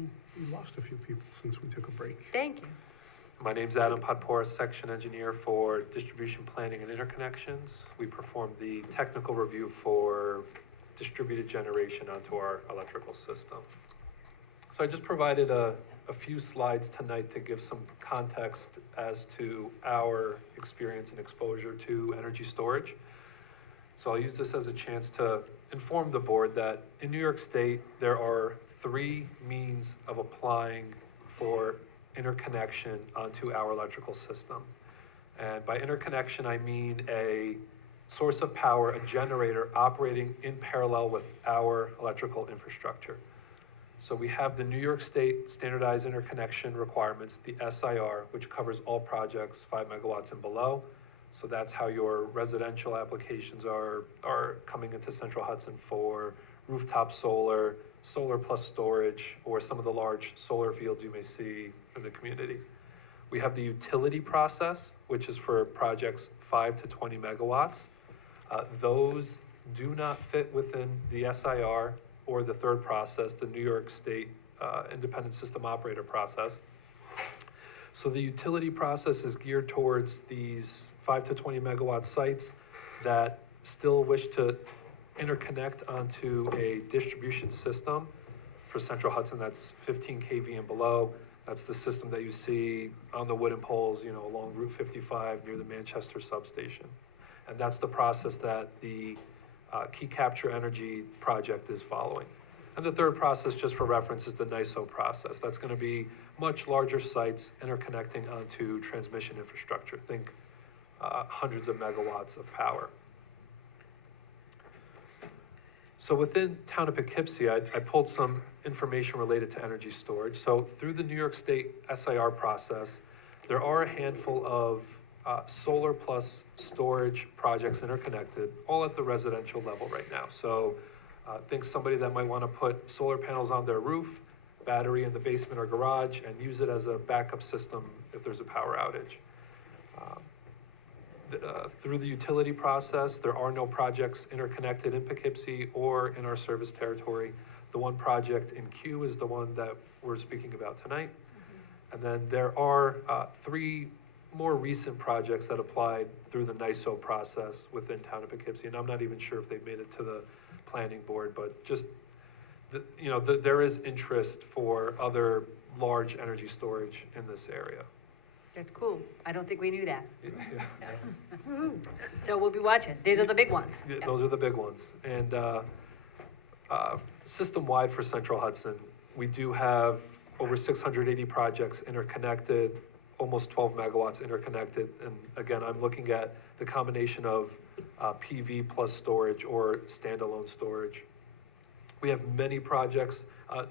lost a few people since we took a break. Thank you. My name's Adam Podporis, Section Engineer for Distribution Planning and Interconnections. We perform the technical review for distributed generation onto our electrical system. So I just provided a few slides tonight to give some context as to our experience and exposure to energy storage. So I'll use this as a chance to inform the board that in New York State, there are 3 means of applying for interconnection onto our electrical system. And by interconnection, I mean a source of power, a generator operating in parallel with our electrical infrastructure. So we have the New York State Standardized Interconnection Requirements, the SIR, which covers all projects 5 megawatts and below. So that's how your residential applications are coming into Central Hudson for rooftop solar, solar plus storage, or some of the large solar fields you may see in the community. We have the utility process, which is for projects 5 to 20 megawatts. Those do not fit within the SIR or the third process, the New York State Independent System Operator process. So the utility process is geared towards these 5 to 20 megawatt sites that still wish to interconnect onto a distribution system for Central Hudson that's 15 kV and below. That's the system that you see on the wooden poles, along Route 55 near the Manchester substation. And that's the process that the Key Capture Energy project is following. And the third process, just for reference, is the NISO process. That's going to be much larger sites interconnecting onto transmission infrastructure. Think hundreds of megawatts of power. So within town of Poughkeepsie, I pulled some information related to energy storage. So through the New York State SIR process, there are a handful of solar plus storage projects interconnected, all at the residential level right now. So think somebody that might want to put solar panels on their roof, battery in the basement or garage, and use it as a backup system if there's a power outage. Through the utility process, there are no projects interconnected in Poughkeepsie or in our service territory. The one project in queue is the one that we're speaking about tonight. And then there are 3 more recent projects that applied through the NISO process within town of Poughkeepsie, and I'm not even sure if they've made it to the planning board, but just, there is interest for other large energy storage in this area. That's cool. I don't think we knew that. Yeah. So we'll be watching. These are the big ones. Yeah, those are the big ones. And system-wide for Central Hudson, we do have over 680 projects interconnected, almost 12 megawatts interconnected. And again, I'm looking at the combination of PV plus storage or standalone storage. We have many projects.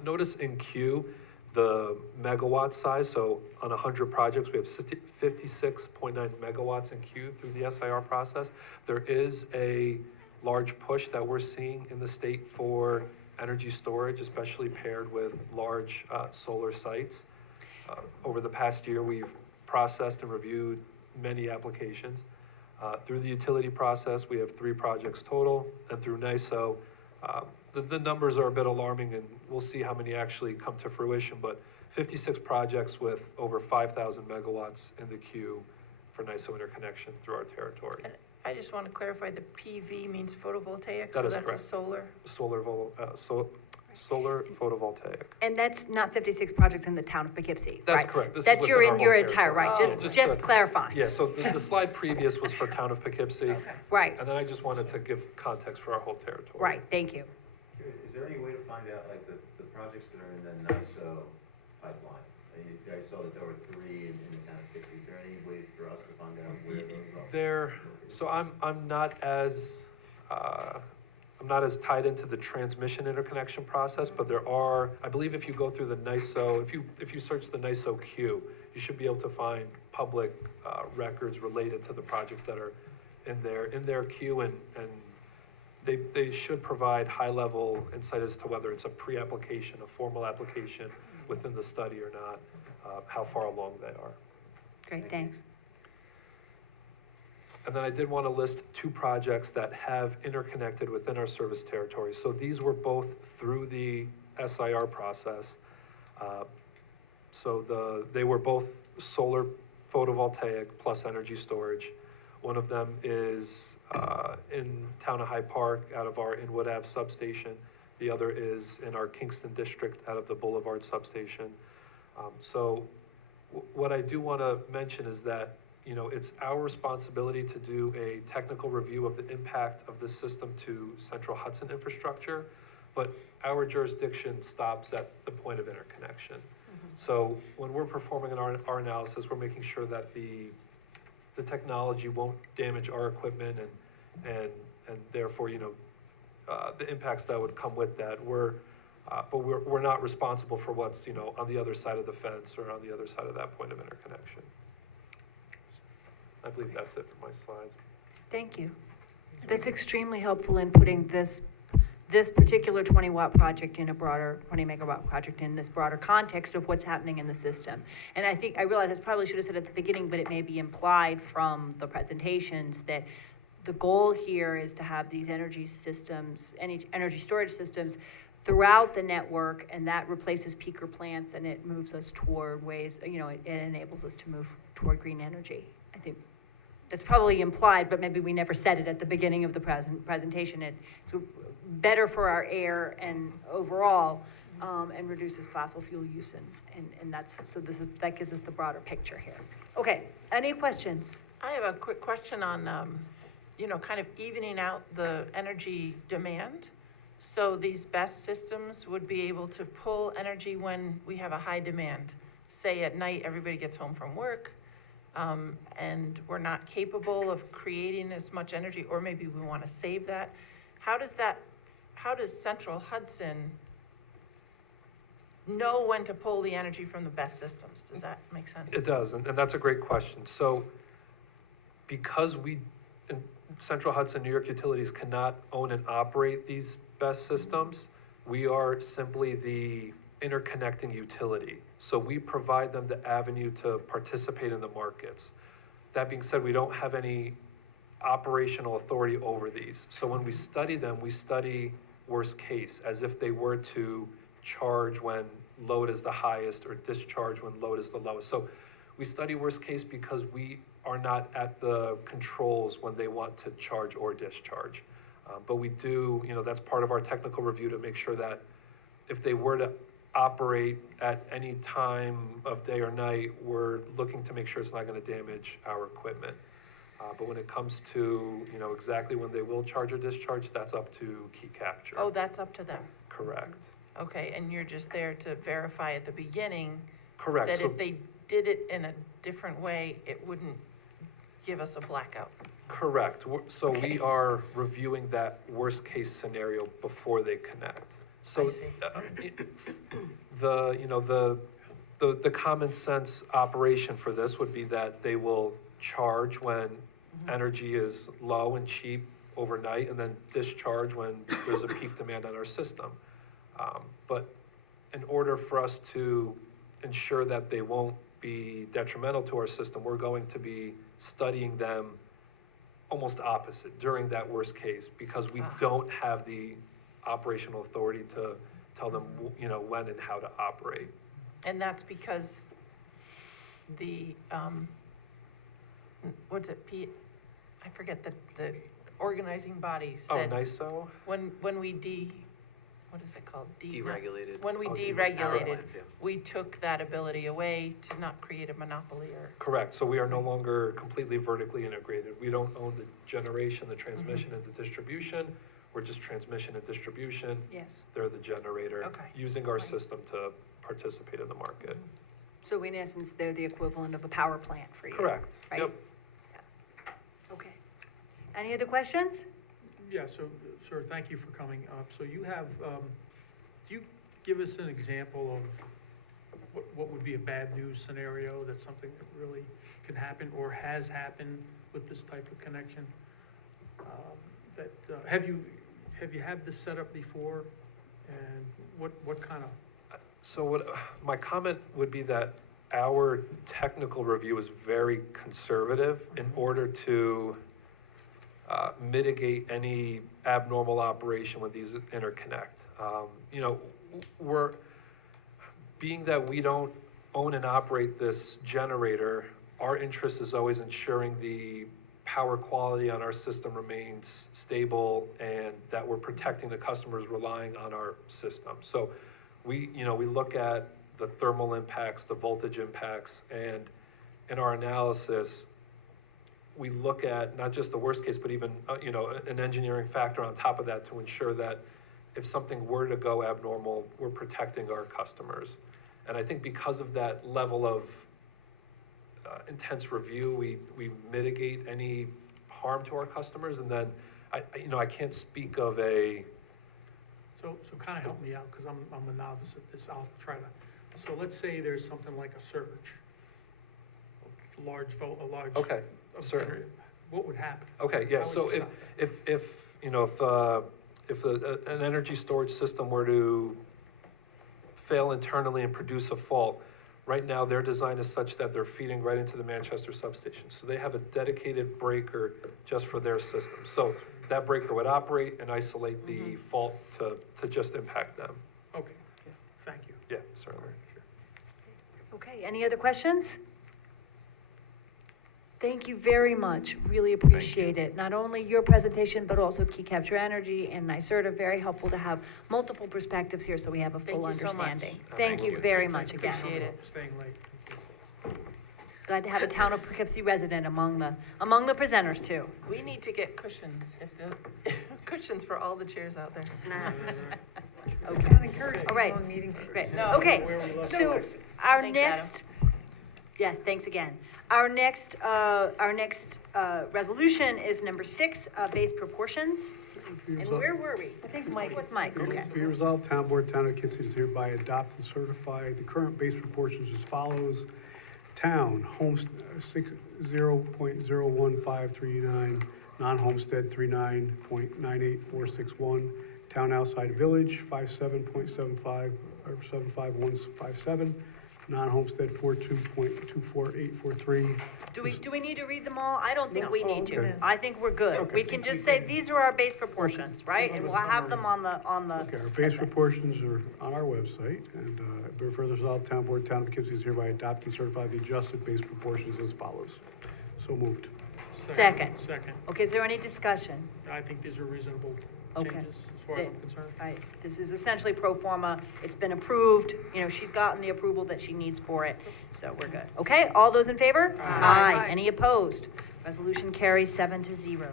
Notice in Q, the megawatt size. So on 100 projects, we have 56.9 megawatts in Q through the SIR process. There is a large push that we're seeing in the state for energy storage, especially paired with large solar sites. Over the past year, we've processed and reviewed many applications. Through the utility process, we have 3 projects total, and through NISO, the numbers are a bit alarming, and we'll see how many actually come to fruition, but 56 projects with over 5,000 megawatts in the queue for NISO interconnection through our territory. And I just want to clarify, the PV means photovoltaic, That so is that's correct. a solar? Solar photovoltaic. And that's not 56 projects in the town of Poughkeepsie, That's right? correct. This is That's within our in whole your entire, territory. right? Oh. Just to- clarifying. Yeah, so the slide previous was for town of Poughkeepsie. Right, And then I just wanted to give context for our whole territory. right, thank you. Is there any way to find out, like, the projects that are in the NISO pipeline? You guys saw that there were 3 in the town of Poughkeepsie. Is there any way for us to find out where those are? So I'm not as tied into the transmission interconnection process, but there are, I believe if you go through the NISO, if you search the NISO queue, you should be able to find public records related to the projects that are in their queue, and they should provide high-level insight as to whether it's a pre-application, a formal application within the study or not, how far along they are. Great, thanks. And then I did want to list 2 projects that have interconnected within our service territory. So these were both through the SIR process. They were both solar photovoltaic plus energy storage. One of them is in town of Hyde Park out of our Inwood Ave substation. The other is in our Kingston district out of the Boulevard substation. What I do want to mention is that it's our responsibility to do a technical review of the impact of this system to Central Hudson infrastructure, but our jurisdiction stops at the point of interconnection. So when we're performing our analysis, we're making sure that the technology won't damage our equipment and therefore, the impacts that would come with that. But we're not responsible for what's, on the other side of the fence or on the other side of that point of interconnection. I believe that's it for my slides. Thank you. That's extremely helpful in putting this particular 20-watt project in a broader, 20-megawatt project in this broader context of what's happening in the system. And I realize I probably should have said at the beginning, but it may be implied from the presentations that the goal here is to have these energy storage systems throughout the network, and that replaces peaker plants, and it moves us toward ways, it enables us to move toward green energy. I think that's probably implied, but maybe we never said it at the beginning of the presentation. It's better for our air and overall, and reduces fossil fuel use, and that gives us the broader picture here. Okay, any questions? I have a quick question on, kind of evening out the energy demand. So these BESS systems would be able to pull energy when we have a high demand. Say at night, everybody gets home from work, and we're not capable of creating as much energy, or maybe we want to save that. How does Central Hudson know when to pull the energy from the BESS systems? Does that make sense? It does, and that's a great question. So because in Central Hudson, New York Utilities cannot own and operate these BESS systems, we are simply the interconnecting utility. So we provide them the avenue to participate in the markets. That being said, we don't have any operational authority over these. So when we study them, we study worst case, as if they were to charge when load is the highest or discharge when load is the lowest. So We study worst case because we are not at the controls when they want to charge or discharge. But we do, that's part of our technical review to make sure that if they were to operate at any time of day or night, we're looking to make sure it's not going to damage our equipment. But when it comes to, exactly when they will charge or discharge, that's up to Key Capture. Oh, that's up to them. Correct. Okay, and you're just there to verify at the beginning Correct. that So- if they did it in a different way, it wouldn't give us a blackout. Correct. So we are reviewing that worst case scenario before they connect. So the common sense operation for this would be that they will charge when energy is low and cheap overnight, and then discharge when there's a peak demand on our system. But in order for us to ensure that they won't be detrimental to our system, we're going to be studying them almost opposite during that worst case, because we don't have the operational authority to tell them, when and how to operate. And that's because the, what's it, I forget the organizing body said. Oh, NISO? When we what is it called? Deregulated. When we Oh, deregulated, power plants, yeah. we took that ability away to not create a monopoly or. Correct. So we are no longer completely vertically integrated. We don't own the generation, the transmission, and the distribution. We're just transmission and distribution. Yes. They're the generator. Okay. Using our system to participate in the market. So in essence, they're the equivalent of a power plant for you. Correct. Right? Yep. Okay. Any other questions? Yeah, so, sir, thank you for coming up. So you have, do you give us an example of what would be a bad news scenario, that's something that really can happen or has happened with this type of connection? Have you had this set up before? And what kind of? So my comment would be that our technical review is very conservative in order to mitigate any abnormal operation when these interconnect. Being that we don't own and operate this generator, our interest is always ensuring the power quality on our system remains stable and that we're protecting the customers relying on our system. So we look at the thermal impacts, the voltage impacts, and in our analysis, we look at not just the worst case, but even, an engineering factor on top of that to ensure that if something were to go abnormal, we're protecting our customers. And I think because of that level of intense review, we mitigate any harm to our customers. And then, I can't speak of a... So kind of help me out, because I'm a novice at this. I'll try to. So let's say there's something like a surge, a large. Okay, certainly. What would happen? Okay, yeah, How so would you stop if an energy storage system were to fail internally and produce a fault, right now their design is such that they're feeding right into the Manchester substation. So they have a dedicated breaker just for their system. So that breaker would operate and isolate the fault to just impact them. Okay, thank you. Yeah, certainly. Okay, any other questions? Thank you very much, really appreciate it. Not only your presentation, but also Key Capture Energy and NYSERDA, very helpful to have multiple perspectives here so we have a full Thank you so much. understanding. Thank you very much again. Appreciate it. Staying late. Glad to have a town of Poughkeepsie resident among the presenters too. We need to get cushions, cushions for all the chairs out there. Okay. Encourage All these right. long meetings. Great. No. Okay, so our Thanks, next, yes, thanks again. Our next resolution is number 6, base proportions. And where were we? I think Mike was Mike's, okay. Be resolved, Town Board, Town of Poughkeepsie does hereby adopt and certify the current base proportions as follows. Town, 0.015339, non-homestead 39.98461, town outside village 57.75 or 75157, non-homestead 42.24843. Do we need to read them all? I don't think we need to. Okay. I think we're good. Okay. We can just say, these are our base proportions, right? And we'll have them on the. Okay, our base proportions are on our website, and, be it further resolved, Town Board, Town of Poughkeepsie is hereby adopt and certify the adjusted base proportions as follows. So moved. Second. Second. Okay, is there any discussion? I think these are reasonable Okay. changes, as far as I'm concerned. Right, this is essentially pro forma, it's been approved, you know, she's gotten the approval that she needs for it, so we're good. Okay, all those in favor? Aye. Any opposed? Resolution carries 7-0.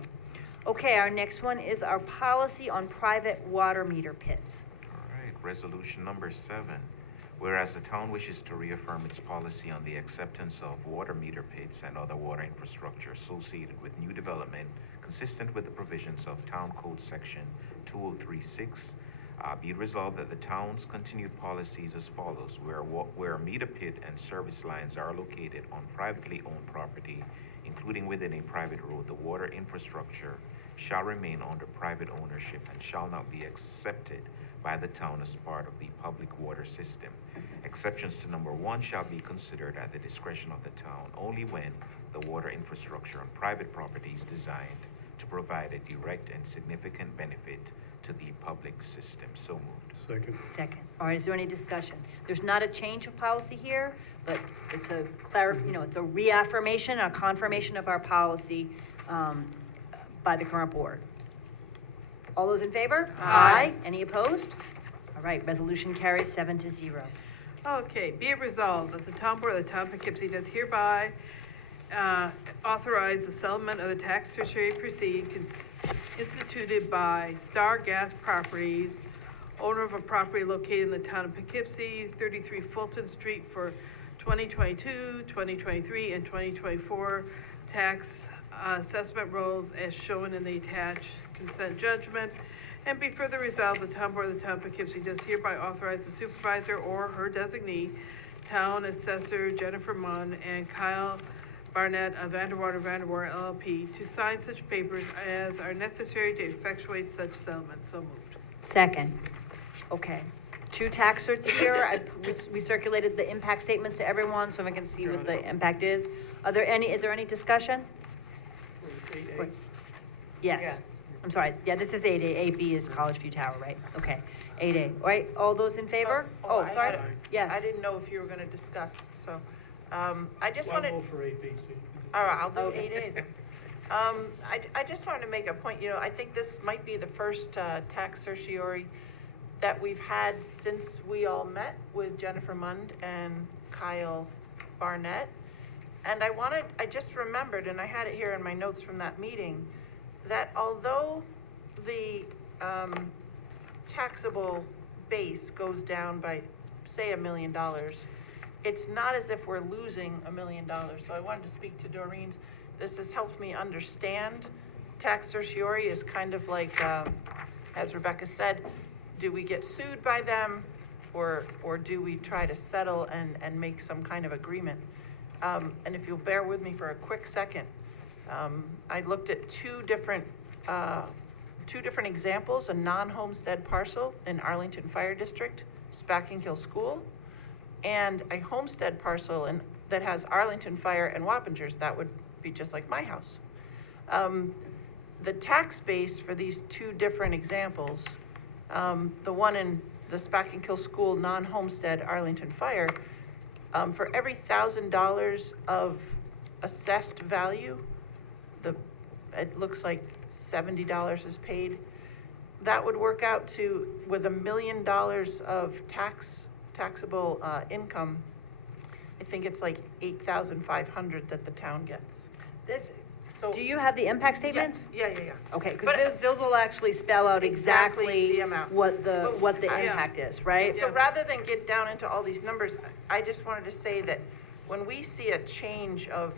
Okay, our next one is our policy on private water meter pits. All right, resolution number 7. Whereas the town wishes to reaffirm its policy on the acceptance of water meter pits and other water infrastructure associated with new development consistent with the provisions of Town Code Section 2036, be it resolved that the town's continued policies as follows: where a meter pit and service lines are located on privately owned property, including within a private road, the water infrastructure shall remain under private ownership and shall not be accepted by the town as part of the public water system. Exceptions to number 1 shall be considered at the discretion of the town only when the water infrastructure on private property is designed to provide a direct and significant benefit to the public system. So moved. Second. Second. All right, is there any discussion? There's not a change of policy here, but it's a it's a reaffirmation, a confirmation of our policy, by the current board. All those in favor? Aye. Any opposed? All right, resolution carries 7-0. Okay, be it resolved that the town board of the town of Poughkeepsie does hereby authorize the settlement of the tax tertiary proceeding instituted by Star Gas Properties, owner of a property located in the town of Poughkeepsie, 33 Fulton Street for 2022, 2023, and 2024 tax assessment rolls as shown in the attached consent judgment. And be further resolved, the town board of the town of Poughkeepsie does hereby authorize the supervisor or her designee, town assessor Jennifer Munn and Kyle Barnett of Vanderwater LLP to sign such papers as are necessary to effectuate such settlement. So moved. Second. Okay. 2 tax certs here. We circulated the impact statements to everyone so we can see what the impact is. Is there any discussion? Wait. Yes. I'm sorry. Yeah, this is 8A. 8B is College View Tower, right? Okay. 8A. All right, all those in favor? Oh, sorry. Yes. I didn't know if you were gonna discuss, so, I just wanted. I'll vote for 8B, All right, I'll do 8A then. I just wanted to make a point, I think this might be the first, tax certiorari that we've had since we all met with Jennifer Mund and Kyle Barnett. And I just remembered, and I had it here in my notes from that meeting, that although the, taxable base goes down by, say, $1 million, it's not as if we're losing $1 million. So I wanted to speak to Doreen's. This has helped me understand tax certiorari is kind of like, as Rebecca said, do we get sued by them or do we try to settle and make some kind of agreement? And if you'll bear with me for a quick second, I looked at two different examples, a non-homestead parcel in Arlington Fire District, Spacking Hill School, and a homestead parcel that has Arlington Fire and Wappingers. That would be just like my house. The tax base for these 2 different examples, the one in the Spacking Hill School non-homestead Arlington Fire, for every $1,000 of assessed value, it looks like $70 is paid. That would work out to, with $1 million of taxable income, I think it's like $8,500 that the town gets. Do you have the impact statements? Yeah. Okay, because those will actually spell out exactly the amount. what the impact is, right? So rather than get down into all these numbers, I just wanted to say that when we see a change of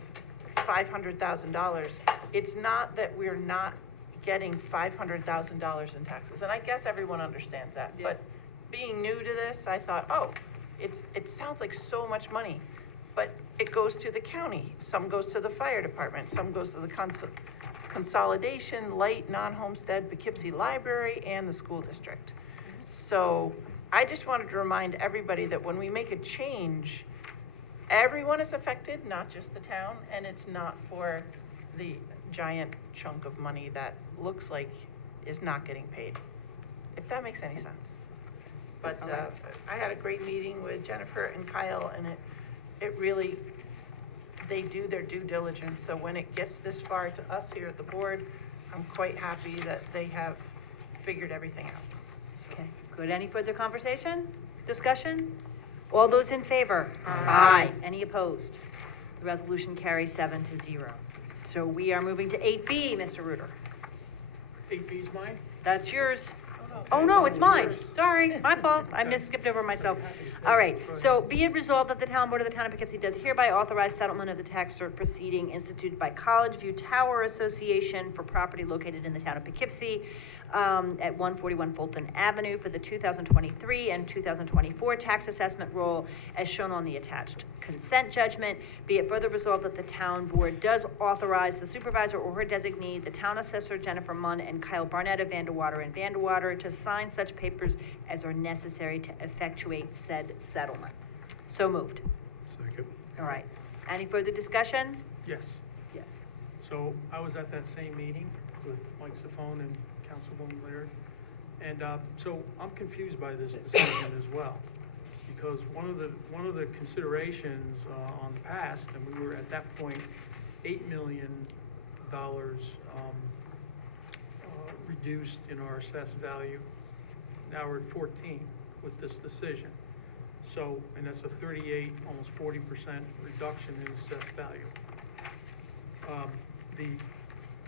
$500,000, it's not that we're not getting $500,000 in taxes. And I guess everyone understands that. Yeah. But being new to this, I thought, it sounds like so much money. But it goes to the county. Some goes to the fire department. Some goes to the consolidation, light, non-homestead, Poughkeepsie Library, and the school district. So I just wanted to remind everybody that when we make a change, everyone is affected, not just the town, and it's not for the giant chunk of money that looks like is not getting paid, if that makes any sense. But, I had a great meeting with Jennifer and Kyle, and it really, they do their due diligence, so when it gets this far to us here at the board, I'm quite happy that they have figured everything out. Okay, good. Any further conversation, discussion? All those in favor? Aye. Any opposed? The resolution carries 7-0. So we are moving to 8B, Mr. Reuter. 8B is mine? That's yours. Oh, no, it's mine. Sorry, my fault. I skipped over myself. All right, so be it resolved that the town board of the town of Poughkeepsie does hereby authorize settlement of the tax cert proceeding instituted by College View Tower Association for property located in the town of Poughkeepsie at 141 Fulton Avenue for the 2023 and 2024 tax assessment roll as shown on the attached consent judgment. Be it further resolved that the town board does authorize the supervisor or her designee, the town assessor Jennifer Munn and Kyle Barnett of Vanderwater and Vanderwater to sign such papers as are necessary to effectuate said settlement. So moved. Second. All right. Any further discussion? Yes. Yes. So I was at that same meeting with Mike Saffone and Councilwoman Laird. And so I'm confused by this decision as well. Because one of the considerations on the past, and we were at that point, $8 million reduced in our assessed value. Now we're at 14 with this decision. So, and that's a 38, almost 40% reduction in assessed value. The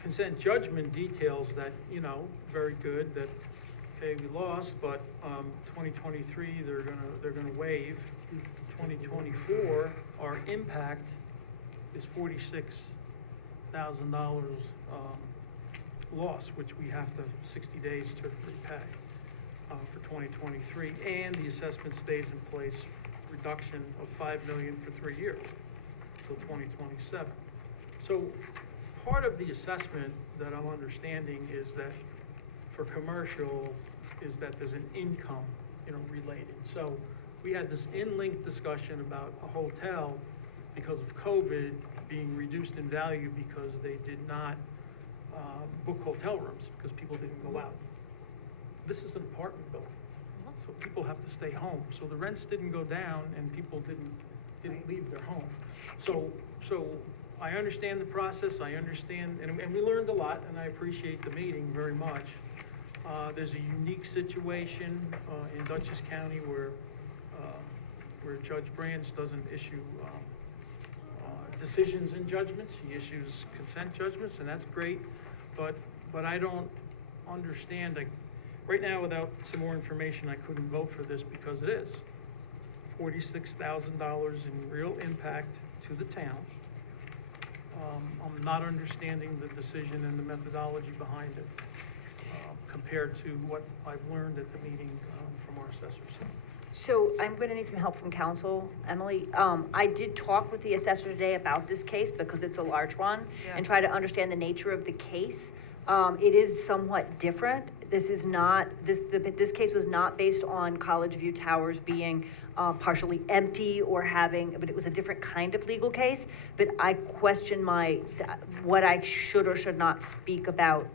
consent judgment details that, very good, that, okay, we lost, but 2023, they're gonna waive. 2024, our impact is $46,000 loss, which we have to 60 days to repay for 2023, and the assessment stays in place, reduction of $5 million for 3 years, till 2027. So part of the assessment that I'm understanding is that for commercial is that there's an income, related. So we had this in-length discussion about a hotel because of COVID being reduced in value because they did not book hotel rooms because people didn't go out. This is an apartment building, so people have to stay home. So the rents didn't go down and people didn't leave their home. So I understand the process, I understand, and we learned a lot, and I appreciate the meeting very much. There's a unique situation in Dutchess County where Judge Brands doesn't issue decisions and judgments. He issues consent judgments, and that's great. But I don't understand. Right now, without some more information, I couldn't vote for this because it is $46,000 in real impact to the town. I'm not understanding the decision and the methodology behind it compared to what I've learned at the meeting from our assessors. So I'm going to need some help from council, Emily. I did talk with the assessor today about this case because it's a large one and try to understand the nature of the case. It is somewhat different. This is not, this case was not based on College View Towers being partially empty or but it was a different kind of legal case. But I question what I should or should not speak about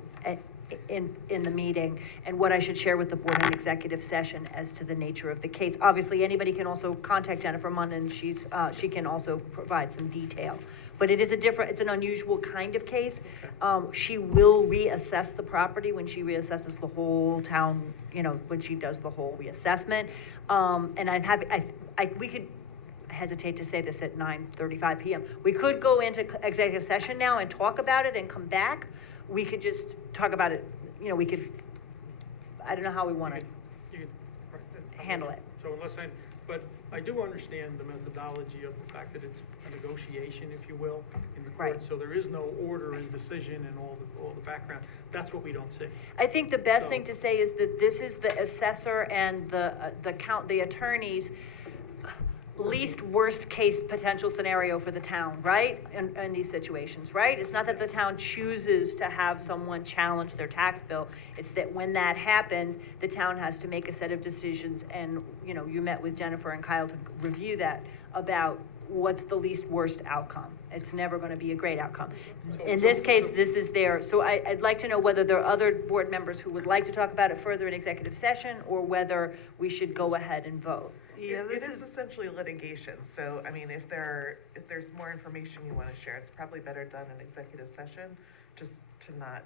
in the meeting and what I should share with the board in executive session as to the nature of the case. Obviously, anybody can also contact Jennifer Munn and she can also provide some detail. But it's an unusual kind of case. She will reassess the property when she reassesses the whole town, when she does the whole reassessment. And I'm happy, we could hesitate to say this at 9:35 p.m. We could go into executive session now and talk about it and come back. We could just talk about it, I don't know how we want to handle it. So but I do understand the methodology of the fact that it's a negotiation, if you will, in the court. Right. So there is no order and decision and all the background. That's what we don't see. I think the best thing to say is that this is the assessor and the attorney's least worst case potential scenario for the town, right? In these situations, right? It's not that the town chooses to have someone challenge their tax bill. It's that when that happens, the town has to make a set of decisions. And, you met with Jennifer and Kyle to review that about what's the least worst outcome. It's never gonna be a great outcome. In this case, this is there, so I'd like to know whether there are other board members who would like to talk about it further in executive session, or whether we should go ahead and vote. Yeah, It this is essentially litigation, so, I mean, if there's more information you wanna share, it's probably better done in executive session, just to not,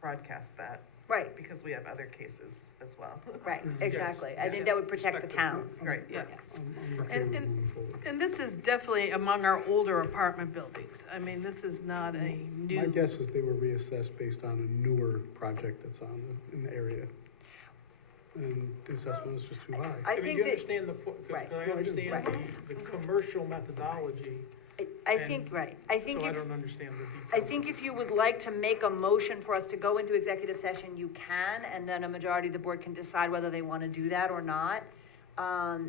broadcast that, Right, because we have other cases as well. right, exactly. I think that would protect the town. Right. Yeah. I'm okay And- with and- moving forward. And this is definitely among our older apartment buildings. I mean, this is not a new. My guess is they were reassessed based on a newer project that's in the area. And the assessment was just too high. I I mean, think you that, understand Right. can I understand the commercial methodology? I think, right, I think So I if, don't understand the details. I think if you would like to make a motion for us to go into executive session, you can, and then a majority of the board can decide whether they want to do that or not,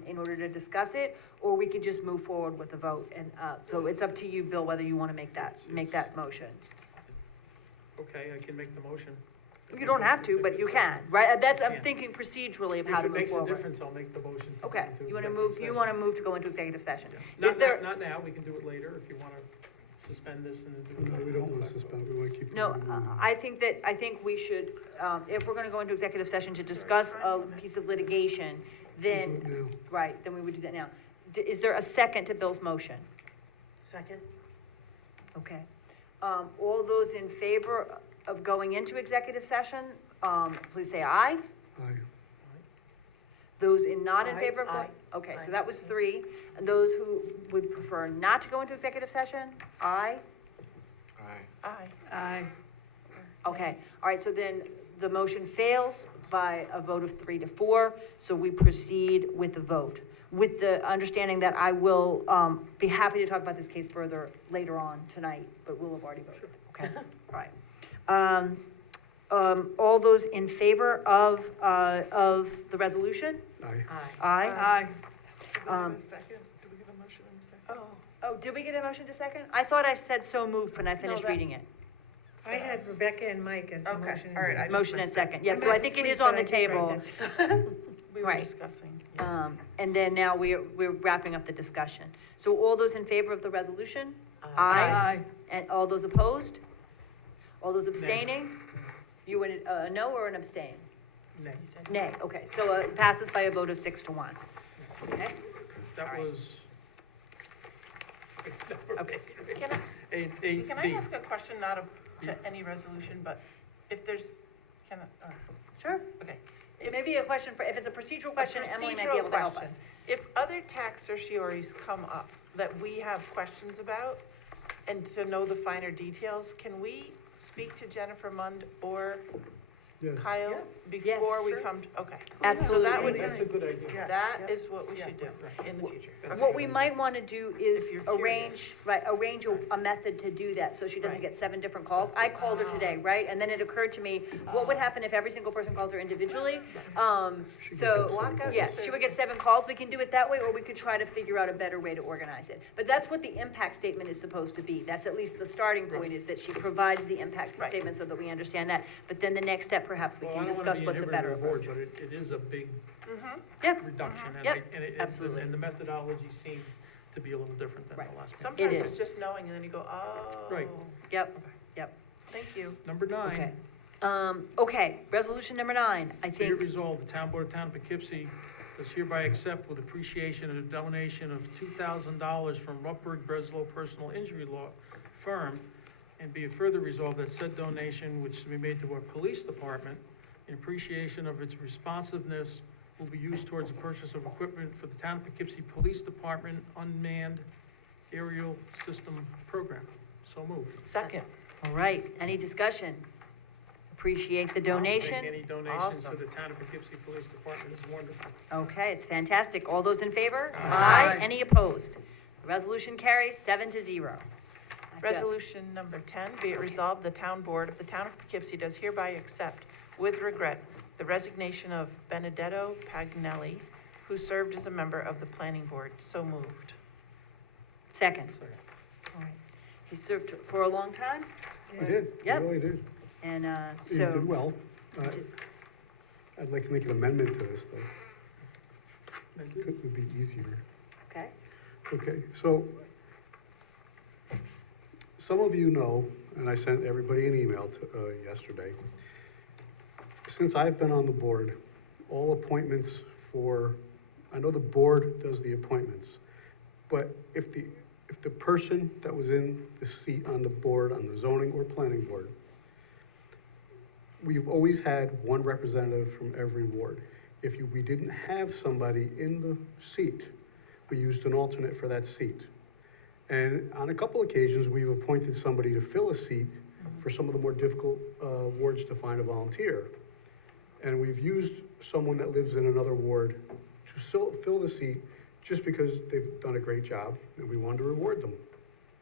in order to discuss it, or we could just move forward with the vote, and, so it's up to you, Bill, whether you want to make that motion. Okay, I can make the motion. You don't have to, but you can, right? I'm can. thinking procedurally of how to If it move makes a forward. difference, I'll make the motion to go Okay, into you want to executive move, you session. want to move to go into executive session. Yeah. Is there? Not now, we can do it later, if you want to suspend this and then do it. No, we don't want to suspend, we want to keep. it No, moving. I think we should, if we're gonna go into executive session to discuss a piece of litigation, then, Do it now. right, then we would do that now. Is there a second to Bill's motion? Second? Okay. All those in favor of going into executive session, please say aye. Aye. Those not in Aye, favor of going? aye, Okay, so aye. that was 3. And those who would prefer not to go into executive session, aye? Aye. Aye. Aye. Okay, all right, so then the motion fails by a vote of 3 to 4, so we proceed with the vote, with the understanding that I will be happy to talk about this case further later on tonight, but we'll have already voted, okay? All right. All those in favor of the resolution? Aye. Aye. Aye. Do we have a second? Do we have a motion in a second? Oh, did we get a motion to second? I thought I said so moved when I finished that- reading it. I had Rebecca and Mike as the Okay, motion. and all right, I second. just Motion and missed it. second, yeah, I'm so I not think it asleep, is on but the I did table. write that. We were Right. discussing. And then now we're wrapping up the discussion. So all those in favor of the resolution? Aye. And all those opposed? All those abstaining? You would, a no or an abstain? Nay. Nay, okay, so it passes by a vote of 6 to 1. Okay? That was. Okay. Can I ask a question, not to any resolution, but if there's, Sure. okay. It may be a question for, if it's a procedural question, Emily might be procedural able to help question. us. If other tax certioraries come up that we have questions about, and to know the finer details, can we speak to Jennifer Mund or Yes. Kyle Yes, before we sure. come, okay. Absolutely. So that would, That's a good idea. that is what we should do in the future. That's What a we good might want to do is If you're curious. arrange a method to do that, so she doesn't Right. get 7 different calls. I called her today, right, and then it occurred to me, what would happen if every single person calls her individually? So, Block out yeah, your she would get 7 calls, we can do it that way, or we could try to figure out a better way to organize it. But that's what the impact statement is supposed to be, that's at least the starting point, is that she provides the impact Right. statement so that we understand that. But then the next step, perhaps we Well, can I don't wanna discuss be what's a an better board, approach. but it is a big Yep, reduction. And Yep, I- and it- absolutely. And the methodology seemed to be a little different than Right. the last one. Sometimes is. it's just knowing, and then you go, oh. Right. yep, Thank you. Number 9. okay. Okay, resolution number 9, I Be it think, resolved, the Town Board of Town of Poughkeepsie does hereby accept with appreciation a donation of $2,000 from Rupberg Breslow Personal Injury Law Firm, and be it further resolved that said donation, which is to be made to our police department, in appreciation of its responsiveness, will be used towards the purchase of equipment for the Town of Poughkeepsie Police Department Unmanned Aerial System Program. So moved. Second. all right, any discussion? Appreciate the I think donation. any donation Awesome. to the Town of Poughkeepsie Police Department is wonderful. Okay, it's fantastic. All those in favor? Aye. Any opposed? The resolution carries 7 to 0. Resolution number 10, be it resolved, the Town Board of the Town of Poughkeepsie does hereby accept, with regret, the resignation of Benedetto Pagnelli, who served as a member of the Planning Board. So moved. Second. All right. He served for a long time, We did, we Yep. really did. and You so, did well. I'd like to make an amendment to this, though. It would be easier. okay, Okay, so some of you know, and I sent everybody an email yesterday. Since I've been on the board, all appointments I know the board does the appointments, but if the person that was in the seat on the board, on the zoning or planning board, we've always had one representative from every ward. If we didn't have somebody in the seat, we used an alternate for that seat. And on a couple occasions, we've appointed somebody to fill a seat for some of the more difficult wards to find a volunteer. And we've used someone that lives in another ward to fill the seat just because they've done a great job and we wanted to reward them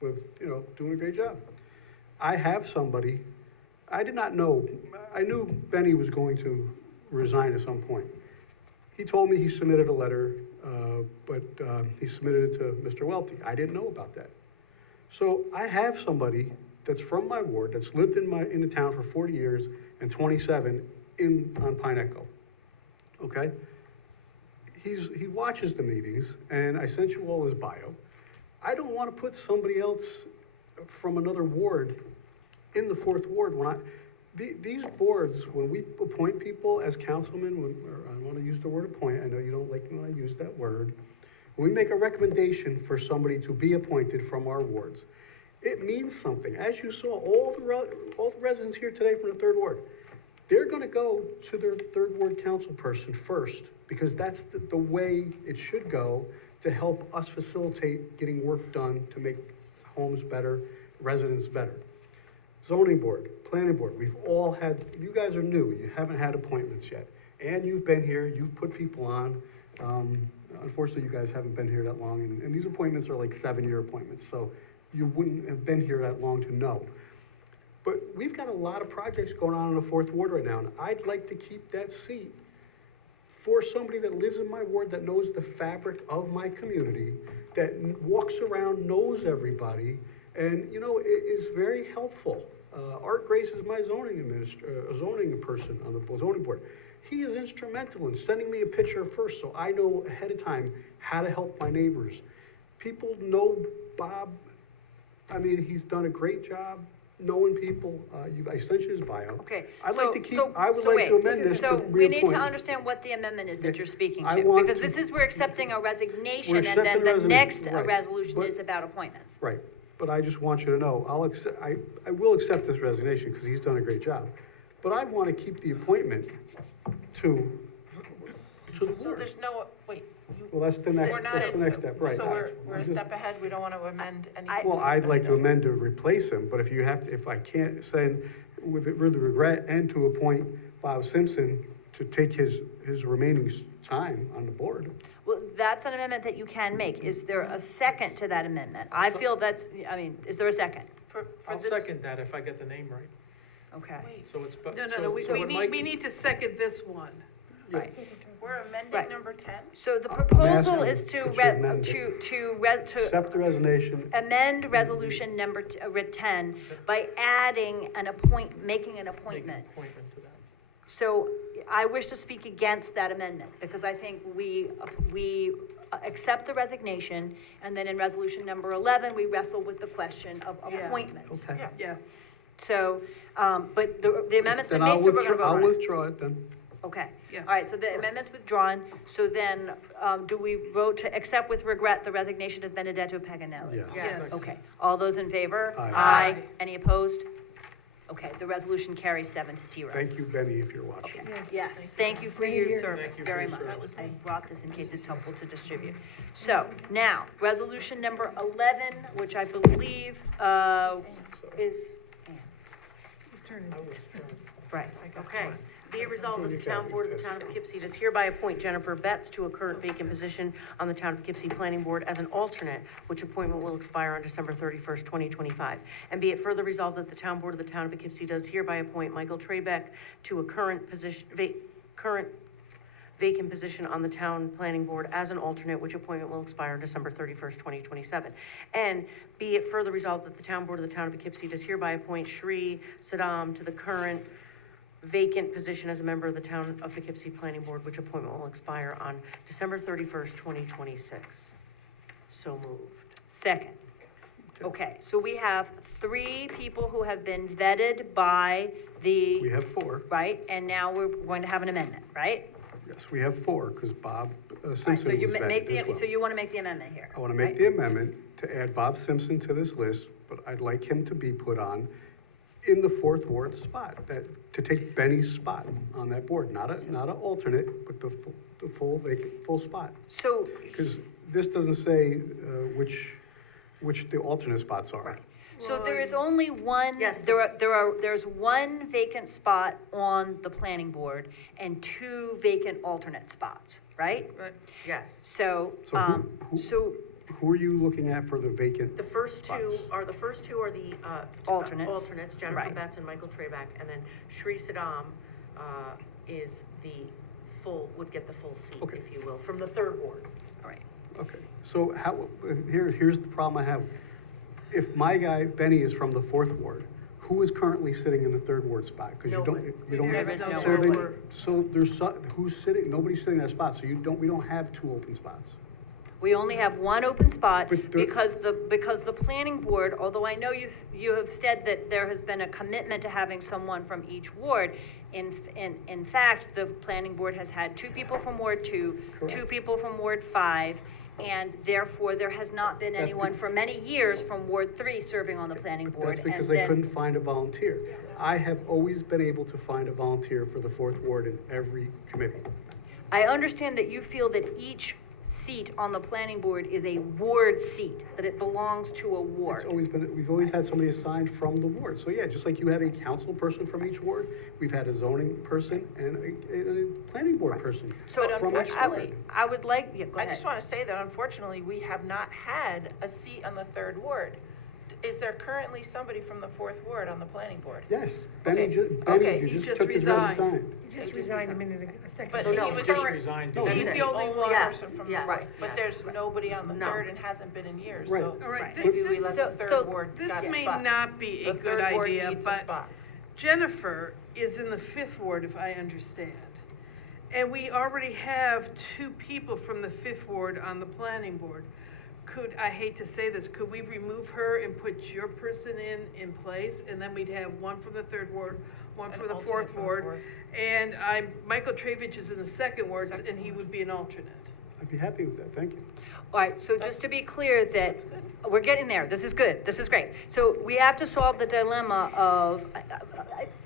with, doing a great job. I have somebody, I did not know, I knew Benny was going to resign at some point. He told me he submitted a letter, but he submitted it to Mr. Welty. I didn't know about that. So I have somebody that's from my ward, that's lived in the town for 40 years and 27 on Pine Echo, okay? He watches the meetings, and I sent you all his bio. I don't want to put somebody else from another ward in the fourth ward these boards, when we appoint people as councilmen, I want to use the word appoint, I know you don't like when I use that word. When we make a recommendation for somebody to be appointed from our wards, it means something. As you saw, all the residents here today from the third ward, they're going to go to their third ward council person first, because that's the way it should go to help us facilitate getting work done to make homes better, residents better. Zoning board, planning board, we've all had, you guys are new, you haven't had appointments yet. And you've been here, you've put people on. Unfortunately, you guys haven't been here that long, and these appointments are like 7-year appointments, so you wouldn't have been here that long to know. But we've got a lot of projects going on in the fourth ward right now, and I'd like to keep that seat for somebody that lives in my ward, that knows the fabric of my community, that walks around, knows everybody, and, is very helpful. Art Grace is my zoning person on the zoning board. He is instrumental in sending me a picture first, so I know ahead of time how to help my neighbors. People know Bob. I mean, he's done a great job knowing people. I sent you his bio. Okay. I would like to wait. amend this to So we need to reappoint. understand what the amendment is that you're speaking I to. want Because to- we're accepting a resignation, We're and then accepting the resignation, next right. resolution But- is about appointments. Right, but I just want you to know, I will accept this resignation because he's done a great job. But I want to keep the appointment to the So board. there's no, wait, Well, that's the we're next, not that's the in- next step, right. So we're a I'm just- step ahead, we don't want to amend anything. Well, I'd like to amend to replace him, but if I can't send with regret and to appoint Bob Simpson to take his remaining time on the board. Well, that's an amendment that you can make. Is there a second to that amendment? I feel is there a second? For I'll this- second that if I get the name right. Okay. So it's. No, we need to second this one. Right. We're amending Right. number 10? So the I'm proposal asking is to that you amend it. to Accept the resignation. amend resolution number 10 by adding making an appointment. Appointment to that. So I wish to speak against that amendment, because I think we accept the resignation, and then in resolution number 11, we wrestle with the question of Yeah. appointments. Okay. Yeah. So, but the amendment's been Then I'll made, so we're gonna vote I'll on it. withdraw it then. Okay. Yeah. All right, so the amendment's withdrawn, so then, do we vote to accept with regret the resignation of Benedetto Paganelli? Yes. Yes. Okay, all those in favor? Aye. Aye. Any opposed? Okay, the resolution carries 7-0. Thank you, Benny, if you're watching. Okay, yes, thank you for your years. service Thank you for very your much. service. I brought this in case it's helpful to distribute. So, now, resolution number 11, which I believe, is, Whose turn is it? right, Okay. Be it resolved that the town board of the town of Poughkeepsie does hereby appoint Jennifer Betts to a current vacant position on the town of Poughkeepsie Planning Board as an alternate, which appointment will expire on December 31st, 2025. And be it further resolved that the town board of the town of Poughkeepsie does hereby appoint Michael Trebeck to a current vacant position on the town planning board as an alternate, which appointment will expire on December 31st, 2027. And be it further resolved that the town board of the town of Poughkeepsie does hereby appoint Shri Saddam to the current vacant position as a member of the town of Poughkeepsie Planning Board, which appointment will expire on December 31st, 2026. So moved. Second. Okay, so we have 3 people who have been vetted by We the, have 4. right? And now we're going to have an amendment, right? Yes, we have 4, because Bob All right, Simpson so you was make vetted as well. so you want to make the amendment here? I want to right? make the amendment to add Bob Simpson to this list, but I'd like him to be put on in the 4th ward spot, to take Benny's spot on that board, not an alternate, but the full vacant, full spot. So, Because this doesn't say which the alternate spots are. so there is only one, Yes. there's one vacant spot on the planning board and 2 vacant alternate spots, right? Right. Yes. So, So so, who are you looking at for the vacant? The first two spots? are the, Alternates. alternates, Jennifer Right. Betts and Michael Trebek, and then Shri Saddam, is the would get the full seat, Okay. if you will, from the 3rd ward. all right. Okay, so here's the problem I have. If my guy, Benny, is from the 4th ward, who is currently sitting in the 3rd ward spot? Because you don't, you don't. There is no so they- ward. So who's sitting, nobody's sitting in that spot, so we don't have 2 open spots. We only have one open spot But because the planning board, although I know you have said that there has been a commitment to having someone from each ward. In fact, the planning board has had 2 people from Ward 2, 2 people from Ward 5, and therefore there has not been That's anyone for many years from Ward 3 serving on the planning board. That's because and they then- couldn't find a volunteer. I have always been able to find a volunteer for the 4th ward in every committee. I understand that you feel that each seat on the planning board is a ward seat, that it belongs to a ward. It's always been, we've always had somebody assigned from the ward. So yeah, just like you have a council person from each ward, we've had a zoning person and a planning board person So from each unfortunately, ward. I would like, yeah, go I ahead. just want to say that unfortunately, we have not had a seat on the 3rd ward. Is there currently somebody from the 4th ward on the planning board? Yes, Okay. Benny, He you just just took his resigned. resign. He just resigned a second But ago. he no, was Just current- resigned. No, He's the only one. Yes, person from the yes, right, but yes. there's nobody on the No. 3rd and hasn't been in years, Right. so All right, maybe we this- let the so 3rd ward This got a may spot. not be a The good 3rd ward idea, needs a but spot. Jennifer is in the 5th ward, if I understand. And we already have 2 people from the 5th ward on the planning board. I hate to say this, could we remove her and put your person in place? And then we'd have one from the 3rd ward, one An from the alternate 4th from the ward. 4th. And Michael Travich is in the 2nd ward, and he would be an alternate. I'd be happy with that, thank you. All right, so just to be clear that, we're getting there, this is good, this is great. So we have to solve the dilemma of,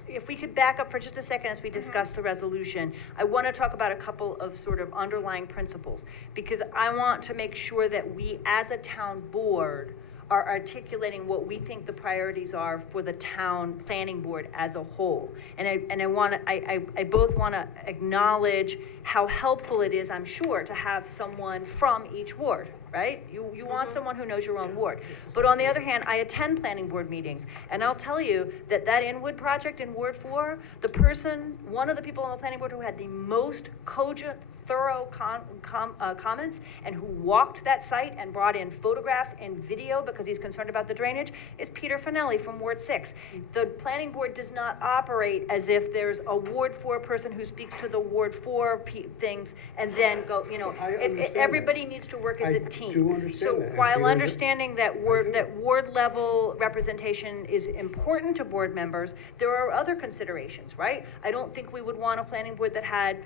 if we could back up for just a second as we discuss the resolution, I want to talk about a couple of sort of underlying principles, because I want to make sure that we, as a town board, are articulating what we think the priorities are for the town planning board as a whole. And I both want to acknowledge how helpful it is, I'm sure, to have someone from each ward, right? You want someone who knows your own ward. But on the other hand, I attend planning board meetings, and I'll tell you that Inwood project in Ward 4, one of the people on the planning board who had the most cogent, thorough comments, and who walked that site and brought in photographs and video because he's concerned about the drainage, is Peter Finelli from Ward 6. The planning board does not operate as if there's a Ward 4 person who speaks to the Ward 4 things and then go, I understand everybody that. needs to work as a I team. do understand So that. while Peter is- understanding that ward level representation is important to board members, there are other considerations, right? I don't think we would want a planning board that had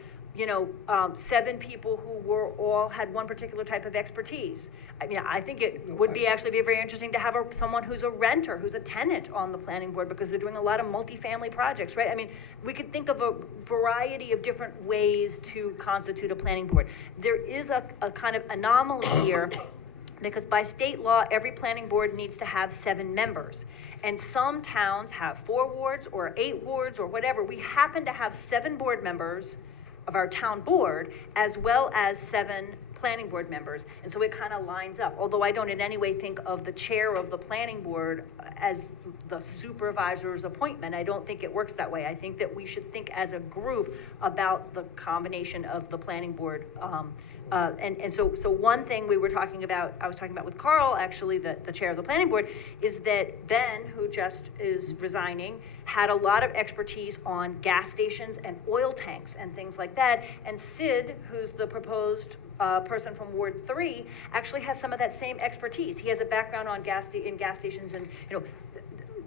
7 people who had one particular type of expertise. I mean, I think it would actually be very interesting to have someone who's a renter, who's a tenant on the planning board, because they're doing a lot of multifamily projects, right? I mean, we could think of a variety of different ways to constitute a planning board. There is a kind of anomaly here, because by state law, every planning board needs to have 7 members. And some towns have 4 wards or 8 wards or whatever. We happen to have 7 board members of our town board, as well as 7 planning board members. And so it kind of lines up, although I don't in any way think of the chair of the planning board as the supervisor's appointment. I don't think it works that way. I think that we should think as a group about the combination of the planning board So one thing we were talking about, I was talking about with Carl, actually, the chair of the planning board, is that Ben, who just is resigning, had a lot of expertise on gas stations and oil tanks and things like that. And Sid, who's the proposed person from Ward 3, actually has some of that same expertise. He has a background on gas stations, and, you know,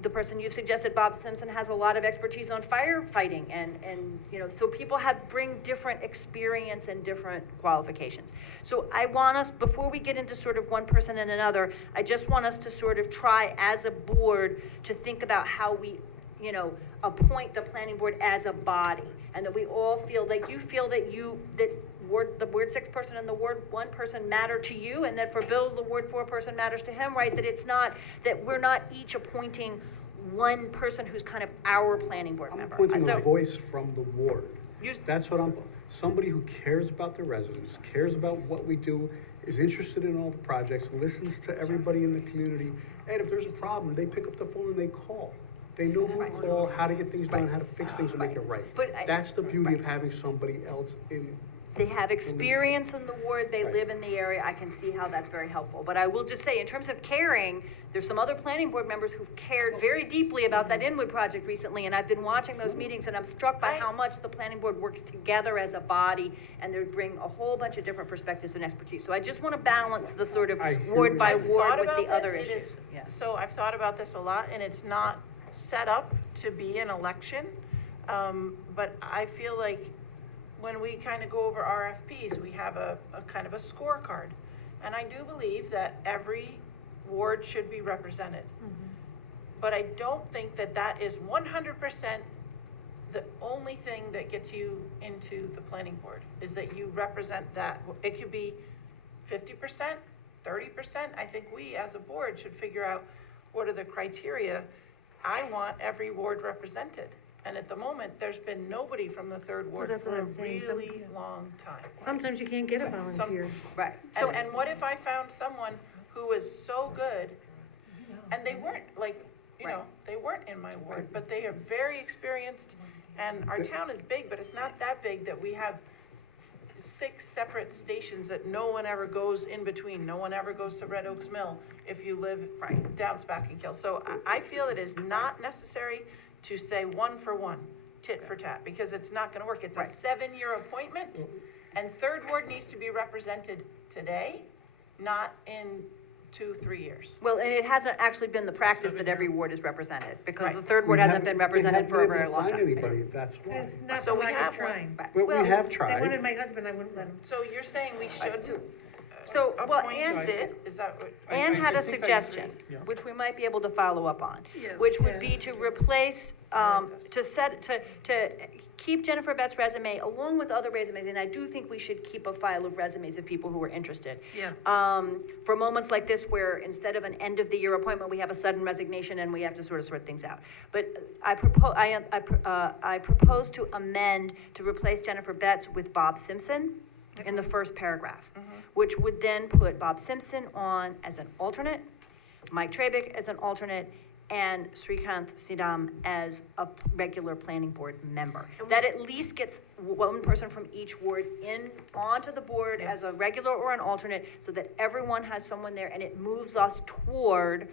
the person you've suggested, Bob Simpson, has a lot of expertise on firefighting, and you know, so people bring different experience and different qualifications. So I want us, before we get into sort of one person and another, I just want us to sort of try as a board to think about how we, you know, appoint the planning board as a body, and that we all feel like you feel that the Ward 6 person and the Ward 1 person matter to you, and that for Bill, the Ward 4 person matters to him, right? That it's not, that we're not each appointing one person who's kind of our planning board member. Appointing So- a voice from the ward. You- That's what somebody who cares about the residents, cares about what we do, is interested in all the projects, listens to everybody in the community, and if there's a problem, they pick up the phone and they call. They know who to call, how to get things done, how to fix things and make it right. But That's the beauty of having somebody else in. They have experience in the ward, they live in the area, I can see how that's very helpful. But I will just say, in terms of caring, there's some other planning board members who've cared very deeply about that Inwood project recently, and I've been watching those meetings, and I'm struck by how much the planning board works together as a body, and they bring a whole bunch of different perspectives and expertise. So I just want to balance the sort of ward by ward with the other issues. Yeah. So I've thought about this a lot, and it's not set up to be an election, but I feel like when we kind of go over RFPs, we have a kind of a scorecard. And I do believe that every ward should be represented. But I don't think that that is 100% the only thing that gets you into the planning board, is that you represent that. It could be 50%, 30%. I think we as a board should figure out what are the criteria. I want every ward represented. And at the moment, there's been nobody from the third ward that's for what a I'm saying. really long time. Sometimes you can't get a volunteer. Right. So, and what if I found someone who was so good, and they weren't, like, you know, they weren't in my ward, but they are very experienced, and our town is big, but it's not that big that we have 6 separate stations that no one ever goes in between. No one ever goes to Red Oaks Mill if you live down Spacken Kill. So I feel it is not necessary to say 1 for 1, tit for tat, because it's not gonna work. It's a 7-year appointment, and third ward needs to be represented today, not in 2-3 years. Well, and it hasn't actually been the practice that every ward is represented, because the third ward hasn't been represented for a very long time. We haven't been able to find anybody, that's why. It's not So the we lack have of one. trying. But we have They tried. wanted my husband, I wouldn't let him. So you're saying we should So, well, appoint Ann, Sid? Is that what? Ann had I a think I suggestion, agree. Yeah. which we might be able to follow up on, Yes. which would be to replace, to keep Jennifer Bett's resume along with other resumes, and I do think we should keep a file of resumes of people who are interested. Yeah. For moments like this, where instead of an end-of-the-year appointment, we have a sudden resignation and we have to sort of sort things out. But I propose to amend to replace Jennifer Betts with Bob Simpson in the first paragraph, which would then put Bob Simpson on as an alternate, Mike Trabick as an alternate, and Srikanth Sidam as a regular planning board member. That at least gets one person from each ward onto the board as a regular or an alternate, so that everyone has someone there, and it moves us toward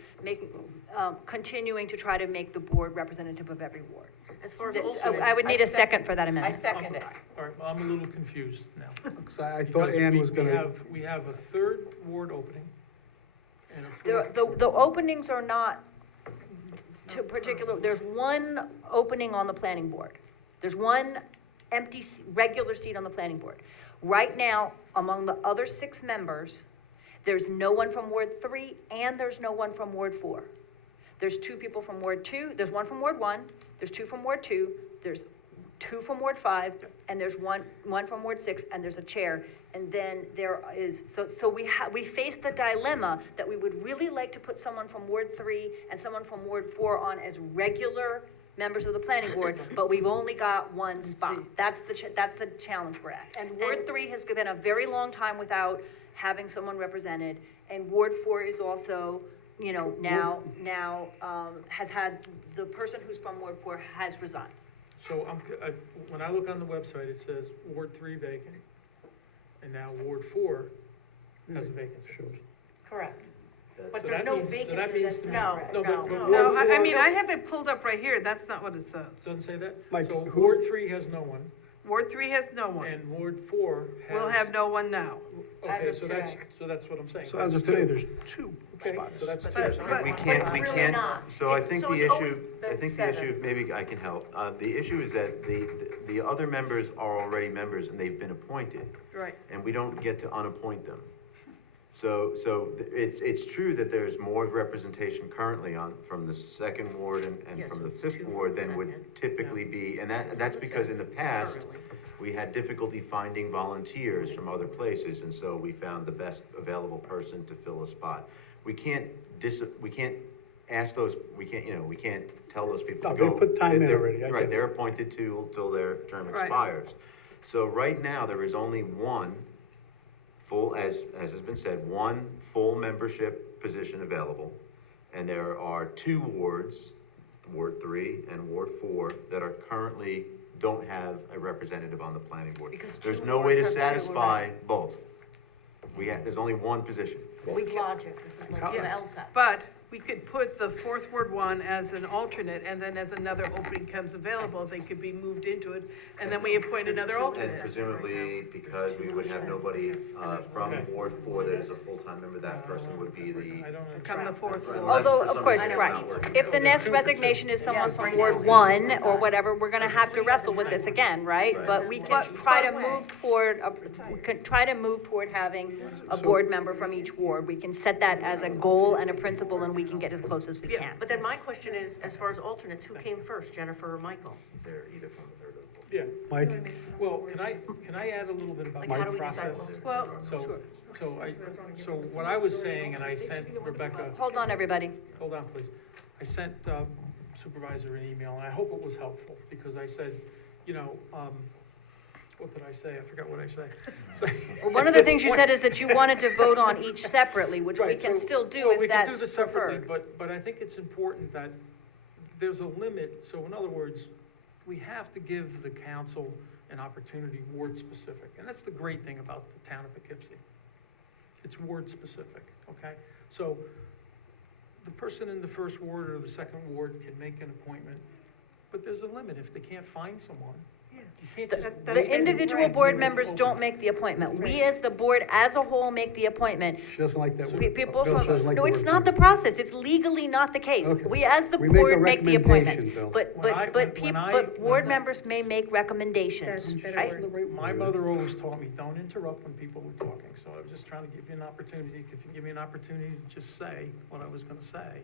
continuing to try to make the board representative of every ward. As far as I alternates, would need a second for that I amendment. second it. All right, well, I'm a little confused now. So I thought Because Ann we- was gonna. We have a third ward opening and a fourth. The openings are not to particular, there's one opening on the planning board. There's one empty regular seat on the planning board. Right now, among the other 6 members, there's no one from Ward 3 and there's no one from Ward 4. There's 2 people from Ward 2, there's 1 from Ward 1, there's 2 from Ward 2, there's 2 from Ward 5, and there's one from Ward 6, and there's a chair. And then there is, so we face the dilemma that we would really like to put someone from Ward 3 and someone from Ward 4 on as regular members of the planning board, but we've only got one spot. That's the challenge we're at. And Ward 3 has been a very long time without having someone represented, and Ward 4 is also, you know, now has had, the person who's from Ward 4 has resigned. So when I look on the website, it says Ward 3 vacant. and now Ward 4 has a vacancy. Correct. But So there's that no means- so that vacancy, means that's to me- not, No, but no. Ward No, I 4 mean, I have it pulled up right here, that's not what it says. Doesn't say that? Mike, So who- Ward 3 has no one, Ward 3 has no one. and Ward 4 has. We'll have no one now. As Okay, of so that's, today. so that's what I'm saying. So as of That's today, two. there's 2 Okay, spots. so that's two. But- So but- We But can't, it's we really can't, not. so I It's- think so the it's always issue, been I think the seven. issue, maybe I can help. The issue is that the other members are already members and they've been appointed, Right. and we don't get to unappoint them. So it's true that there's more representation currently from the second ward and Yes, from the it's fifth two ward from the than would second. typically be, and that's because in the past, we had difficulty finding volunteers from other places, and so we found the best available person to fill a spot. We can't ask those, we can't tell those people No, to they go. put time in They're- already, I get Right, it. they're appointed till their term Right. expires. So right now, there is only one full, as has been said, one full membership position available. And there are 2 wards, Ward 3 and Ward 4, that are currently don't have a representative on the planning board. Because There's two no way to wards have two satisfy both. There's only one position. This is logic, this is like the LSAT. But we could put the fourth ward one as an alternate, and then as another opening comes available, they could be moved into it, and then we appoint another And alternate. presumably, because we would have nobody, from Okay. Ward 4 that is a full-time member, that person would be the. I don't Come the fourth ward. Unless Although, for of some course, reason it's right, not working. if the next resignation is someone from Ward 1 or whatever, we're gonna have to wrestle with this again, right? But we can try to move toward, we can try to move toward having a board member from each ward. We can set that as a goal and a principle, and we can get as close as we can. But then my question is, as far as alternates, who came first, Jennifer or Michael? They're either from the third or the fourth. Yeah, Mike, well, can I add a little bit about Like, my how do we decide process? Well, So what I was saying, and I sent Rebecca, Hold on, everybody. hold on, please. I sent Supervisor an email, and I hope it was helpful, because I said, what did I say? I forgot what I said. Well, one of the things you said is that you wanted to vote on each separately, which we Right, can so- still do well, if we can that's do this separately, preferred. but I think it's important that there's a limit, so in other words, we have to give the council an opportunity ward-specific, and that's the great thing about the town of Poughkeepsie. It's ward-specific, okay? So the person in the first ward or the second ward can make an appointment, but there's a limit. If they can't find someone, you can't just. The individual board members don't make the appointment. We, as the board as a whole, make the appointment. she doesn't like that word. People Bill from, doesn't like no, the it's word not the appointment. process. It's legally not the case. Okay. We, as the We make a board, make the appointments. recommendation, Bill. But board members may make recommendations, right? My mother always taught me, don't interrupt when people were talking, so I was just trying to give you an opportunity, if you give me an opportunity to just say what I was gonna say,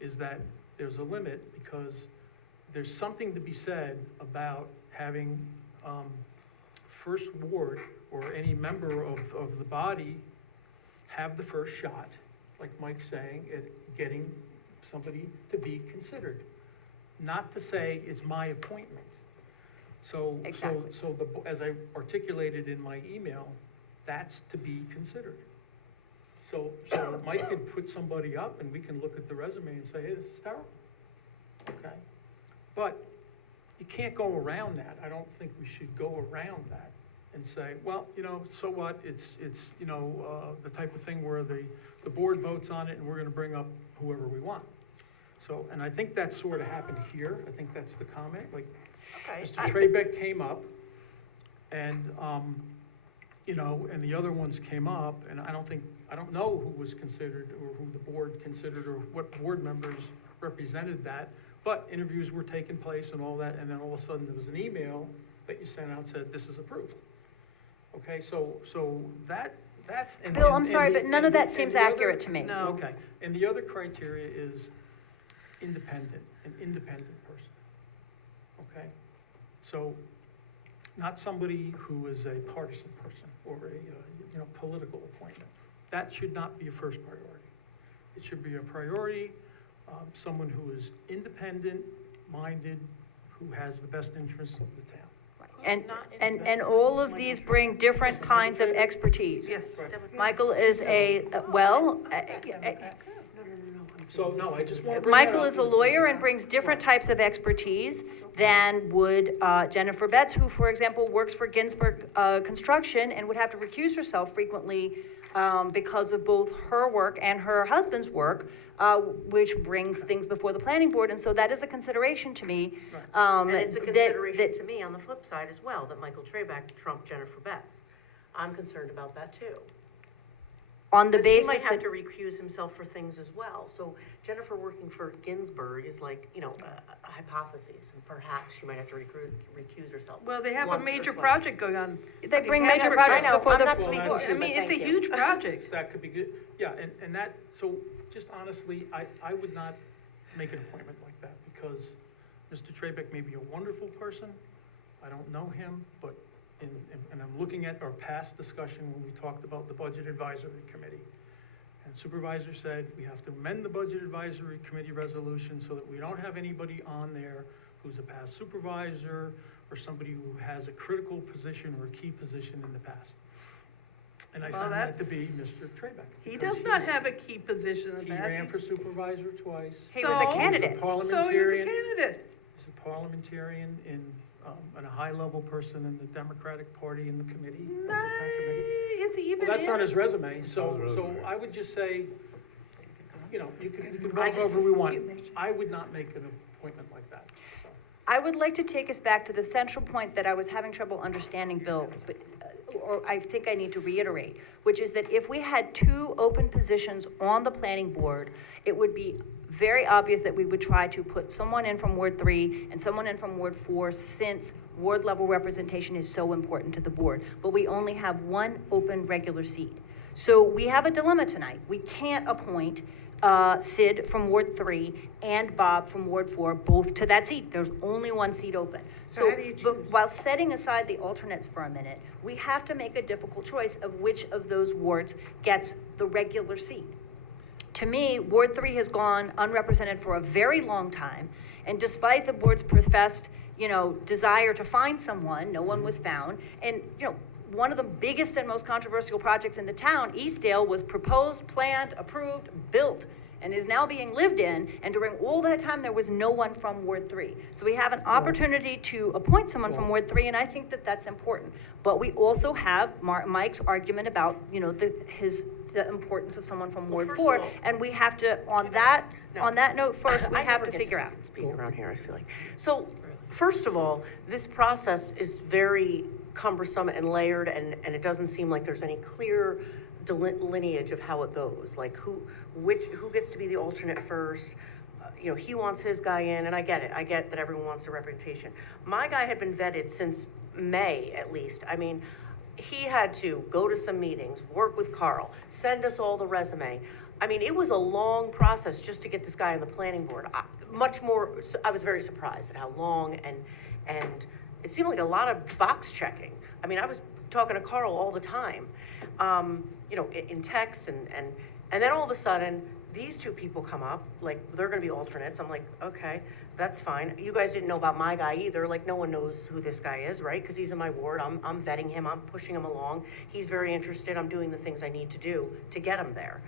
is that there's a limit, because there's something to be said about having, first ward, or any member of the body have the first shot, like Mike's saying, at getting somebody to be considered. Not to say it's my appointment. Exactly. As I articulated in my email, that's to be considered. So Mike could put somebody up and we can look at the resume and say, hey, this is terrible, okay? But you can't go around that. I don't think we should go around that and say, well, so what? It's the type of thing where the board votes on it and we're gonna bring up whoever we want. So, and I think that sort of happened here. I think that's the comment, like, Okay. Mr. Trebeck came up, and, and the other ones came up, and I don't know who was considered, or who the board considered, or what board members represented that, but interviews were taking place and all that, and then all of a sudden, there was an email that you sent out, said, this is approved. Okay, so that's. and- Bill, and- I'm sorry, and the- but none of and the- that seems and the other- accurate to me. No. Okay, and the other criteria is an independent person, okay? So, not somebody who is a partisan person or a, political appointment. That should not be a first priority. It should be a priority, someone who is independent-minded, who has the best interests of the town. And all of these bring different kinds of expertise. Yes. Michael is well, So, no, I just want to bring that Michael up. is a lawyer and brings different types of expertise than would Jennifer Betts, who, for example, works for Ginsburg Construction and would have to recuse herself frequently because of both her work and her husband's work, which brings things before the planning board. And so that is a consideration to me. And it's a that- consideration that- to me on the flip side as well, that Michael Trebeck trumped Jennifer Betts. I'm concerned about that too. On the Because he basis might have that, to recuse himself for things as well. So Jennifer working for Ginsburg is like, a hypothesis, and perhaps she might have to recuse herself. Well, they have a once or major twice. project going on. they bring I major know, projects I know. before I'm the. not speaking Well, to I you, mean, but it's a thank you. huge project. That could be good, yeah, and that, so just honestly, I would not make an appointment like that, because Mr. Trebeck may be a wonderful person, I don't know him, but and I'm looking at our past discussion when we talked about the Budget Advisory Committee. And Supervisor said, we have to amend the Budget Advisory Committee resolution so that we don't have anybody on there who's a past supervisor or somebody who has a critical position or a key position in the past. And I Well, found that to be that's- Mr. Trebeck. He because does not he's- have a key position in He that. ran for supervisor twice. He was a So? candidate. He's a So he was a parliamentarian. candidate. He's a parliamentarian and a high-level person in the Democratic Party in the committee. Democratic committee. Is he even Well, that's on in? his resume, so resume. I would just say, you can I vote just- however we want. I would not make an appointment like that, so. I would like to take us back to the central point that I was having trouble understanding, Bill, but, or I think I need to reiterate, which is that if we had two open positions on the planning board, it would be very obvious that we would try to put someone in from Ward 3 and someone in from Ward 4, since ward level representation is so important to the board. But we only have one open regular seat. So we have a dilemma tonight. We can't appoint Sid from Ward 3 and Bob from Ward 4, both to that seat. There's only one seat open. So how do you but choose? while setting aside the alternates for a minute, we have to make a difficult choice of which of those wards gets the regular seat. To me, Ward 3 has gone unrepresented for a very long time, and despite the board's professed, desire to find someone, no one was found. And, one of the biggest and most controversial projects in the town, Eastdale, was proposed, planned, approved, built, and is now being lived in, and during all that time, there was no one from Ward 3. So we have an opportunity to appoint someone from Ward 3, and I think that that's important. But we also have Mike's argument about, the importance of someone from Ward first of 4, all- and we have to, on that note first, we I have never to get figure out. Speak around here, I feel like. So, first of all, this process is very cumbersome and layered, and it doesn't seem like there's any clear lineage of how it goes. Like who gets to be the alternate first? He wants his guy in, and I get it. I get that everyone wants a reputation. My guy had been vetted since May, at least. I mean, he had to go to some meetings, work with Carl, send us all the resume. I mean, it was a long process just to get this guy on the planning board. I was very surprised at how long and it seemed like a lot of box checking. I mean, I was talking to Carl all the time, in texts and then all of a sudden, these two people come up, like, they're gonna be alternates. I'm like, okay, that's fine. You guys didn't know about my guy either. Like, no one knows who this guy is, right? Because he's in my ward. I'm vetting him. I'm pushing him along. He's very interested. I'm doing the things I need to do to get him there.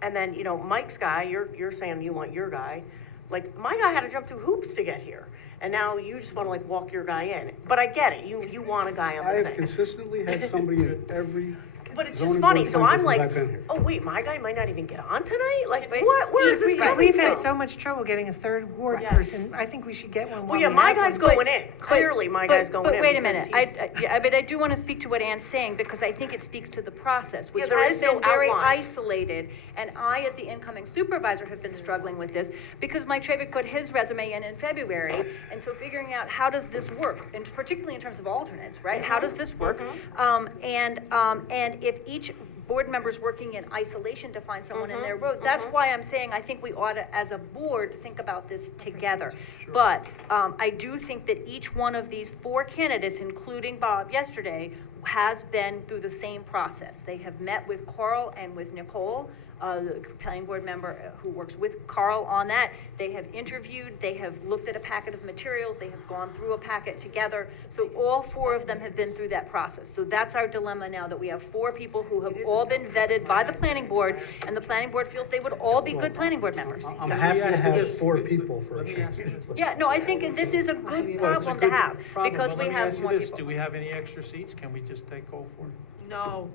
And then, Mike's guy, you're saying you want your guy. Like, my guy had to jump through hoops to get here. And now you just want to, like, walk your guy in. But I get it. You want a guy on I the have thing. consistently had somebody in every But it's zoning just funny. board So appointment I'm since like, I've been here. oh, wait, my guy might not even get on tonight? Like, what? Where is this coming We've from? had so much trouble getting a third ward Yes. person. I think we should get one Well, while yeah, we my have guy's one. going in. Clearly, my guy's going in. But wait a because minute, he's- but I do want to speak to what Ann's saying, because I think it speaks to the process, which there has is no been very outline. isolated. And I, as the incoming supervisor, have been struggling with this, because Mike Trevick put his resume in February, and so figuring out how does this work, and particularly in terms of alternates, right? How does this work? And if each board member's working in isolation to find someone in their road, that's why I'm saying I think we ought to, as a board, think about this together. But I do think that each one of these 4 candidates, including Bob yesterday, has been through the same process. They have met with Carl and with Nicole the planning board member who works with Carl on that. They have interviewed, they have looked at a packet of materials, they have gone through a packet together. So all four of them have been through that process. So that's our dilemma now, that we have four people who have all been vetted by the planning board, and the planning board feels they would all be good planning board members. I'm So- happy to have four people for a Let me change. ask you this. Yeah, no, I think this is a good Well, it's a problem to good have, problem, because but we let me have ask you more this, people. Do we have any extra seats? Can we just take all four? No,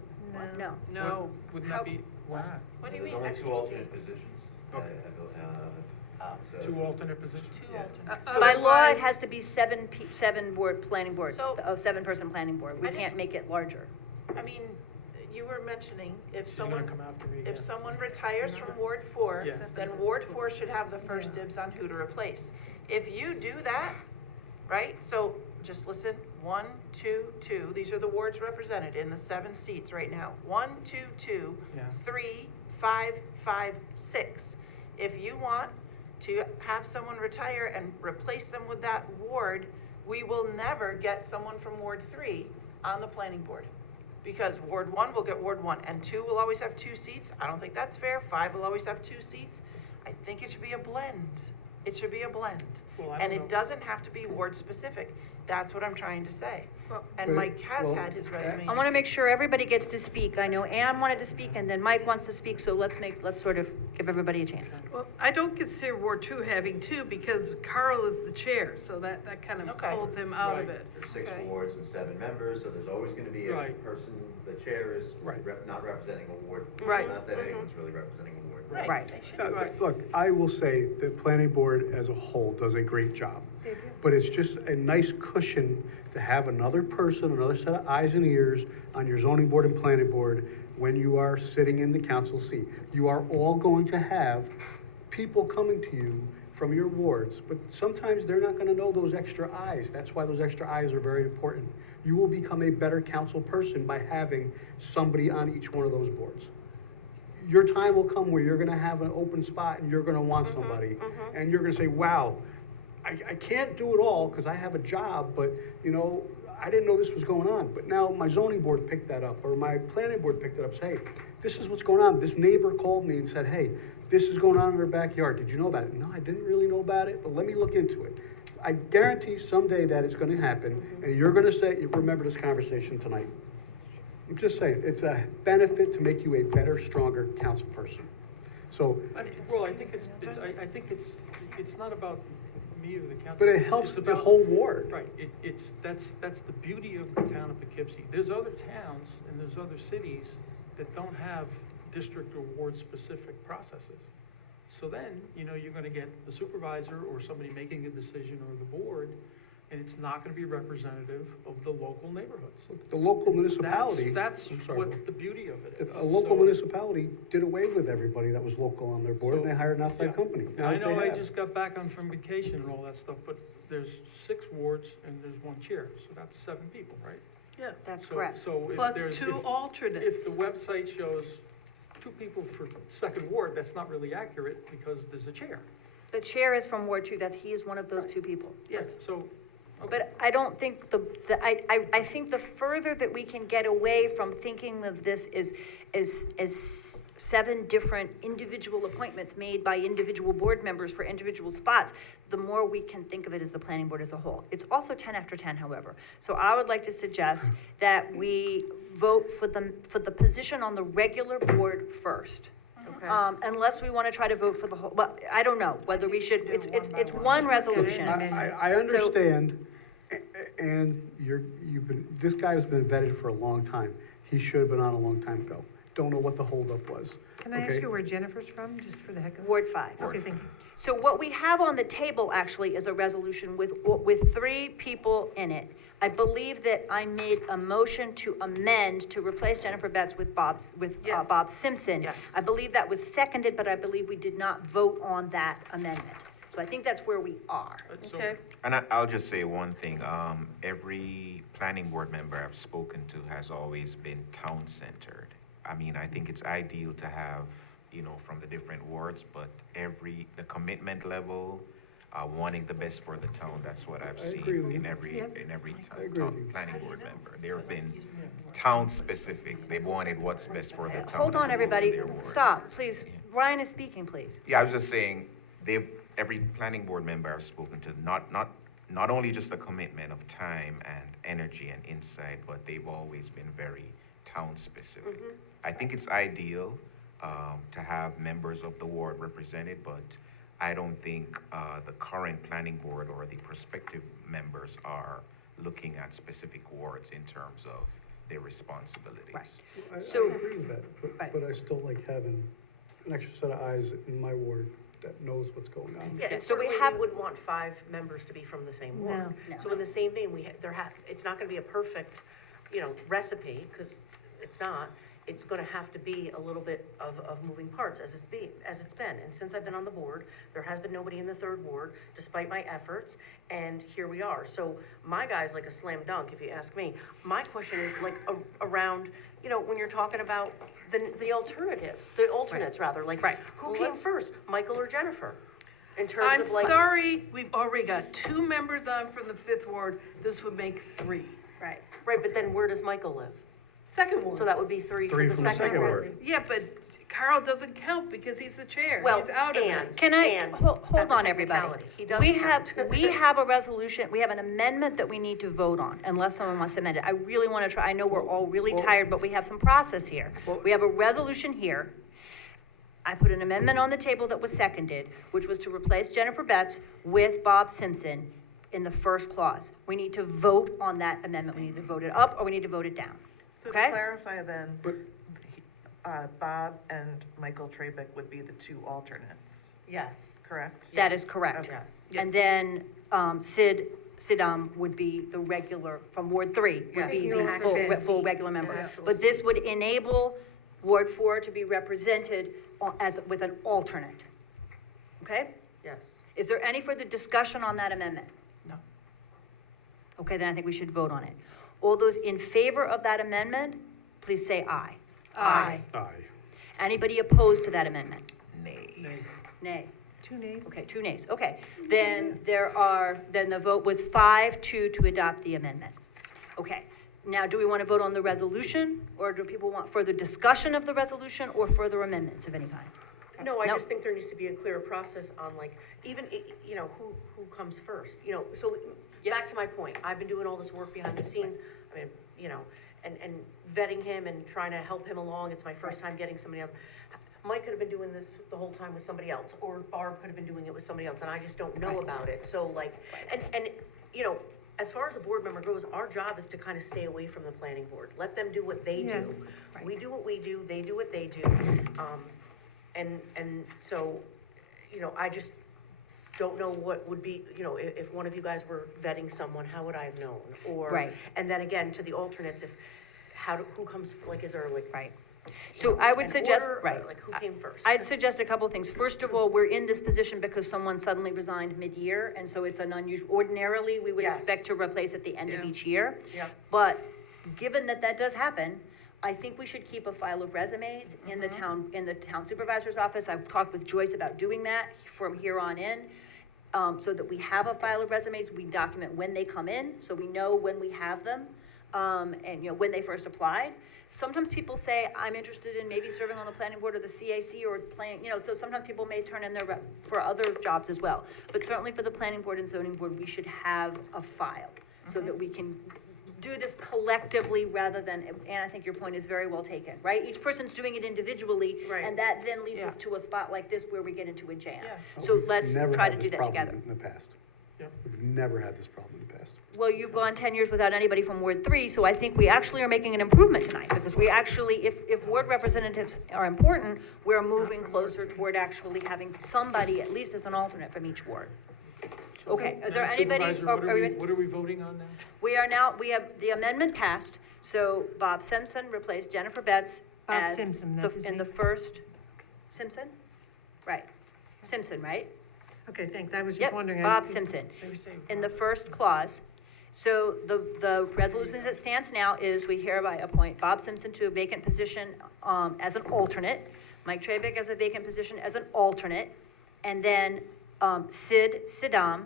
No. no. Wouldn't that be, why not? What do you There's mean only extra two alternate seats? positions. Okay. So- Two alternate positions? Two Yeah. alternates. So by law, it has to be seven planning board, So- a seven-person planning board. We I just- can't make it larger. I mean, you were mentioning if She's gonna someone, come after me if again. someone retires from Ward 4, Yes. then Ward 4 should have the first dibs on who to replace. If you do that, right, so just listen, 1, 2, 2, these are the wards represented in the 7 seats right now. 1, 2, 2, Yeah. 3, 5, 5, 6. If you want to have someone retire and replace them with that ward, we will never get someone from Ward 3 on the planning board. Because Ward 1 will get Ward 1, and 2 will always have 2 seats. I don't think that's fair. 5 will always have 2 seats. I think it should be a blend. It should be a blend. Well, I And don't it know. doesn't have to be ward specific. That's what I'm trying to say. And But- Mike has well, had his resume. I want to make sure everybody gets to speak. I know Ann wanted to speak, and then Mike wants to speak, so let's sort of give everybody a chance. Well, I don't consider Ward 2 having 2 because Carl is the chair, so that kind of Okay. pulls him out of Right. it. There's 6 Okay. wards and 7 members, so there's always gonna be a Right. person, the chair is Right. not representing a ward. Right. Not that anyone's really representing a ward. Right. They should. Look, I will say the planning board as a whole does a great job. But it's just a nice cushion to have another person, another set of eyes and ears on your zoning board and planning board when you are sitting in the council seat. You are all going to have people coming to you from your wards, but sometimes they're not gonna know those extra eyes. That's why those extra eyes are very important. You will become a better council person by having somebody on each one of those boards. Your time will come where you're gonna have an open spot and you're gonna want somebody. And you're gonna say, wow, I can't do it all because I have a job, but, you know, I didn't know this was going on. But now my zoning board picked that up, or my planning board picked it up, say, hey, this is what's going on. This neighbor called me and said, hey, this is going on in their backyard. Did you know about it? No, I didn't really know about it, but let me look into it. I guarantee someday that it's gonna happen, and you're gonna say, remember this conversation tonight. I'm just saying, it's a benefit to make you a better, stronger council person. So, Well, I think it's not about me or the council. but it It's- helps it's the about- whole ward. Right, that's the beauty of the town of Poughkeepsie. There's other towns and there's other cities that don't have district or ward-specific processes. So then, you know, you're gonna get the supervisor or somebody making a decision or the board, and it's not gonna be representative of the local neighborhoods. The local municipality. That's I'm sorry, what the beauty of it is. A local So- municipality did away with everybody that was local on their board, and they hired an outside Yeah. company. And Now I that know they I have. just got back on from vacation and all that stuff, but there's 6 wards and there's 1 chair, so that's 7 people, right? Yes. That's So- correct. So if Plus there's, 2 if alternates. the website shows 2 people for 2nd ward, that's not really accurate because there's a chair. The chair is from Ward 2, that he is one of those 2 people. Yes. So, But I don't think I think the further that we can get away from thinking of this as 7 different individual appointments made by individual board members for individual spots, the more we can think of it as the planning board as a whole. It's also 10 after 10, however. So I would like to suggest that we vote for the position on the regular board first. Okay. Unless we want to try to vote for the whole, well, I don't know whether we should, it's one resolution. I understand, and this guy has been vetted for a long time. He should have been on a long time ago. Don't know what the holdup was. Can I ask Okay? you where Jennifer's from, just for the heck of it? Ward 5. Okay, thank you. So what we have on the table actually is a resolution with 3 people in it. I believe that I made a motion to amend to replace Jennifer Betts with Bob Simpson. Yes. I believe that was seconded, but I believe we did not vote on that amendment. So I think that's where we are. so- Okay. And I'll just say one thing, every planning board member I've spoken to has always been town-centered. I mean, I think it's ideal to have, you know, from the different wards, but the commitment level, wanting the best for the town. That's what I've I seen agree with in you. every, I agree with you. planning board member. There have been town-specific, they wanted what's best for the town. Hold as on, opposed to everybody, their ward. stop, please. Ryan is speaking, please. Yeah, I was just saying, every planning board member I've spoken to, not only just the commitment of time and energy and insight, but they've always been very town-specific. I think it's ideal, to have members of the ward represented, but I don't think, the current planning board or the prospective members are looking at specific wards in terms of their responsibilities. I So- agree with that, Right. but I still like having an extra set of eyes in my ward that knows what's going on. Yeah, and So we certainly have- we wouldn't want 5 members to be from the same ward. No. So in the same vein, it's not gonna be a perfect, recipe, because it's not. It's gonna have to be a little bit of moving parts as it's been. And since I've been on the board, there has been nobody in the 3rd ward, despite my efforts, and here we are. So my guy's like a slam dunk, if you ask me. My question is like around, when you're talking about the alternates rather, like, who came first, Michael or Jennifer? In terms I'm of like. sorry, we've already got 2 members on from the 5th ward, this would make 3. Right. Right, but then where does Michael live? 2nd ward. So that would be 3 for Three the from the second second ward. ward. Yeah, but Carl doesn't count because he's the chair, Well, he's out of it. and. Can I, and hold that's a on, everybody. technicality. He does We have, count. we have a resolution, we have an amendment that we need to vote on, unless someone wants to amend it. I really want to try, I know we're all really tired, but we have some process here. We have a resolution here. I put an amendment on the table that was seconded, which was to replace Jennifer Betts with Bob Simpson in the first clause. We need to vote on that amendment. We need to vote it up or we need to vote it down. So Okay. to clarify then, But- Bob and Michael Trabick would be the 2 alternates, Yes. correct? That is correct. Okay. And then, Sidam would be the regular, from Ward 3, would Yes. be The the actual full seat. regular member. The actual But this would enable Ward 4 to be represented with an alternate. Okay? Yes. Is there any further discussion on that amendment? No. Okay, then I think we should vote on it. All those in favor of that amendment, please say aye. Aye. Aye. Anybody opposed to that amendment? Nay. Nay. 2 nays? Okay, 2 nays, okay. Then then the vote was 5-2 to adopt the amendment. Okay, now do we want to vote on the resolution, or do people want further discussion of the resolution, or further amendments of any kind? No, I Nope. just think there needs to be a clear process on like, even, who comes first, so back to my point, I've been doing all this work behind the scenes, I mean, and vetting him and trying to help him along, it's my first time getting somebody else. Mike could have been doing this the whole time with somebody else, or Barb could have been doing it with somebody else, and I just don't know about it, so like, and, as far as a board member goes, our job is to kind of stay away from the planning board, let them do what they Yeah. do. We do what we do, they do what they do, and so, I just don't know what would be, if one of you guys were vetting someone, how would I have known? Or, Right. and then again, to the alternates, who comes, like, is there like? Right. So I would an suggest, order, or, right. like, who came first? I'd suggest a couple things. First of all, we're in this position because someone suddenly resigned mid-year, and so it's an unusual, ordinarily, we would Yes. expect to replace at the end of Yeah. each year. Yep. But given that that does happen, I think we should keep a file of resumes in the town supervisor's office. I've talked with Joyce about doing that from here on in, so that we have a file of resumes. We document when they come in, so we know when we have them, and, when they first applied. Sometimes people say, I'm interested in maybe serving on the planning board or the CAC or playing, so sometimes people may turn in their for other jobs as well. But certainly for the planning board and zoning board, we should have a file so that we can do this collectively rather than, and I think your point is very well taken, right? Each person's doing it individually, Right. and that then leads us Yeah. to a spot like this where we get into a jam. Yeah. So We've let's never try had to this do that problem together. In the past. Yep. We've never had this problem in the past. Well, you've gone 10 years without anybody from Ward 3, so I think we actually are making an improvement tonight, because we actually, if ward representatives are important, we're moving closer toward actually having somebody, at least as an alternate from each ward. Okay, is there Madam anybody? Supervisor, what are we voting on now? We have the amendment passed, so Bob Simpson replaced Jennifer Betts Bob as Simpson, the- that's his in name. the first, Simpson? Right, Simpson, right? Okay, thanks, I was just Yep, wondering. Bob Simpson, They were saying in the first clause. So the resolution that stands now is we hereby appoint Bob Simpson to a vacant position, as an alternate, Mike Trabick as a vacant position as an alternate, and then Sidam,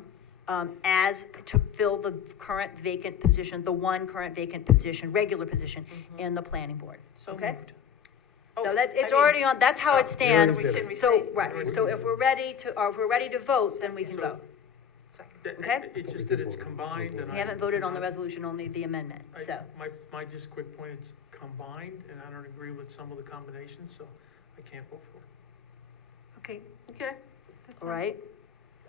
as to fill the current vacant position, the one current vacant position, regular position in the planning board, So okay? moved. So that, it's I mean- already on, that's how it stands. So we can So, restate? right, so if we're ready to, or if we're ready to vote, then we can So- vote. That- Okay. It's just that it's combined and We haven't voted on the resolution, only the amendment, so. My just quick point, it's combined, and I don't agree with some of the combinations, so I can't vote for it. Okay, Okay. that's All fine. right?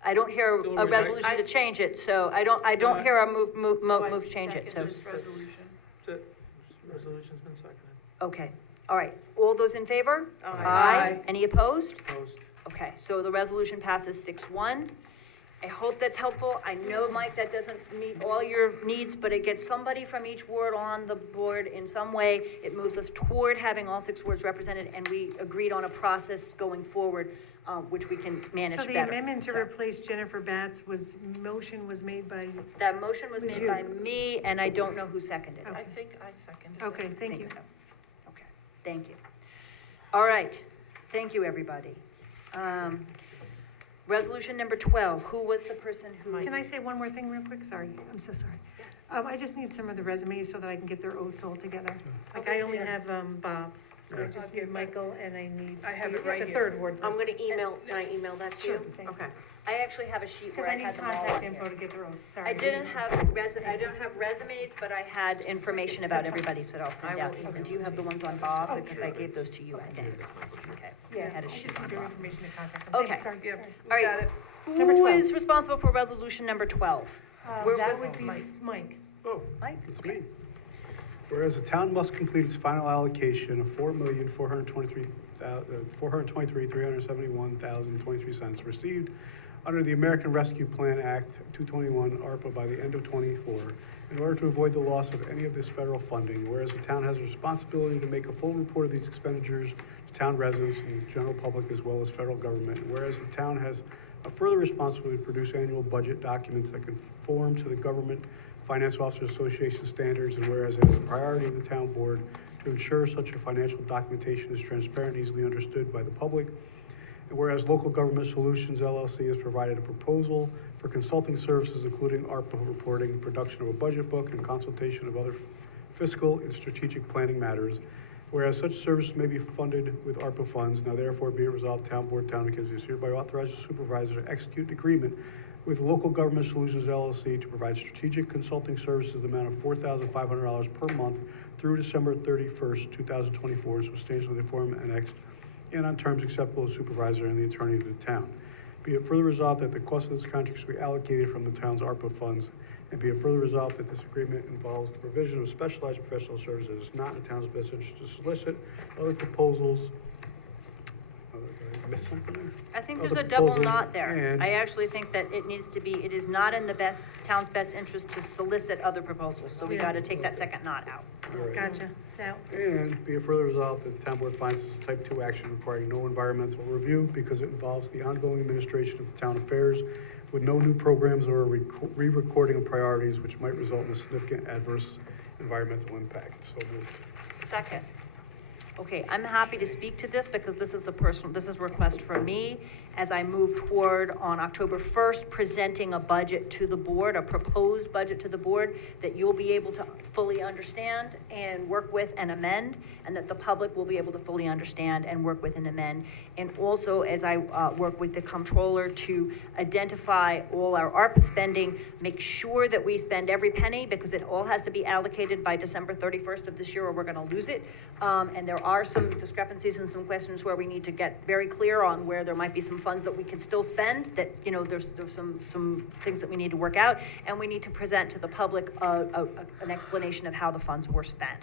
I don't hear a Otherwise, resolution to change it, so I don't hear a move to change it, so. This resolution. So, resolution's been seconded. Okay, all right. All those in favor? Aye. Any opposed? Opposed? Okay, so the resolution passes 6-1. I hope that's helpful. I know, Mike, that doesn't meet all your needs, but it gets somebody from each ward on the board in some way. It moves us toward having all 6 wards represented, and we agreed on a process going forward, which we can manage So better. the amendment to So, replace Jennifer Batts motion was made by, that motion was Was made you. by me, and I don't know who seconded it. I think I seconded it. okay, thank you. So. Okay, thank you. All right, thank you, everybody. Resolution number 12, who was the person who? Can I say one more thing real quick? Sorry, I'm so sorry. I just need some of the resumes so that I can get their oaths all together. Like, I only have, Bob's, so I just need Michael and I need. I have it right the here. third ward I'm person. gonna email, can I email that to you? Sure, thanks. Okay. I actually have a sheet Because where I I need had them all contact on here. info to get their oaths, sorry. I don't have resumes, but I had information about everybody, so I'll send out. And do you have the ones on Bob? Oh, Because I gave those to you, I think. Okay. Yeah, I had a I sheet just on need your Bob. information to contact them. Okay. Thanks, sorry, Yep. sorry. All Got right, it. Number who 12. is responsible for resolution number 12? Where That was- would be Mike. Oh, Mike? it's me. Whereas the town must complete its final allocation of $4,423,371,023 received under the American Rescue Plan Act 221 ARPA by the end of '24 in order to avoid the loss of any of this federal funding, whereas the town has a responsibility to make a full report of these expenditures to town residents and general public as well as federal government, and whereas the town has a further responsibility to produce annual budget documents that conform to the Government Finance Officers Association standards, and whereas it is a priority of the town board to ensure such a financial documentation is transparent and easily understood by the public, and whereas Local Government Solutions LLC has provided a proposal for consulting services including ARPA reporting, production of a budget book, and consultation of other fiscal and strategic planning matters, whereas such services may be funded with ARPA funds, now therefore be it resolved, Town Board, Town of Poughkeepsie is hereby authorizes the supervisor to execute an agreement with Local Government Solutions LLC to provide strategic consulting services in the amount of $4,500 per month through December 31st, 2024, substantially form annexed and on terms acceptable to the supervisor and the attorney of the town. Be it further resolved that the cost of this contract should be allocated from the town's ARPA funds, and be it further resolved that this agreement involves the provision of specialized professional services that is not in the town's best interest to solicit other proposals. Did I miss something there? I think Other there's a double proposals knot there. and- I actually think that it needs to be, it is not in the town's best interest to solicit other proposals, so we Yeah. gotta take that second knot out. All right. Gotcha, it's out. And be it further resolved that the town board finds this a type 2 action requiring no environmental review because it involves the ongoing administration of town affairs with no new programs or re-recording of priorities which might result in a significant adverse environmental impact. So moved. Second. Okay, I'm happy to speak to this because this is a request from me as I move toward on October 1st, presenting a budget to the board, a proposed budget to the board that you'll be able to fully understand and work with and amend, and that the public will be able to fully understand and work with and amend. And also, as I work with the comptroller to identify all our ARPA spending, make sure that we spend every penny because it all has to be allocated by December 31st of this year or we're gonna lose it. And there are some discrepancies and some questions where we need to get very clear on where there might be some funds that we can still spend, that, you know, there's some things that we need to work out, and we need to present to the public an explanation of how the funds were spent,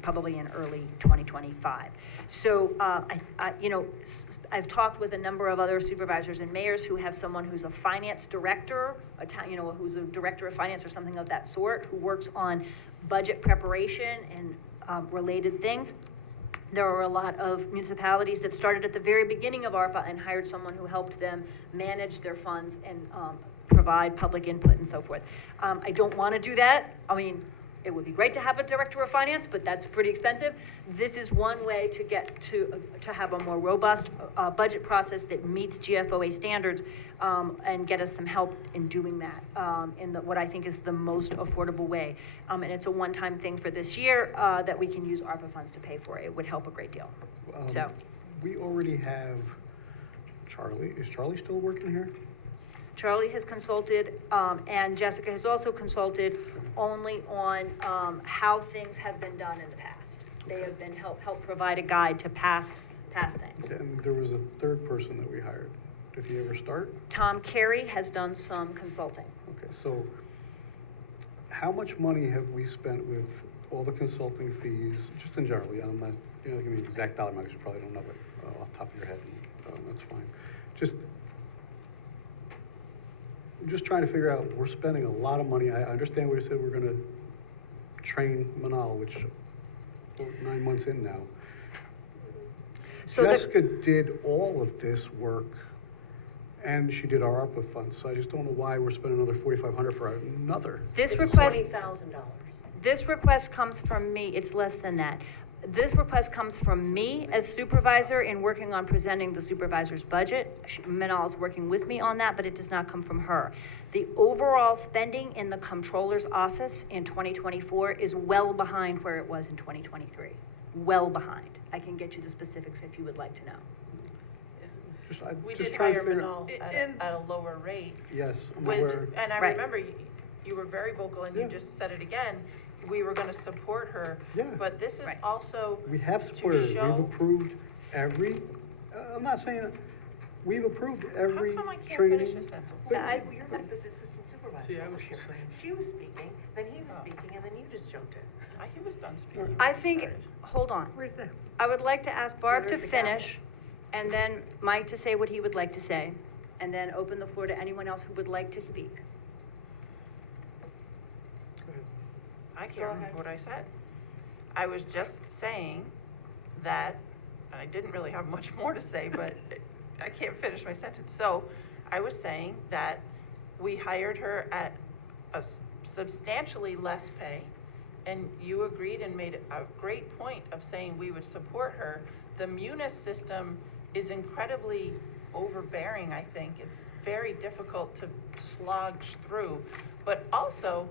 probably in early 2025. So, I've talked with a number of other supervisors and mayors who have someone who's a finance director, who's a director of finance or something of that sort, who works on budget preparation and related things. There are a lot of municipalities that started at the very beginning of ARPA and hired someone who helped them manage their funds and provide public input and so forth. I don't want to do that. I mean, It would be great to have a director of finance, but that's pretty expensive. This is one way to get to have a more robust budget process that meets GFOA standards, and get us some help in doing that in what I think is the most affordable way. And it's a one-time thing for this year that we can use ARPA funds to pay for. It would help a great deal. So We already have Charlie. Is Charlie still working here? Charlie has consulted, and Jessica has also consulted only on how things have been done in the past. They have been help provide a guide to past things. And there was a third person that we hired. Did he ever start? Tom Carey has done some consulting. Okay, so how much money have we spent with all the consulting fees, just in general? I'm not, give me an exact dollar amount, 'cause you probably don't know it off the top of your head, that's fine. I'm just trying to figure out, we're spending a lot of money. I understand we said we're gonna train Manal, which we're 9 months in now. So Jessica did all of this work, and she did our ARPA funds, so I just don't know why we're spending another $4,500 for another. This It's request, $20,000. this request comes from me, it's less than that. This request comes from me as supervisor in working on presenting the supervisor's budget. Manal is working with me on that, but it does not come from her. The overall spending in the comptroller's office in 2024 is well behind where it was in 2023. Well behind. I can get you the specifics if you would like to know. We just did trying to hire figure- Manal at a lower rate. Yes, I'm With, aware. and I Right. remember you were very vocal and you Yeah. just said it again, we were gonna support her. Yeah. But this is Right. also We have to supported, it. show- We've approved every, I'm not saying, we've approved every How come I can't training. finish this sentence? You're not the assistant supervisor. See, I was just saying. She was speaking, then he was speaking, and then you just jumped in. He was done speaking. I think, hold on. Where's the? I would like to ask Barb to Where's the gavel? finish, and then Mike to say what he would like to say, and then open the floor to anyone else who would like to speak. I can't remember what I said. I was just saying that, and I didn't really have much more to say, but I can't finish my sentence. So I was saying that we hired her at a substantially less pay, and you agreed and made a great point of saying we would support her. The Munis system is incredibly overbearing, I think. It's very difficult to slog through, but also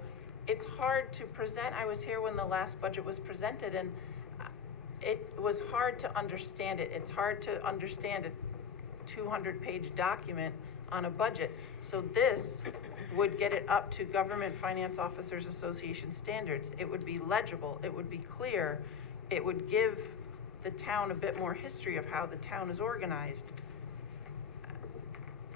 it's hard to present. I was here when the last budget was presented, and it was hard to understand it. It's hard to understand a 200-page document on a budget. So this would get it up to Government Finance Officers Association standards. It would be legible, it would be clear, it would give the town a bit more history of how the town is organized.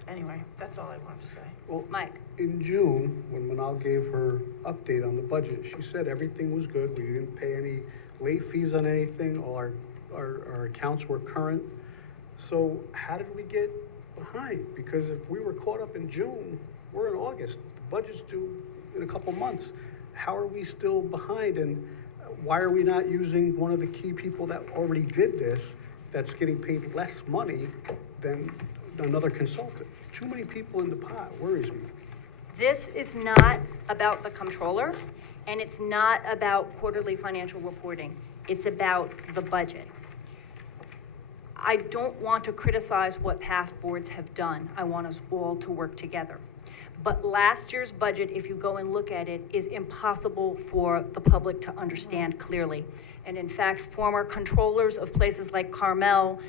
Anyway, that's all I wanted to say. Well, Mike? in June, when Manal gave her update on the budget, she said everything was good. We didn't pay any late fees on anything. All our accounts were current. So how did we get behind? Because if we were caught up in June, we're in August. The budget's due in a couple months. How are we still behind? And why are we not using one of the key people that already did this, that's getting paid less money than another consultant? Too many people in the pot worries me. This is not about the comptroller, and it's not about quarterly financial reporting. It's about the budget. I don't want to criticize what past boards have done. I want us all to work together. But last year's budget, if you go and look at it, is impossible for the public to understand clearly. And in fact, former controllers of places like Carmel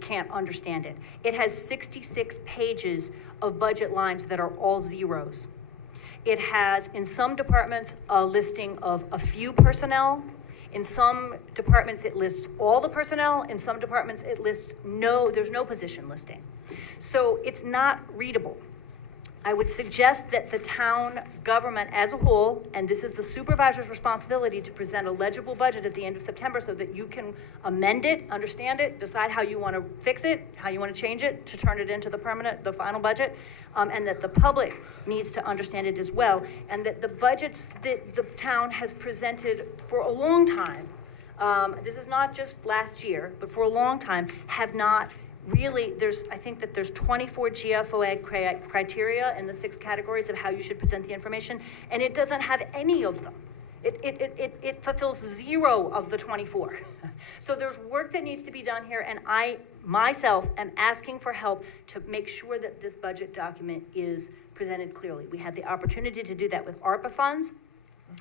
can't understand it. It has 66 pages of budget lines that are all zeros. It has, in some departments, a listing of a few personnel. In some departments, it lists all the personnel. In some departments, it lists there's no position listing. So it's not readable. I would suggest that the town government as a whole, and this is the supervisor's responsibility to present a legible budget at the end of September so that you can amend it, understand it, decide how you want to fix it, how you want to change it to turn it into the final budget, and that the public needs to understand it as well, and that the budgets that the town has presented for a long time, this is not just last year, but for a long time, have not really, I think that there's 24 GFOA criteria in the 6 categories of how you should present the information, and it doesn't have any of them It fulfills 0 of the 24. So there's work that needs to be done here, and I, myself, am asking for help to make sure that this budget document is presented clearly. We had the opportunity to do that with ARPA funds,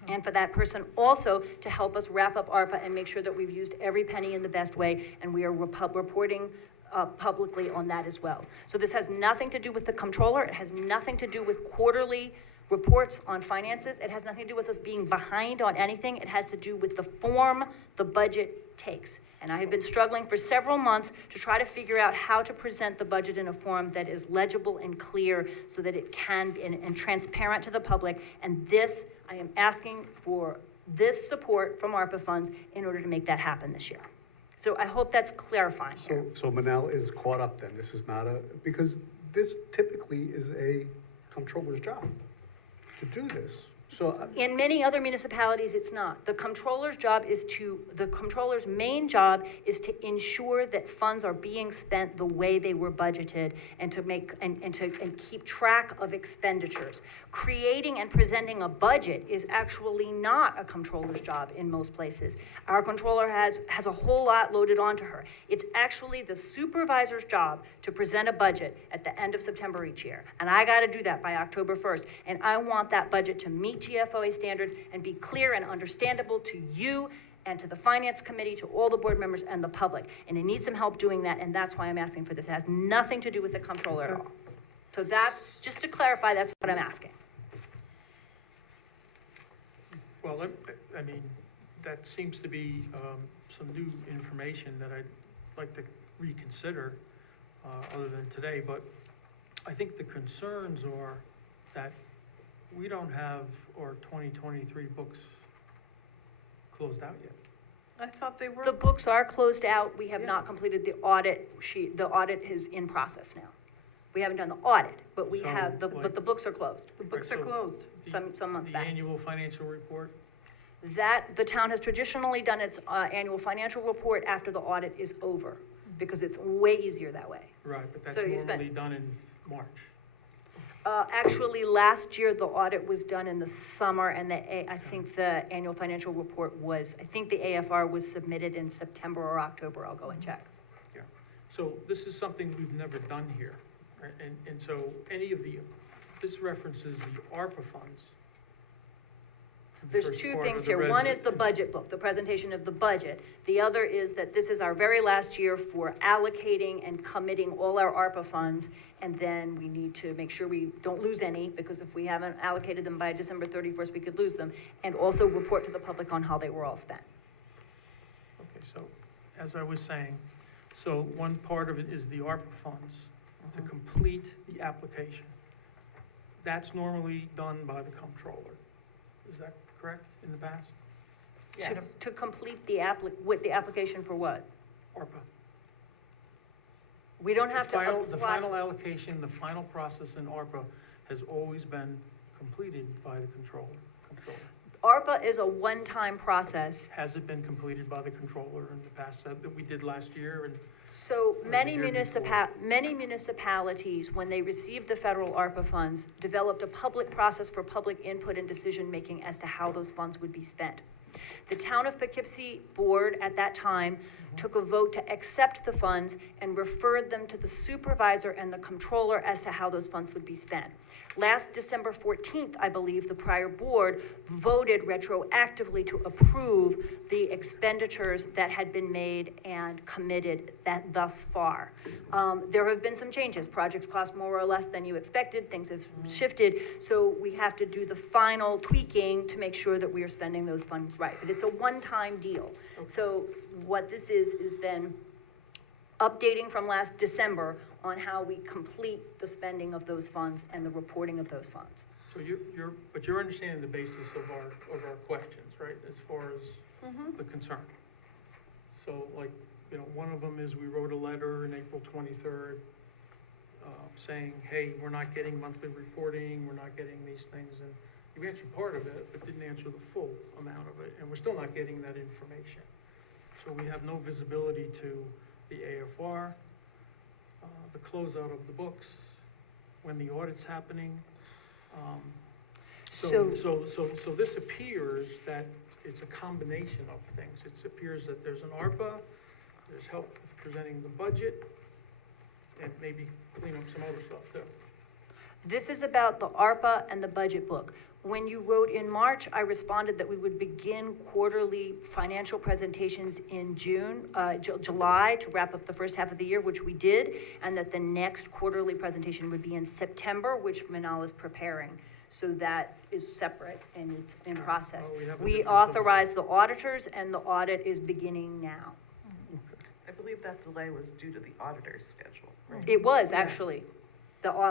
and for that person also to help us wrap up ARPA and make sure that we've used every penny in the best way, and we are reporting publicly on that as well. So this has nothing to do with the comptroller. It has nothing to do with quarterly reports on finances. It has nothing to do with us being behind on anything. It has to do with the form the budget takes. And I have been struggling for several months to try to figure out how to present the budget in a form that is legible and clear so that it can be and transparent to the public. And this, I am asking for this support from ARPA funds in order to make that happen this year. So I hope that's clarifying here. So Manal is caught up then, this is not because this typically is a comptroller's job to do this. So In many other municipalities, it's not. The comptroller's main job is to ensure that funds are being spent the way they were budgeted and to make, and keep track of expenditures. Creating and presenting a budget is actually not a comptroller's job in most places. Our comptroller has a whole lot loaded onto her. It's actually the supervisor's job to present a budget at the end of September each year. And I gotta do that by October 1st. And I want that budget to meet GFOA standards and be clear and understandable to you and to the finance committee, to all the board members and the public. And it needs some help doing that, and that's why I'm asking for this. It has nothing to do with the comptroller at all. So that's, just to clarify, that's what I'm asking. Well, I mean, that seems to be some new information that I'd like to reconsider, other than today, but I think the concerns are that we don't have our 2023 books closed out yet. I thought they were. The books are closed out. We have not completed the audit. The audit is in process now. We haven't done the audit, but we So, have, but the books are closed. The books Right, are so closed. Some months The back. annual financial report, That, the town has traditionally done its annual financial report after the audit is over, because it's way easier that way. right, but that's So you spent- normally done in March. Actually, last year, the audit was done in the summer, and I think the annual financial report was, I think the AFR was submitted in September or October. I'll go and check. Yeah, so this is something we've never done here, right? And so this references the ARPA funds. The There's first two part of things the here. One resi- is the budget book, the presentation of the budget. The other is that this is our very last year for allocating and committing all our ARPA funds. And then we need to make sure we don't lose any, because if we haven't allocated them by December 31st, we could lose them. And also report to the public on how they were all spent. Okay, so, as I was saying, so one part of it is the ARPA funds to complete the application. That's normally done by the comptroller. Is that correct in the past? To complete the application for what? ARPA. We don't have to The apply. final allocation, the final process in ARPA has always been completed by the controller. ARPA is a one-time process. Has it been completed by the controller in the past that we did last year? And So many year before. many municipalities, when they received the federal ARPA funds, developed a public process for public input and decision-making as to how those funds would be spent. The town of Poughkeepsie board at that time took a vote to accept the funds and referred them to the supervisor and the comptroller as to how those funds would be spent. Last December 14th, I believe, the prior board voted retroactively to approve the expenditures that had been made and committed thus far. There have been some changes. Projects cost more or less than you expected. Things have shifted. So we have to do the final tweaking to make sure that we are spending those funds right. But it's a one-time deal. So what this is then updating from last December on how we complete the spending of those funds and the reporting of those funds. so you're understanding the basis of our questions, right, as far as the concern? So like, one of them is we wrote a letter in April 23rd, saying, hey, we're not getting monthly reporting, we're not getting these things, and you answered part of it, but didn't answer the full amount of it, and we're still not getting that information. So we have no visibility to the AFR, the closeout of the books, when the audit's happening. So this appears that it's a combination of things. It appears that there's an ARPA, there's help with presenting the budget, and maybe clean up some other stuff too. This is about the ARPA and the budget book. When you wrote in March, I responded that we would begin quarterly financial presentations in July to wrap up the first half of the year, which we did, and that the next quarterly presentation would be in September, which Manal is preparing. So that is separate and it's in process. Oh, we have a We different authorized the auditors and the audit is beginning now. I believe that delay was due to the auditor's schedule, right? It was, actually.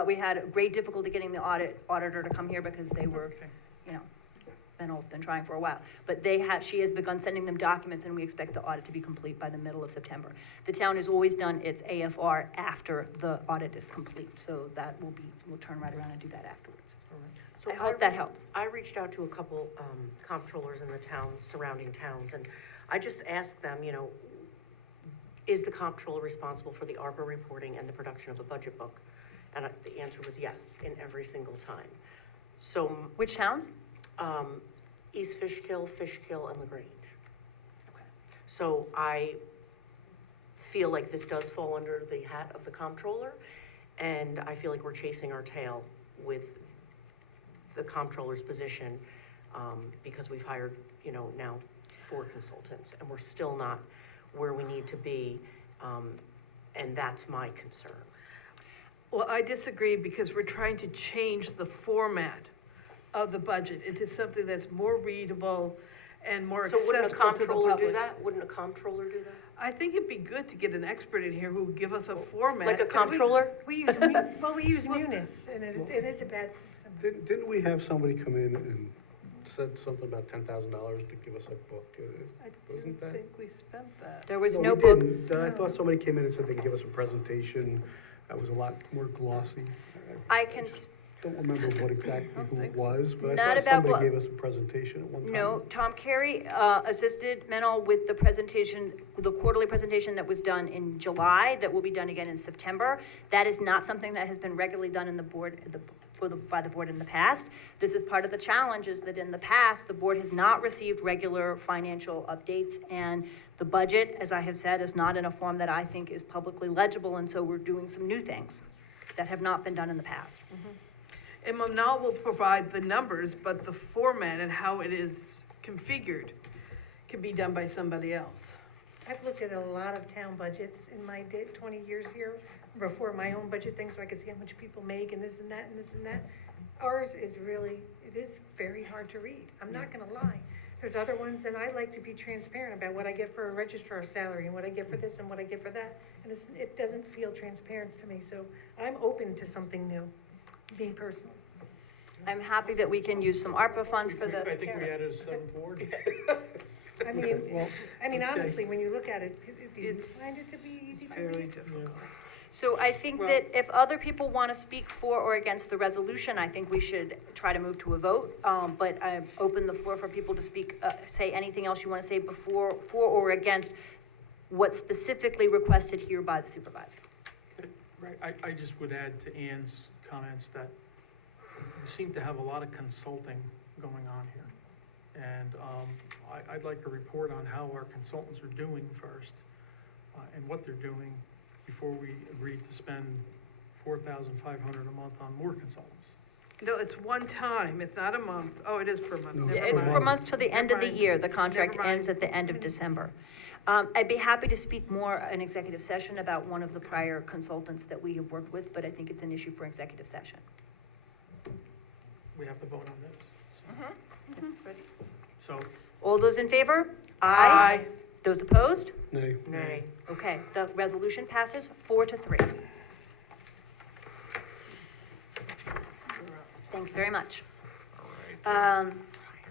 We had great difficulty getting the auditor to come here because they were, you know, Manal's been trying for a while. But she has begun sending them documents and we expect the audit to be complete by the middle of September. The town has always done its AFR after the audit is complete, so that we'll turn right around and do that afterwards. So I hope that helps. I reached out to a couple comptrollers in the towns, surrounding towns, and I just asked them, you know, is the comptroller responsible for the ARPA reporting and the production of a budget book? And the answer was yes, in every single time. So. Which towns? East Fishkill, and LaGrange. Okay. So I feel like this does fall under the hat of the comptroller, and I feel like we're chasing our tail with the comptroller's position, because we've hired, you know, now 4 consultants, and we're still not where we need to be, and that's my concern. Well, I disagree because we're trying to change the format of the budget into something that's more readable and more So wouldn't a accessible to the comptroller do public. that? Wouldn't a comptroller do that? I think it'd be good to get an expert in here who would give us a format. Like a 'cause we- comptroller? We use Munis, and it is a bad system. Didn't we have somebody come in and said something about $10,000 to give us a book? I Wasn't don't that? think we spent that. There was No, no we book. didn't. I thought somebody came in and said they could give us a presentation that was a lot more glossy. I can, Don't remember what exactly who it was, but Not I thought about somebody glo- gave us a presentation at one time. no, Tom Carey assisted Manal with the presentation, the quarterly presentation that was done in July, that will be done again in September. That is not something that has been regularly done in the board, by the board in the past. This is part of the challenge, is that in the past, the board has not received regular financial updates, and the budget, as I have said, is not in a form that I think is publicly legible, and so we're doing some new things that have not been done in the past. And Manal will provide the numbers, but the format and how it is configured can be done by somebody else. I've looked at a lot of town budgets in my 20 years here, before my own budget thing, so I could see how much people make and this and that and this and that. Ours is really, it is very hard to read. I'm not gonna lie. There's other ones that I like to be transparent about what I get for a registrar's salary and what I get for this and what I get for that. And it doesn't feel transparent to me, so I'm open to something new, me personally. I'm happy that we can use some ARPA funds for this. I think we added a 7th ward. I mean, Well, okay. honestly, when you look at it, do you It's find it to be easy to very read? difficult. So I think that if other people want to speak for or against the resolution, I think we should try to move to a vote. But I open the floor for people to speak, say anything else you want to say for or against what's specifically requested here by the supervisor. Right, I just would add to Ann's comments that we seem to have a lot of consulting going on here. And I'd like a report on how our consultants are doing first, and what they're doing before we agree to spend $4,500 a month on more consultants. No, it's one time, it's not a month. Oh, it is per month. No, Never Yeah, it's mind. per month till the end of the Never year. mind. The contract Never mind. ends at the end of December. I'd be happy to speak more in executive session about one of the prior consultants that we have worked with, but I think it's an issue for executive session. We have to vote on this. Ready? So, All those in favor? Aye. Those opposed? Nay. Nay. Okay, the resolution passes 4-3. Thanks very much.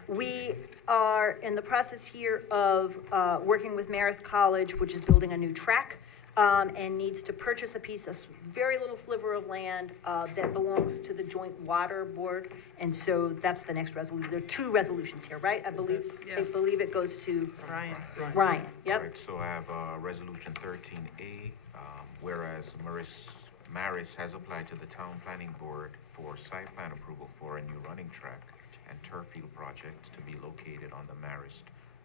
We are in the process here of working with Marist College, which is building a new track, and needs to purchase a piece, a very little sliver of land that belongs to the Joint Water Board, and so that's the next resolution. There are 2 resolutions here, right? I believe it goes to Ryan. Ryan, yep. All right, so I have Resolution 13A, whereas Maris has applied to the Town Planning Board for site plan approval for a new running track and turf field project to be located on the Marist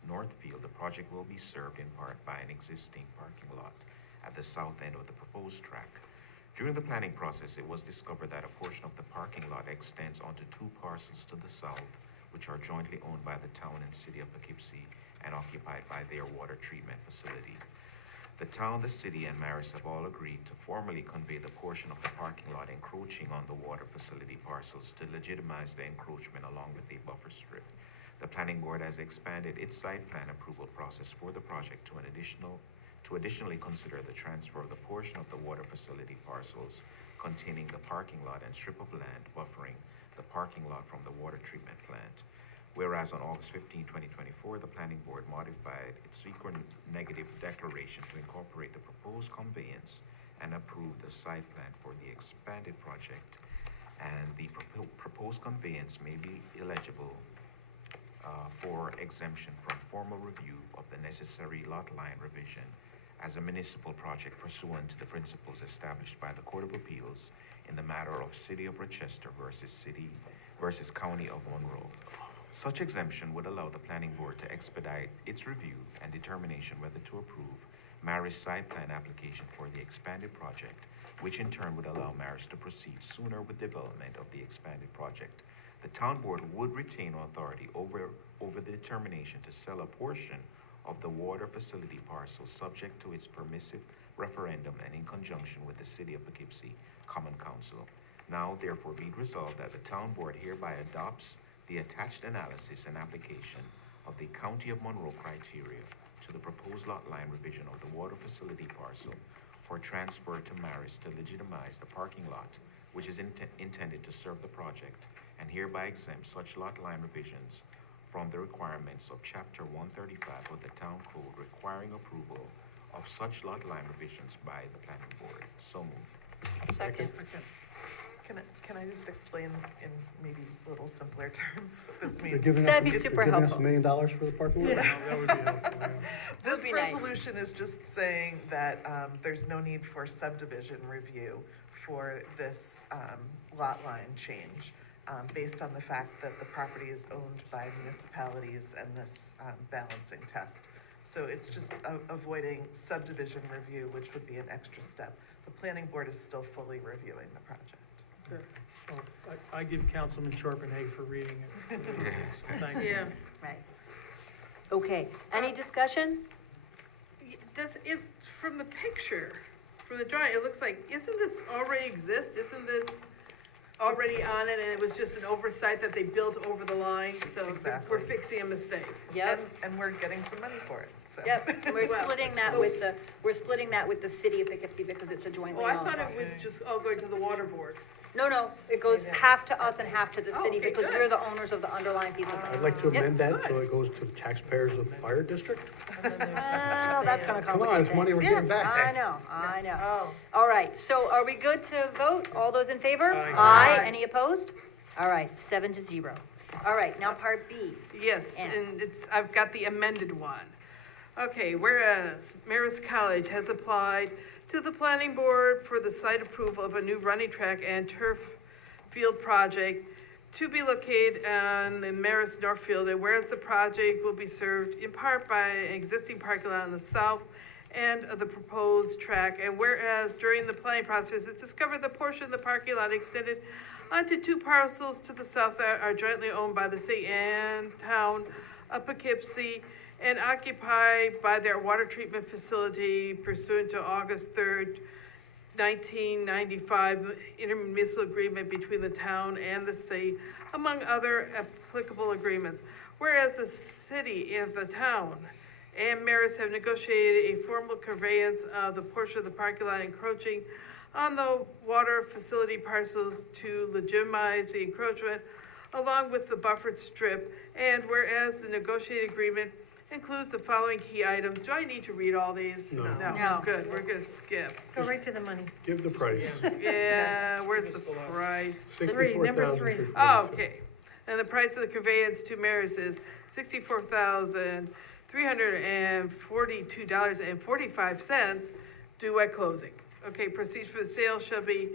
North Field. The project will be served in part by an existing parking lot at the south end of the proposed track. During the planning process, it was discovered that a portion of the parking lot extends onto two parcels to the south, which are jointly owned by the town and city of Poughkeepsie and occupied by their water treatment facility. The town, the city, and Marist have all agreed to formally convey the portion of the parking lot encroaching on the water facility parcels to legitimize the encroachment along with a buffer strip. The planning board has expanded its site plan approval process for the project to additionally consider the transfer of the portion of the water facility parcels containing the parking lot and strip of land buffering the parking lot from the water treatment plant. Whereas on August 15, 2024, the planning board modified its secret negative declaration to incorporate the proposed conveyance and approve the site plan for the expanded project. And the proposed conveyance may be eligible for exemption from formal review of the necessary lot line revision as a municipal project pursuant to the principles established by the Court of Appeals in the matter of City of Rochester versus County of Monroe. Such exemption would allow the planning board to expedite its review and determination whether to approve Marist site plan application for the expanded project, which in turn would allow Marist to proceed sooner with development of the expanded project. The town board would retain authority over the determination to sell a portion of the water facility parcel subject to its permissive referendum and in conjunction with the City of Poughkeepsie Common Council. Now therefore be it resolved that the town board hereby adopts the attached analysis and application of the County of Monroe criteria to the proposed lot line revision of the water facility parcel for transfer to Marist to legitimize the parking lot, which is intended to serve the project, and hereby exempt such lot line revisions from the requirements of Chapter 135 of the Town Code requiring approval of such lot line revisions by the planning board. So moved. Second. Can I just explain in maybe a little simpler terms what this means? That'd be super They're giving us helpful. $1 million for the parking lot? That would be helpful, yeah. This Would be nice. resolution is just saying that there's no need for subdivision review for this lot line change, based on the fact that the property is owned by municipalities and this balancing test. So it's just avoiding subdivision review, which would be an extra step. The planning board is still fully reviewing the project. Well, I give Councilman Sharpen hay for reading it. So thank you. Yeah. Right. Okay, any discussion? Does it, from the picture, from the drawing, it looks like, isn't this already exist? Isn't this already on it and it was just an oversight that they built over the line? So Exactly. we're fixing a mistake. Yep, And we're getting some money for it, so. yep, and we're Well, splitting that with the city of Poughkeepsie because it's a jointly Oh, I owned. thought it would just all go to the water board. No, it goes half to us and half to the Oh, city okay, because good. we're the owners of the underlying piece of land. I'd like to Yep. amend that so it goes to the taxpayers of the fire district. Oh, that's gonna Come on, complicate it's money things. we're getting Yeah, back. I know. Oh. All right, so are we good to vote? All those in favor? Aye. Any opposed? All right, 7-0. All right, now part B. Yes, Ann. and I've got the amended one. Okay, whereas Marist College has applied to the planning board for the site approval of a new running track and turf field project to be located on the Marist Northfield, and whereas the project will be served in part by an existing parking lot on the south end of the proposed track, and whereas during the planning process, it discovered the portion of the parking lot extended onto two parcels to the south that are jointly owned by the city and town of Poughkeepsie and occupied by their water treatment facility pursuant to August 3rd, 1995 intermunicipal agreement between the town and the city, among other applicable agreements. Whereas the city and the town and Marist have negotiated a formal conveyance of the portion of the parking lot encroaching on the water facility parcels to legitimize the encroachment along with the buffered strip, and whereas the negotiated agreement includes the following key items. Do I need to read all these? No. No. Good, we're gonna skip. Go right to the money. Give the price. Yeah, where's the price? Number three. Oh, okay. And the price of the conveyance to Marist is $64,342.45 due at closing. Okay, proceeds for the sale shall be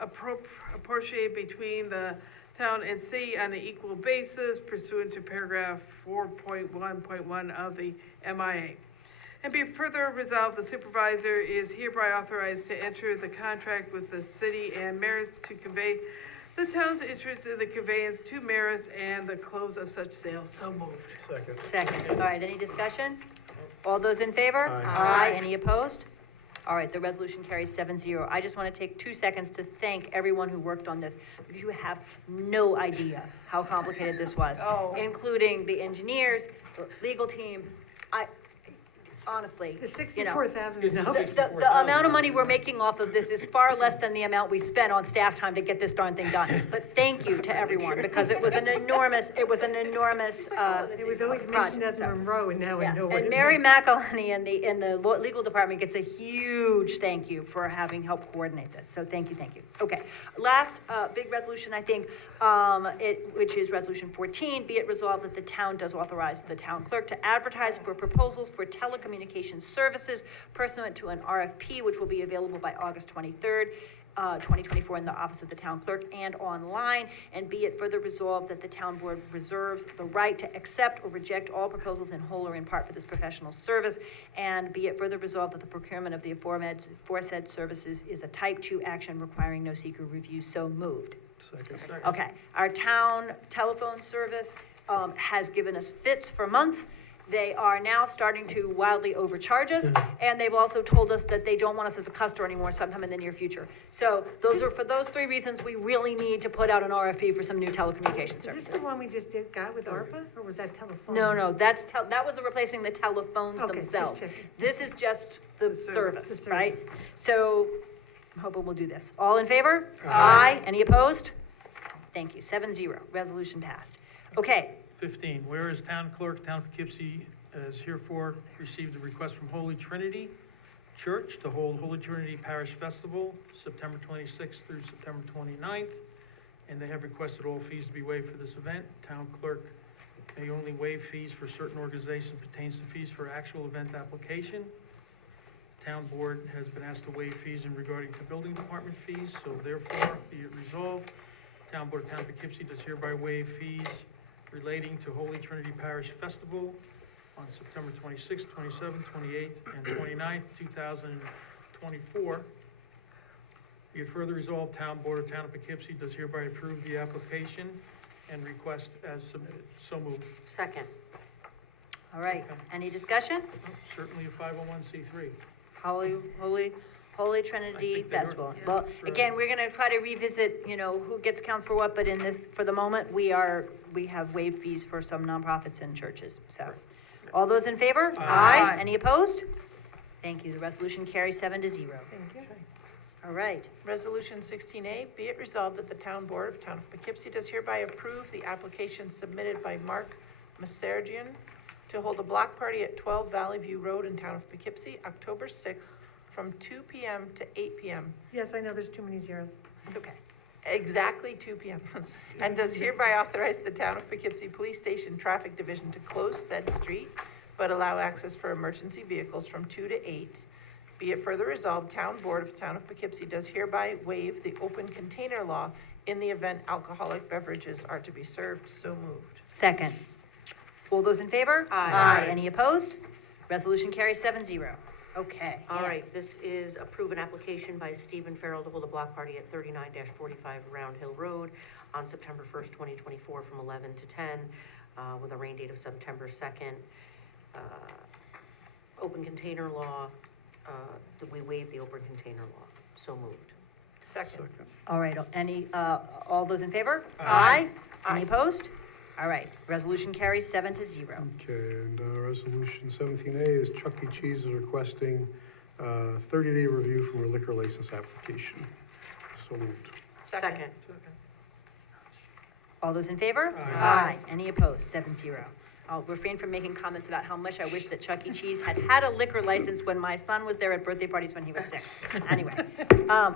apportioned between the town and city on an equal basis pursuant to paragraph 4.1.1 of the MIA. And be further resolved, the supervisor is hereby authorized to enter the contract with the city and mayors to convey the town's interest in the conveyance to mayors and the close of such sales. So moved. Second. All right, any discussion? All those in favor? Aye. Any opposed? All right, the resolution carries 7-0. I just want to take 2 seconds to thank everyone who worked on this, because you have no idea how complicated this was. Including the engineers, the legal team. Honestly, The you know, 64,000 is enough. the amount of money we're making off of this is far less than the amount we spent on staff time to get this darn thing done. But thank you to everyone, because it was an enormous, It was always mentioned as a Monroe, and now we know what and it Mary means. McElhenney in the legal department gets a huge thank you for having helped coordinate this. So thank you. Okay, last big resolution, I think, which is resolution 14, be it resolved that the town does authorize the town clerk to advertise for proposals for telecommunications services pursuant to an RFP, which will be available by August 23rd. 2024 in the office of the town clerk and online, and be it further resolved that the town board reserves the right to accept or reject all proposals in whole or in part for this professional service, and be it further resolved that the procurement of the aforesaid services is a type 2 action requiring no secret review. So moved. Second. Okay, our town telephone service has given us fits for months. They are now starting to wildly overcharge us, and they've also told us that they don't want us as a customer anymore sometime in the near future. So for those 3 reasons, we really need to put out an RFP for some new telecommunications Is services. this the one we just got with ARPA, or was that telephone? No, that was replacing the telephones Okay, just themselves. checking. This is just the service, service. right? So I'm hoping we'll do this. All in favor? Aye. Any opposed? Thank you. 7-0. Resolution passed. Okay. 15, whereas Town Clerk, Town of Poughkeepsie has herefore received a request from Holy Trinity Church to hold Holy Trinity Parish Festival, September 26th through September 29th, and they have requested all fees to be waived for this event. Town Clerk may only waive fees for certain organizations pertains to fees for actual event application. Town Board has been asked to waive fees in regarding to building department fees, so therefore, be it resolved, Town Board of Town of Poughkeepsie does hereby waive fees relating to Holy Trinity Parish Festival on September 26th, 27th, 28th, and 29th, 2024. Be it further resolved, Town Board of Town of Poughkeepsie does hereby approve the application and request as submitted. So moved. Second. All right. Any discussion? Certainly a 501c3. Holy Trinity think they were. Festival. Well, again, we're gonna try to revisit, who gets counts for what, but in this, for the moment, we have waived fees for some nonprofits and churches, so. All those in favor? Aye. Any opposed? Thank you. The resolution carries 7-0. Thank you. All right. Resolution 16A, be it resolved that the Town Board of Town of Poughkeepsie does hereby approve the application submitted by Mark Masergian to hold a block party at 12 Valley View Road in Town of Poughkeepsie, October 6th, from 2 p.m. to 8 p.m. Yes, I know there's too many zeros. It's okay. Exactly 2 p.m. And does hereby authorize the Town of Poughkeepsie Police Station Traffic Division to close said street, but allow access for emergency vehicles from 2 to 8. Be it further resolved, Town Board of Town of Poughkeepsie does hereby waive the open container law in the event alcoholic beverages are to be served. So moved. Second. All those in favor? Aye. Any opposed? Resolution carries 7-0. Okay. All Ann. right, this is approve an application by Stephen Farrell to hold a block party at 39-45 Round Hill Road on September 1st, 2024, from 11 to 10, with a rain date of September 2nd. Open container law, we waive the open container law. So moved. Second. All right, all those in favor? Aye. Any opposed? All right, resolution carries 7-0. Okay, and resolution 17A is Chuck E. Cheese is requesting 30-day review from a liquor license application. So moved. Second. All those in favor? Aye. Any opposed? 7-0. I'll refrain from making comments about how much I wish that Chuck E. Cheese had a liquor license when my son was there at birthday parties when he was 6. Anyway,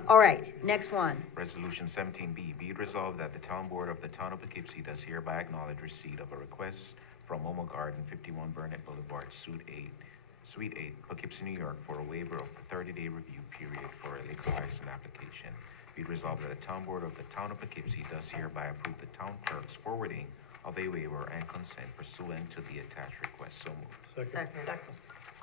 all right, next one. Resolution 17B, be it resolved that the Town Board of the Town of Poughkeepsie does hereby acknowledge receipt of a request from Momo Garden, 51 Burnett Boulevard, Suite 8, Poughkeepsie, New York, for a waiver of the 30-day review period for a liquor license application. Be it resolved that the town board of the town of Poughkeepsie does hereby approve the town clerk's forwarding of a waiver and consent pursuant to the attached request. So moved. Second.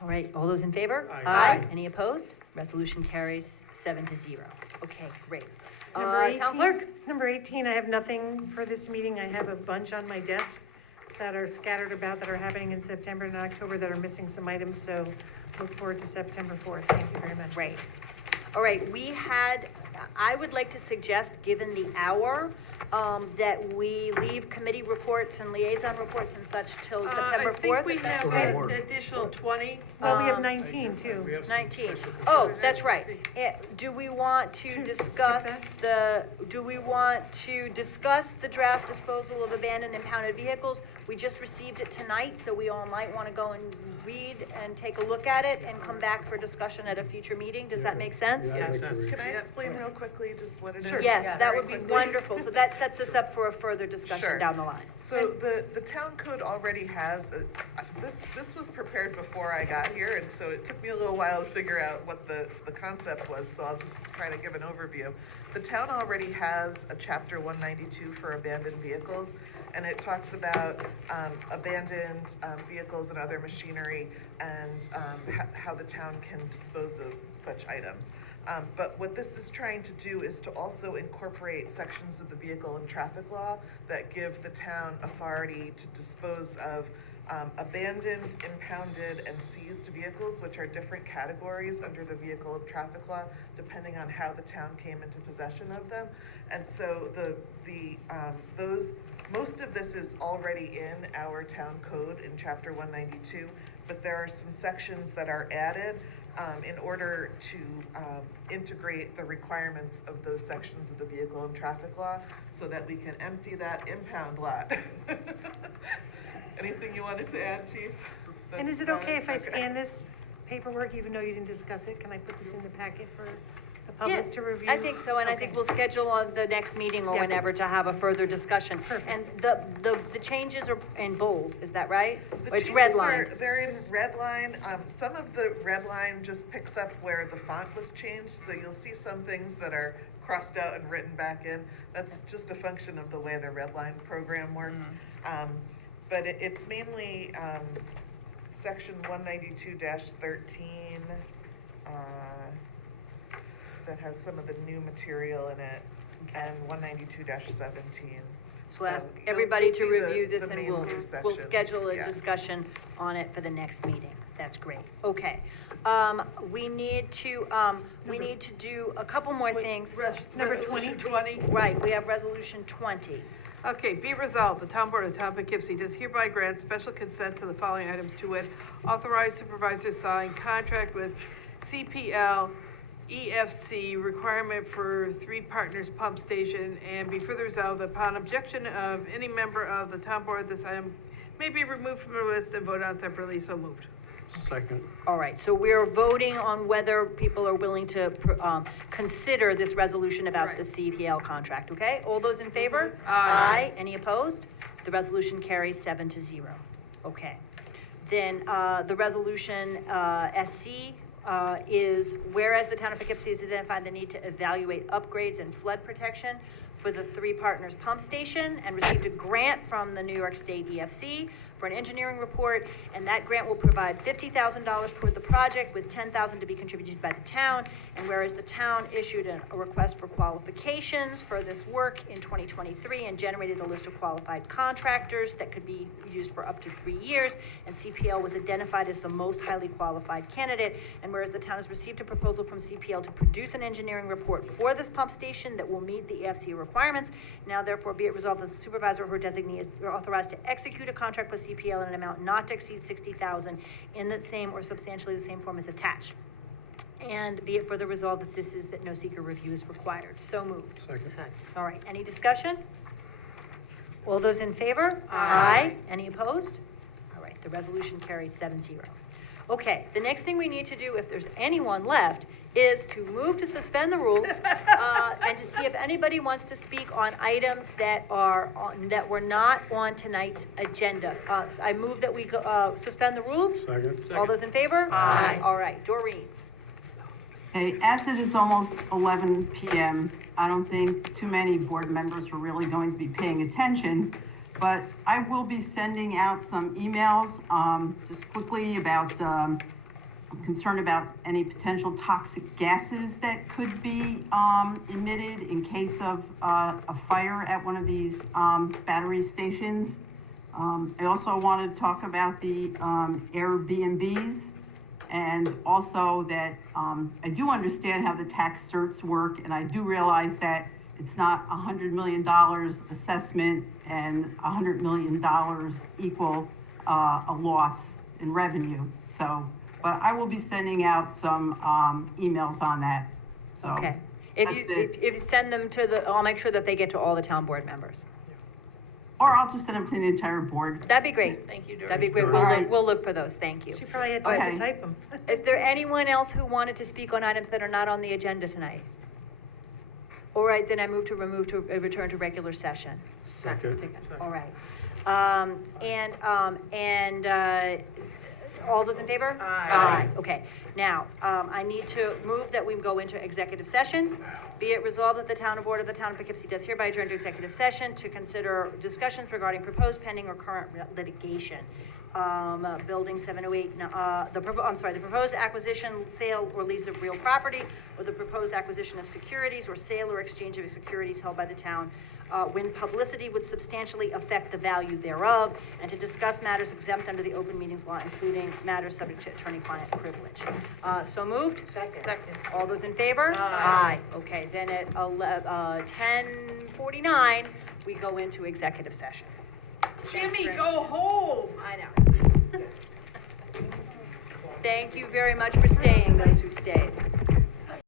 All right, all those in favor? Aye. Any opposed? Resolution carries 7-0. Okay, great. Number 18, Town clerk? Number 18, I have nothing for this meeting. I have a bunch on my desk that are scattered about that are happening in September and October that are missing some items, so look forward to September 4th. Thank you very much. Great. All right, I would like to suggest, given the hour, that we leave committee reports and liaison reports and such till September 4th. I think we have an additional 20. Well, we have 19 too. We have some 19. special Oh, concerns. that's right. Do we want to discuss the draft disposal of abandoned impounded vehicles? We just received it tonight, so we all might want to go and read and take a look at it and come back for discussion at a future meeting. Does that make sense? Yeah, I'd like to read. Can I explain real quickly just what it is? Yes, that Very would be quickly? wonderful. So that sets us up for a further discussion Sure. down the line. So the town code already has, this was prepared before I got here, and so it took me a little while to figure out what the concept was, so I'll just try to give an overview. The town already has a chapter 192 for abandoned vehicles, and it talks about abandoned vehicles and other machinery and how the town can dispose of such items. But what this is trying to do is to also incorporate sections of the vehicle and traffic law that give the town authority to dispose of abandoned, impounded, and seized vehicles, which are different categories under the vehicle and traffic law, depending on how the town came into possession of them. And so most of this is already in our town code in chapter 192, but there are some sections that are added in order to integrate the requirements of those sections of the vehicle and traffic law so that we can empty that impound lot. Anything you wanted to add, Chief? And is it okay if I scan this paperwork, even though you didn't discuss it? Can I put this in the packet for the public Yes, to review? I think so, and I think we'll schedule on the next meeting or Yeah. whenever to have a further discussion. Perfect. And the changes are in bold, is that right? The Or it's red changes line? they're in red line. Some of the red line just picks up where the font was changed, so you'll see some things that are crossed out and written back in. That's just a function of the way the red line program works. But it's mainly, section 192-13, that has some of the new material in it, and 192-17. So we'll ask you'll everybody to see the- review this the and main we'll two sections. schedule a Yeah. discussion on it for the next meeting. That's great. Okay. We need to do a couple more things. Number Resolution 20. Right, we have resolution 20. Okay, be resolved, the town board of the town of Poughkeepsie does hereby grant special consent to the following items to wit, authorize supervisor to sign contract with CPL EFC requirement for 3 Partners Pump Station, and be further resolved upon objection of any member of the town board, this item may be removed from the list and voted on separately, so moved. Second. All right, so we're voting on whether people are willing to consider this resolution about the CPL contract, okay? All those in favor? Aye. Any opposed? The resolution carries 7-0. Okay. Then the resolution SC is, whereas the town of Poughkeepsie has identified the need to evaluate upgrades and flood protection for the 3 Partners Pump Station and received a grant from the New York State EFC for an engineering report, and that grant will provide $50,000 toward the project, with $10,000 to be contributed by the town. And whereas the town issued a request for qualifications for this work in 2023 and generated a list of qualified contractors that could be used for up to 3 years, and CPL was identified as the most highly qualified candidate. And whereas the town has received a proposal from CPL to produce an engineering report for this pump station that will meet the EFC requirements, now therefore be it resolved that the supervisor or her designee is authorized to execute a contract with CPL in an amount not to exceed $60,000 in the same or substantially the same form as attached. And be it further resolved that no seeker review is required. So moved. Second. All right, any discussion? All those in favor? Aye. Any opposed? All right, the resolution carries 7-0. Okay, the next thing we need to do, if there's anyone left, is to move to suspend the rules and to see if anybody wants to speak on items that were not on tonight's agenda. I move that we suspend the rules. Second. All those in favor? Aye. All right, Doreen. Okay, as it is almost 11 PM, I don't think too many board members are really going to be paying attention, but I will be sending out some emails, just quickly about, I'm concerned about any potential toxic gases that could be, emitted in case of, a fire at one of these, battery stations. I also want to talk about the, Airbnbs. And also that, I do understand how the tax certs work, and I do realize that it's not $100 million assessment and $100 million equal, a loss in revenue. So, but I will be sending out some, emails on that, so. Okay. If that's you, it. if you send them to the, I'll make sure that they get to all the town board members. Or I'll just send them to the entire board. That'd be great. Thank you, Dory. That'd be great. All We'll right. look, we'll look for those. Thank you. She probably had time Okay. to type them. Is there anyone else who wanted to speak on items that are not on the agenda tonight? All right, then I move to return to regular session. Second. All right. All those in favor? Aye. Okay. Now, I need to move that we go into executive session. Be it resolved that the town board of the town of Poughkeepsie does hereby adjourn to executive session to consider discussions regarding proposed pending or current litigation. Building 708, the proposed acquisition, sale, or lease of real property, or the proposed acquisition of securities, or sale or exchange of securities held by the town, when publicity would substantially affect the value thereof, and to discuss matters exempt under the open meetings law, including matters subject to attorney-client privilege. So moved? Second. All those in favor? Aye. Okay, then at 10:49, we go into executive session. Jimmy, go home. I know. Thank you very much for staying, those who stayed.